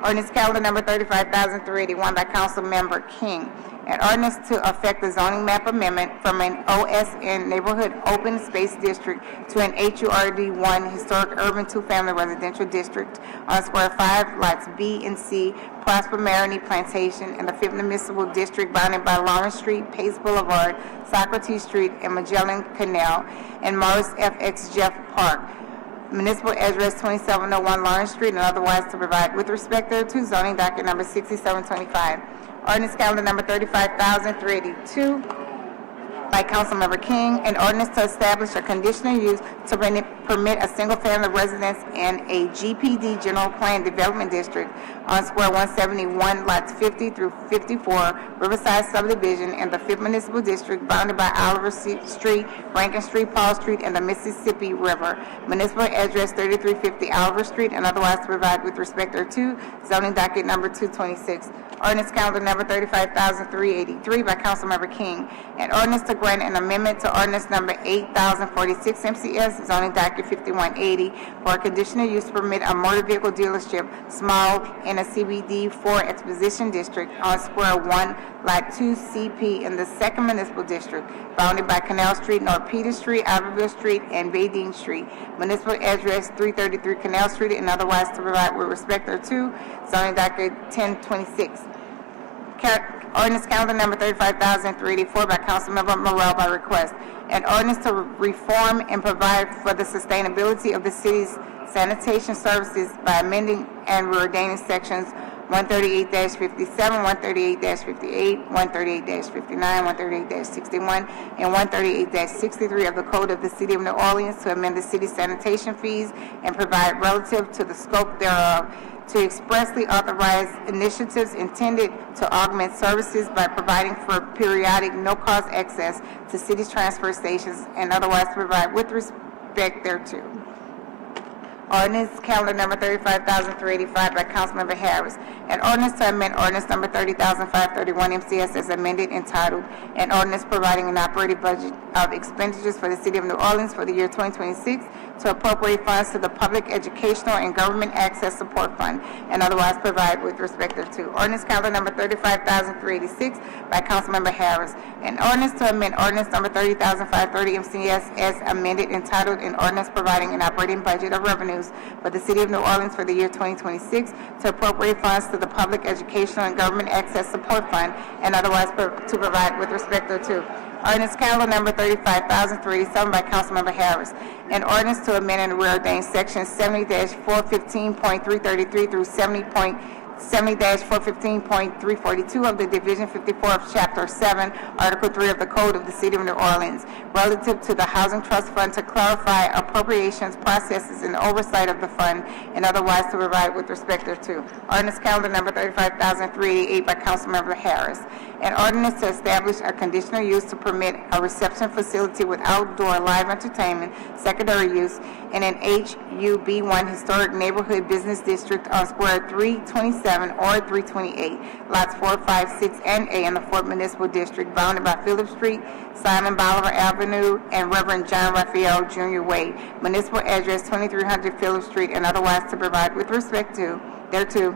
Ordinance calendar number 35,381 by Council Member King. An ordinance to affect the zoning map amendment from an OSN neighborhood open space district to an HURD1 historic urban two-family residential district on Square 5, lots B and C, Prosper Maroney Plantation, in the 5th Municipal District bounded by Lawrence Street, Pace Boulevard, Socrates Street, and Magellan Canal, and Morris FX Jeff Park. Municipal address 2701 Lawrence Street, and otherwise to provide with respect thereto zoning docket number 6725. Ordinance calendar number 35,382 by Councilmember King, an ordinance to establish a conditional use to permit a single-family residence in a GPD General Plan Development District on Square 171, lots 50 through 54, Riverside Subdivision in the 5th Municipal District bounded by Oliver Street, Rankin Street, Paul Street, and the Mississippi River. Municipal address 3350 Oliver Street, and otherwise to provide with respect thereto zoning docket number 226. Ordinance calendar number 35,383 by Councilmember King. An ordinance to grant an amendment to ordinance number 8,046 MCS, zoning docket 5180, for a conditional use to permit a motor vehicle dealership small in a CBD 4 exposition district on Square 1, Lot 2 CP in the 2nd Municipal District, bounded by Canal Street, North Peter Street, Iberville Street, and Badine Street. Municipal address 333 Canal Street, and otherwise to provide with respect thereto zoning docket 1026. Ordinance calendar number 35,384 by Councilmember Morrell by request. An ordinance to reform and provide for the sustainability of the city's sanitation services by amending and reordaining sections 138-57, 138-58, 138-59, 138-61, and 138-63 of the Code of the City of New Orleans to amend the city's sanitation fees and provide relative to the scope thereof, to expressly authorize initiatives intended to augment services by providing for periodic no-cost access to city's transfer stations and otherwise to provide with respect thereto. Ordinance calendar number 35,385 by Councilmember Harris. An ordinance to amend ordinance number 30,531 MCS as amended entitled, an ordinance providing an operating budget of expenditures for the City of New Orleans for the year 2026 to appropriate funds to the Public Educational and Government Access Support Fund and otherwise provide with respect thereto. Ordinance calendar number 35,386 by Councilmember Harris. An ordinance to amend ordinance number 30,530 MCS as amended entitled, an ordinance providing an operating budget of revenues for the City of New Orleans for the year 2026 to appropriate funds to the Public Educational and Government Access Support Fund and otherwise to provide with respect thereto. Ordinance calendar number 35,387 by Councilmember Harris. An ordinance to amend and reordain sections 70-415.333 through 70-415.342 of the Division 54 of Chapter 7, Article 3 of the Code of the City of New Orleans, relative to the Housing Trust Fund to clarify appropriations processes and oversight of the fund, and otherwise to provide with respect thereto. Ordinance calendar number 35,388 by Councilmember Harris. An ordinance to establish a conditional use to permit a reception facility with outdoor live entertainment, secondary use, in an HUB1 historic neighborhood business district on Square 327 or 328, lots 4, 5, 6, and A in the 4th Municipal District, bounded by Phillip Street, Simon Bolivar Avenue, and Reverend John Raphael Jr. Way. Municipal address 2300 Phillip Street, and otherwise to provide with respect to thereto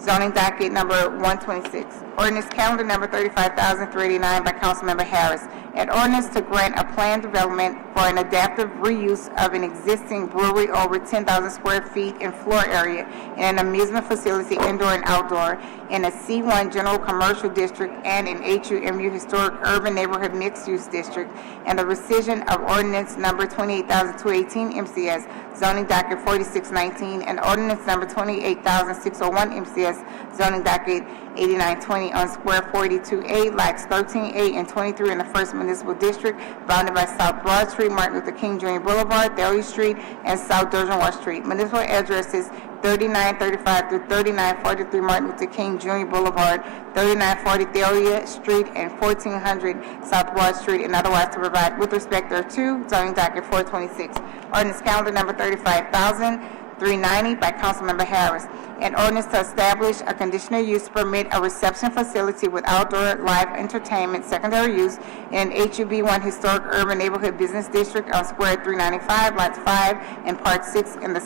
zoning docket number 126. Ordinance calendar number 35,389 by Councilmember Harris. An ordinance to grant a planned development for an adaptive reuse of an existing brewery over 10,000 square feet in floor area in an amusement facility, indoor and outdoor, in a C1 General Commercial District and an HUMU Historic Urban Neighborhood Mixed-Use District, and the rescission of ordinance number 28,218 MCS, zoning docket 4619, and ordinance number 28,601 MCS, zoning docket 8920 on Square 42A, lots 13A and 23 in the 1st Municipal District, bounded by South Broad Street, Martin Luther King Jr. Boulevard, Thalia Street, and South Durgeon Street. Municipal addresses 3935 through 3943 Martin Luther King Jr. Boulevard, 3940 Thalia Street, and 1400 South Broad Street, and otherwise to provide with respect thereto zoning docket 426. Ordinance calendar number 35,000 390 by Councilmember Harris. An ordinance to establish a conditional use permit, a reception facility with outdoor live entertainment, secondary use in HUB1 Historic Urban Neighborhood Business District on Square 395, Lots 5 and Part 6 in the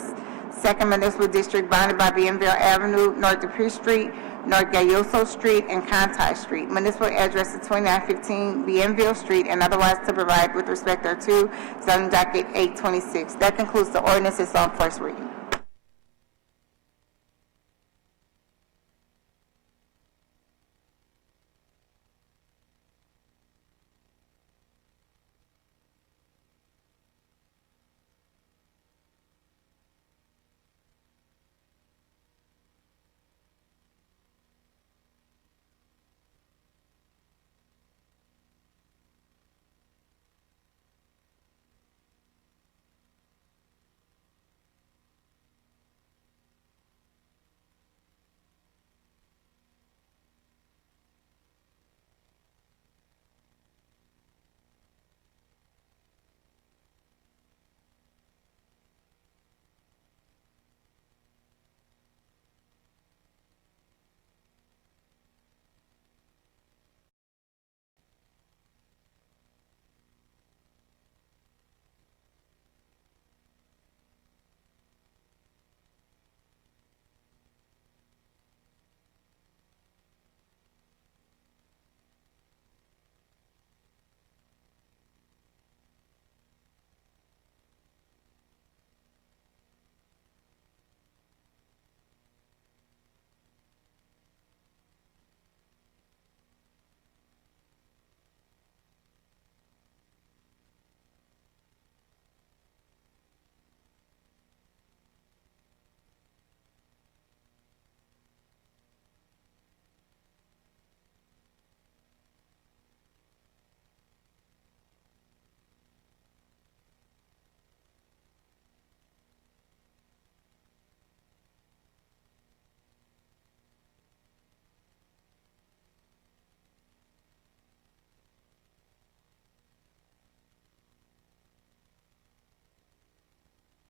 Second Municipal District bounded by Bienville Avenue, North Dupree Street, North Gayoso Street, and Conti Street. Municipal address is 2915 Bienville Street, and otherwise to provide with respect thereto, zoning docket 826. That concludes the ordinances on first reading.